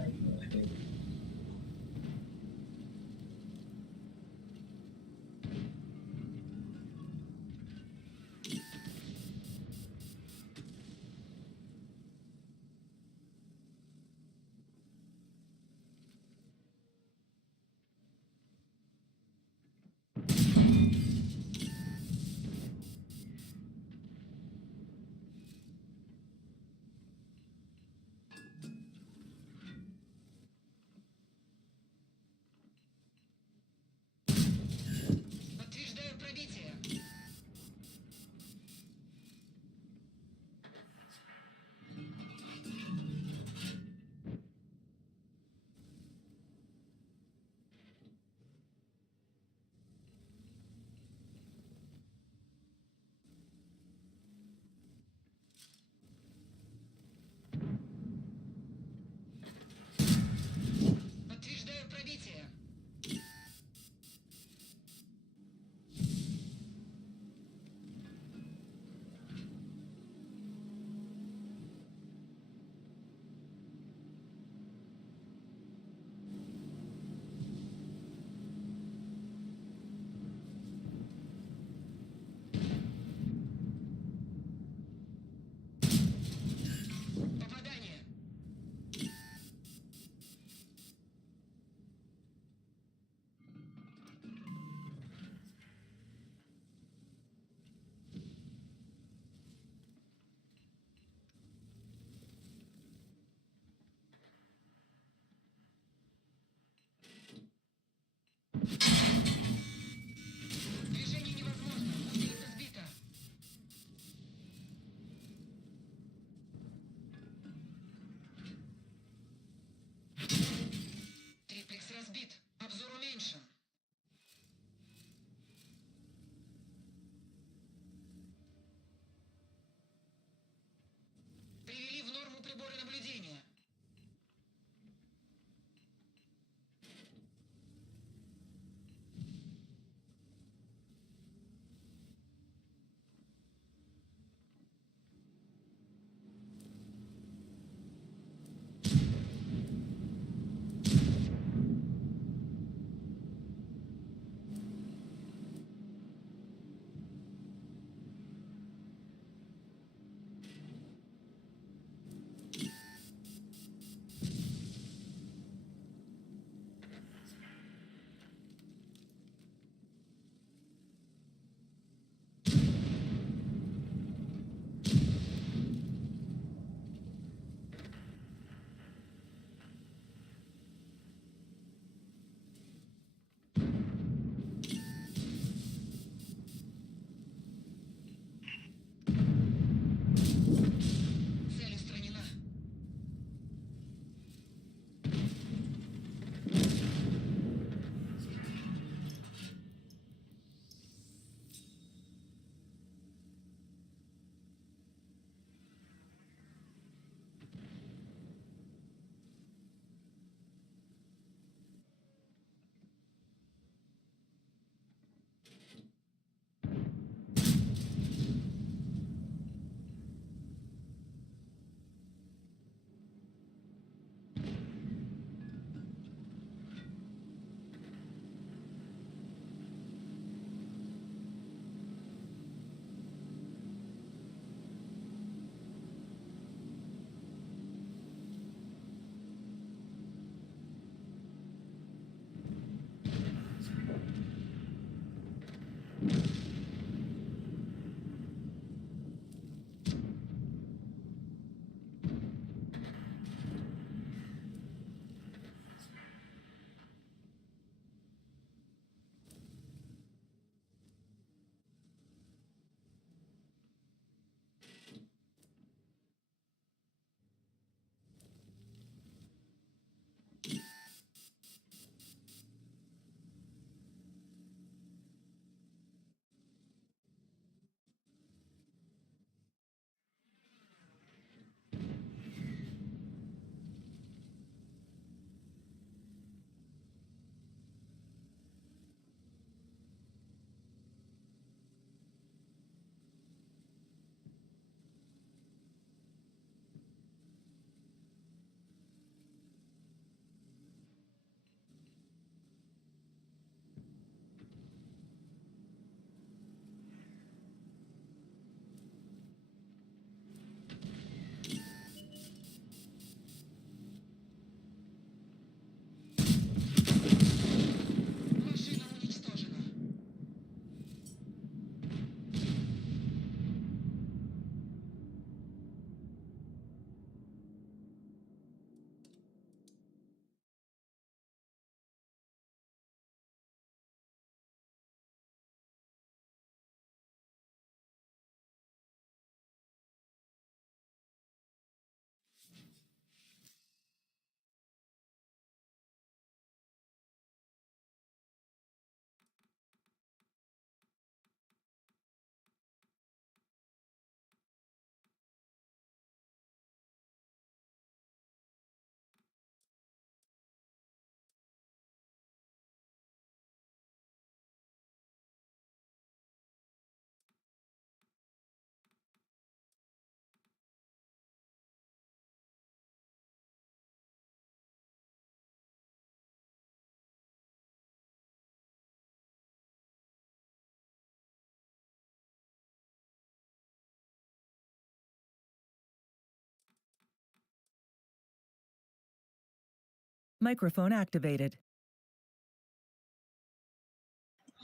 Microphone activated.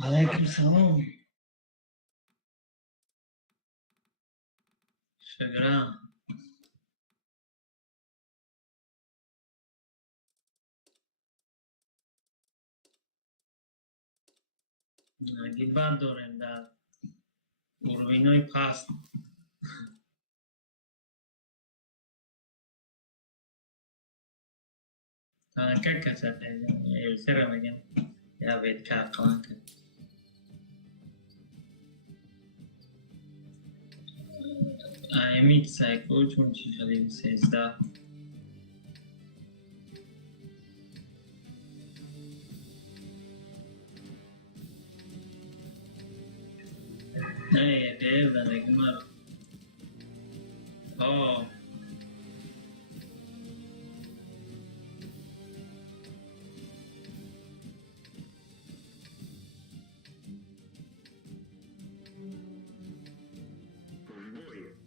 علیکم سلام شکرم نگی بد داریم در گروهین های پست تانکه کسا تیزم سر میگم یا بید که اقلان کن ایمیت سایکو چون چی خلیم 13 نه دیر داره مر آه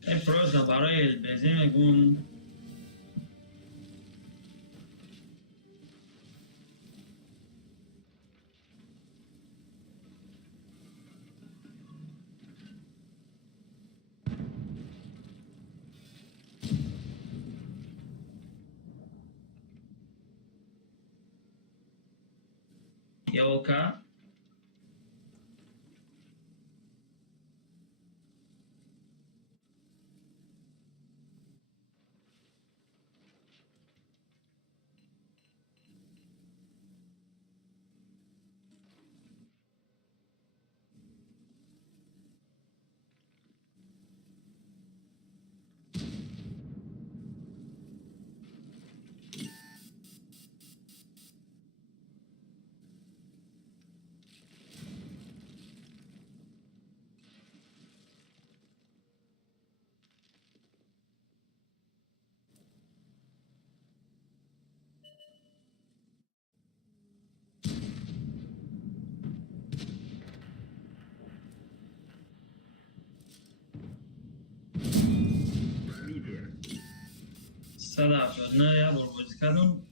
این پروسا برای البزی میگون Yoka. Sada, ne ja borbozi kadın.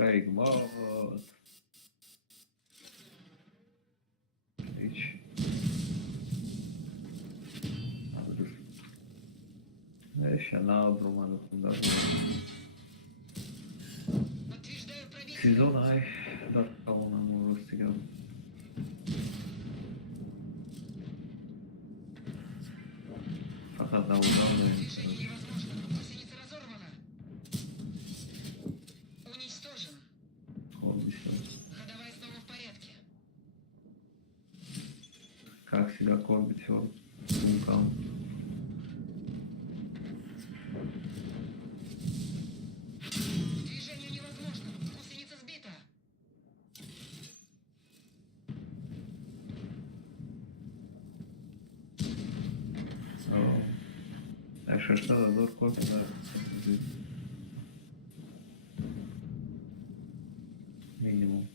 Кайгмат. Речь. Адрес. Еще на Бруману даже. Подтверждаю пробитие. Сезон ай. Да, кого нам растягал. Fakat davuldan Движение невозможно. Гусеница разорвана. Уничтожен. olmuştu. Ходовая снова в порядке. Как всегда, Корбит все вулкан. Движение невозможно. Гусеница сбита. А что да, зор Корбит, да. Минимум.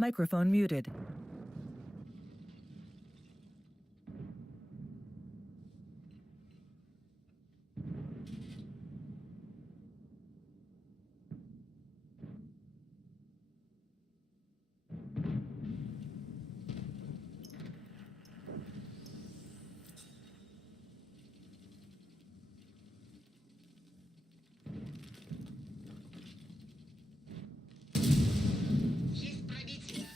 Microphone muted. Есть пробитие.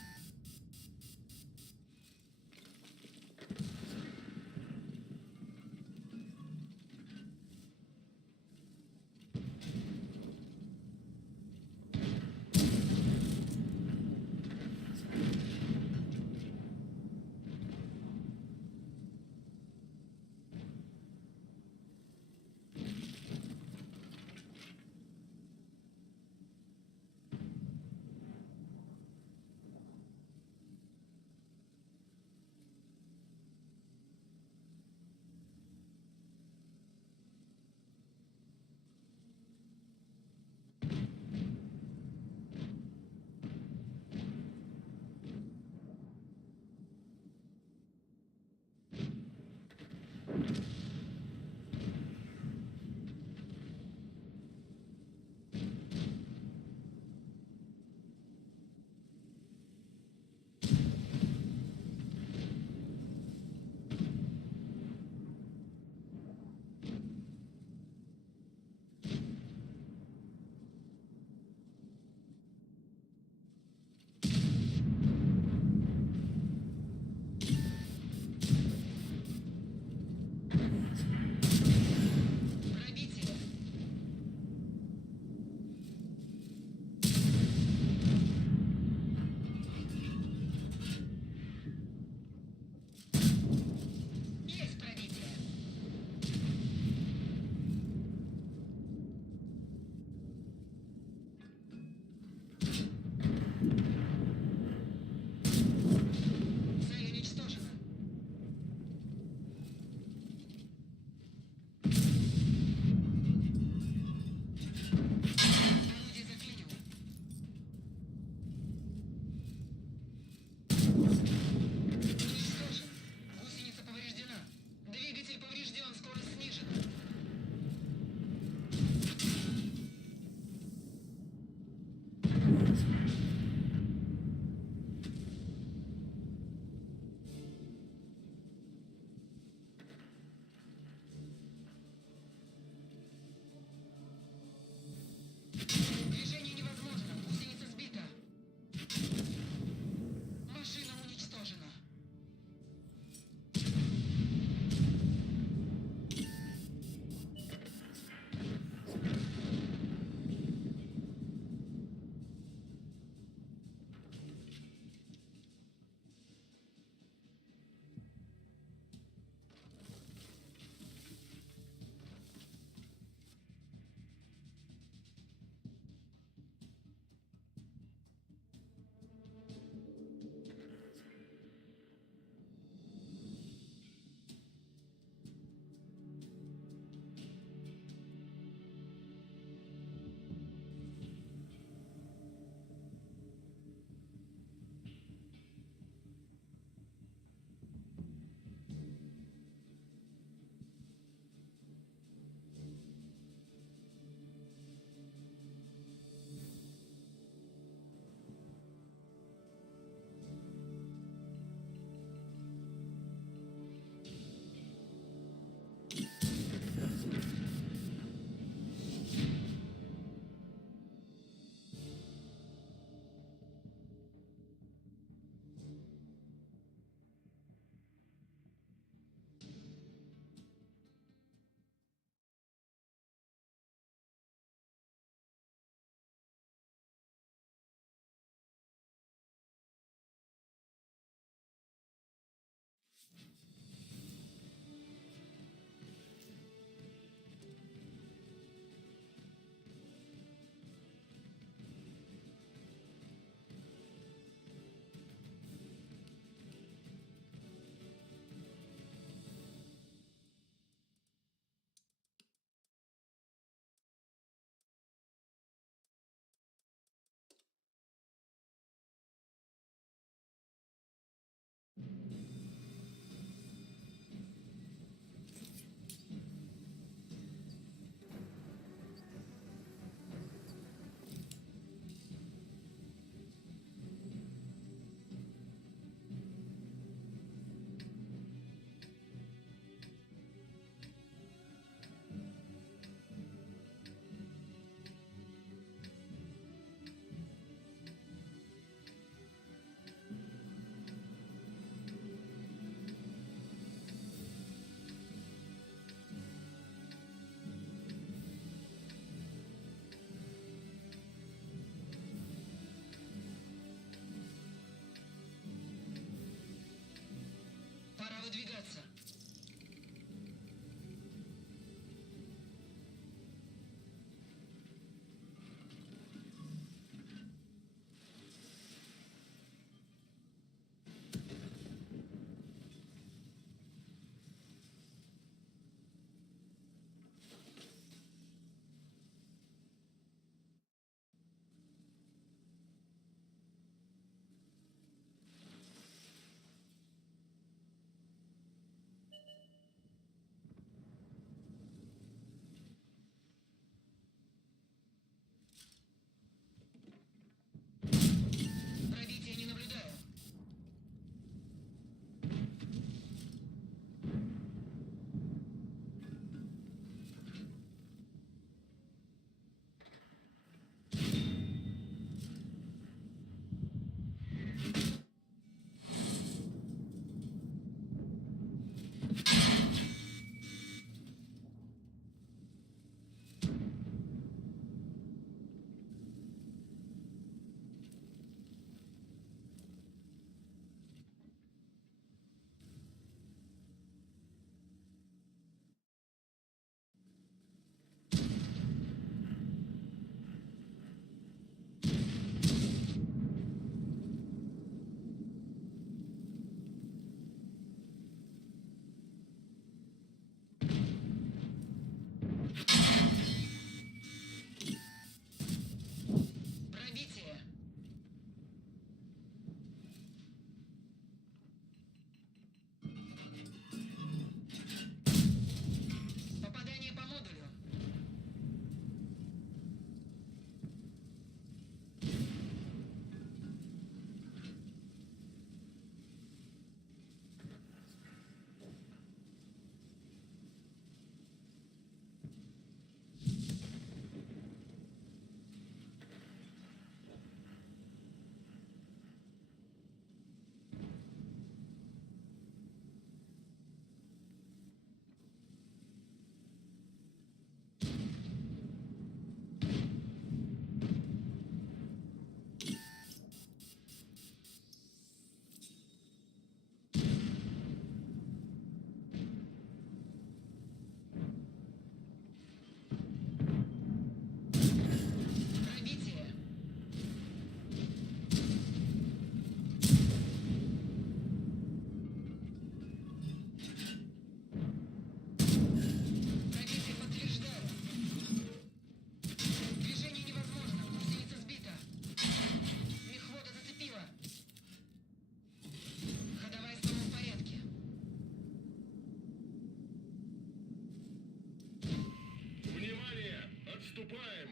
Приступаем!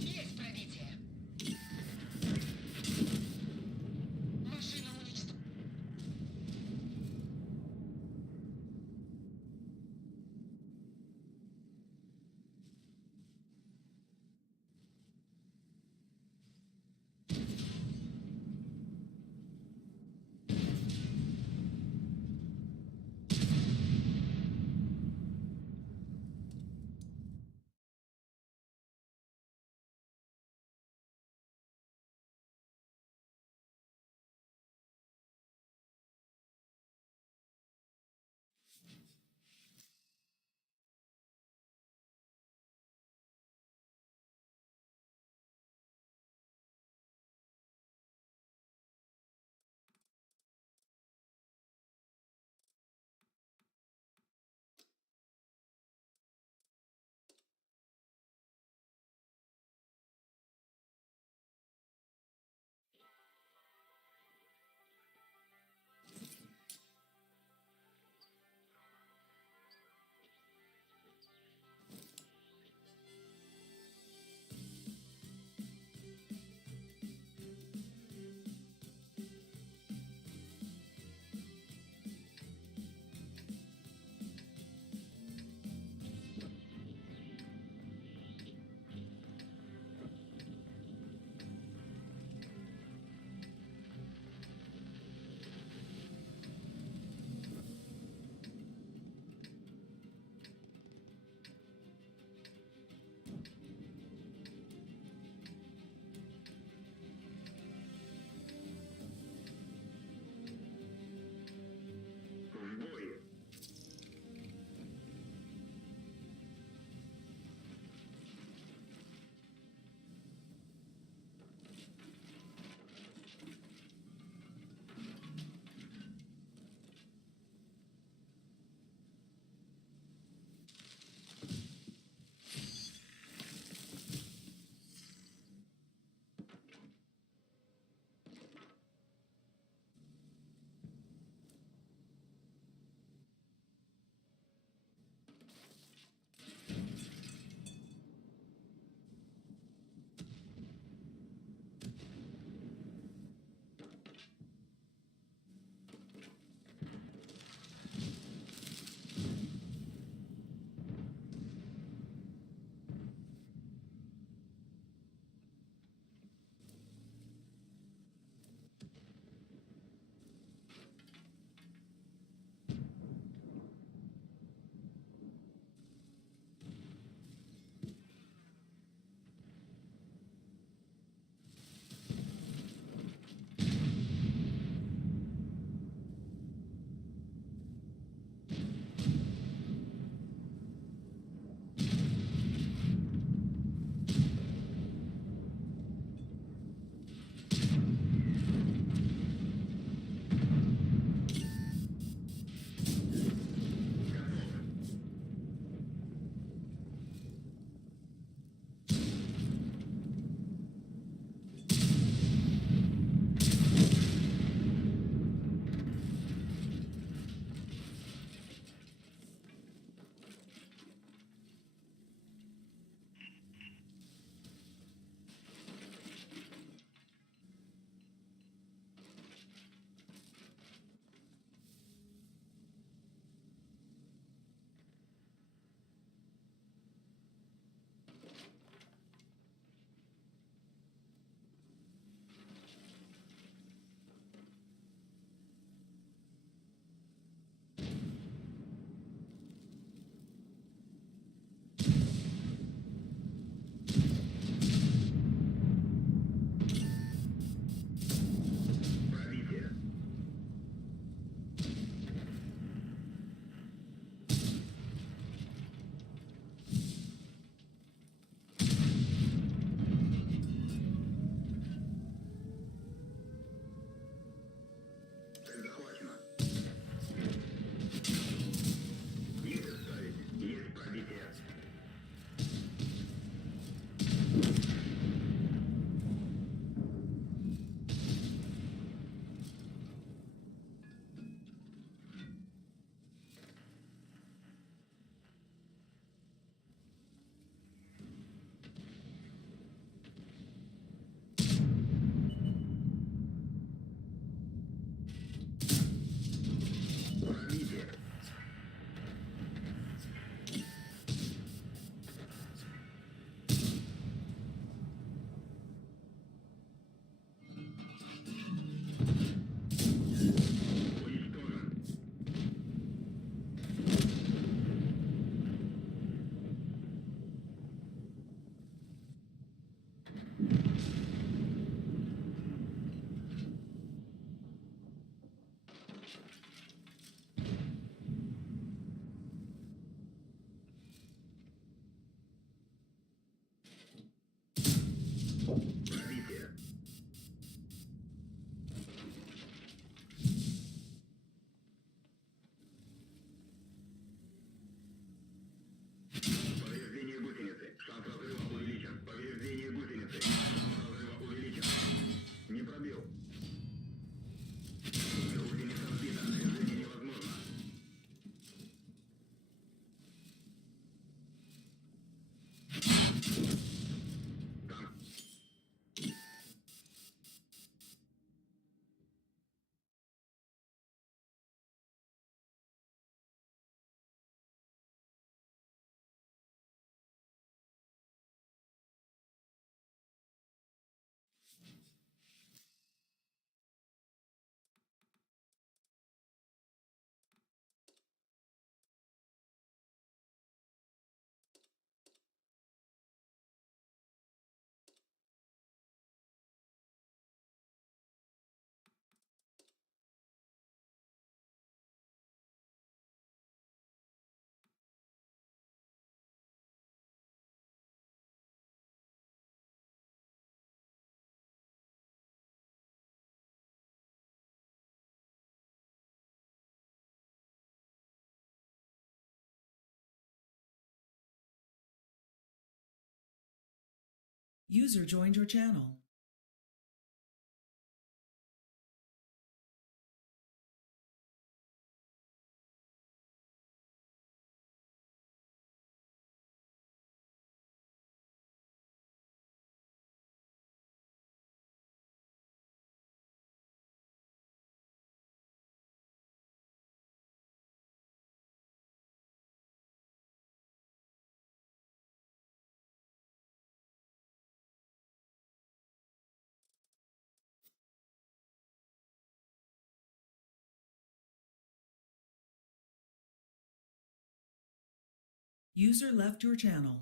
Есть пробитие. Машина уничтожена. User joined your channel. User left your channel.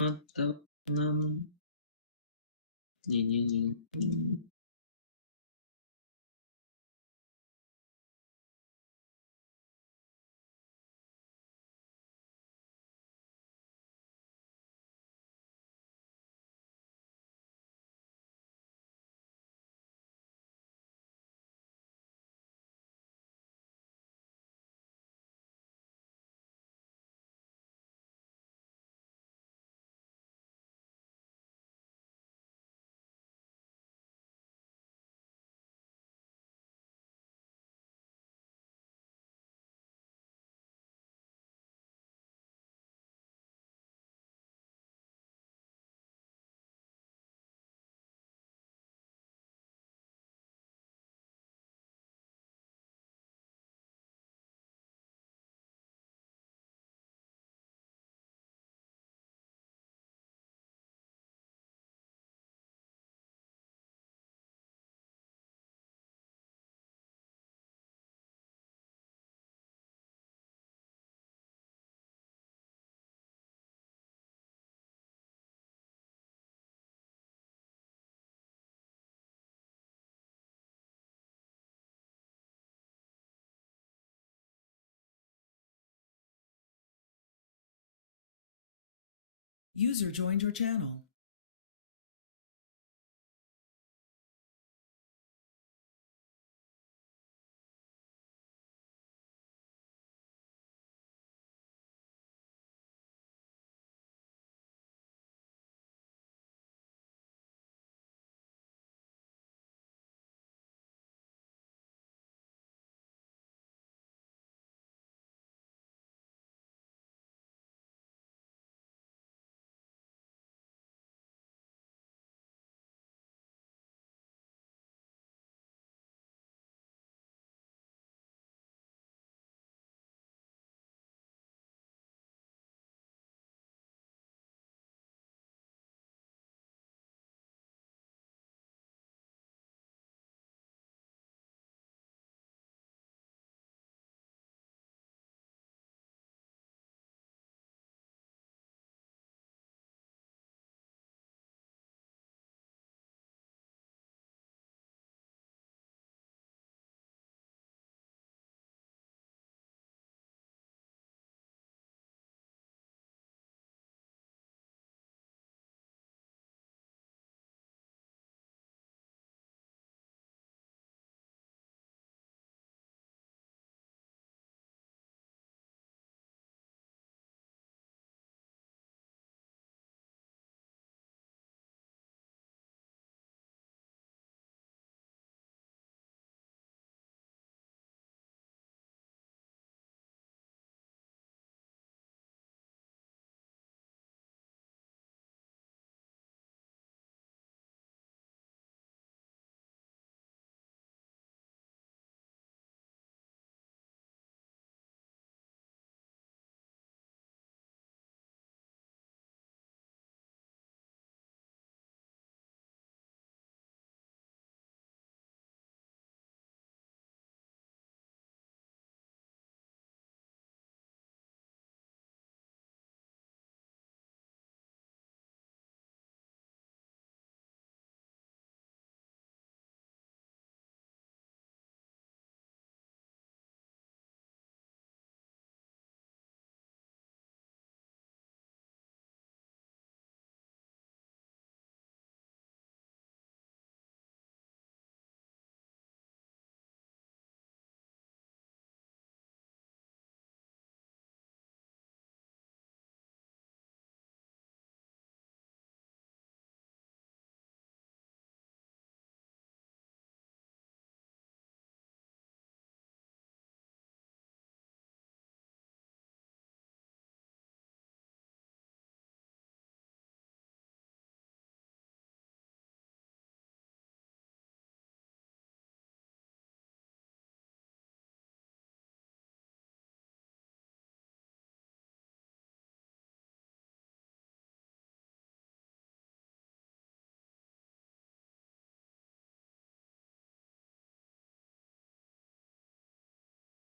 Нам... Не-не-не. User joined your channel.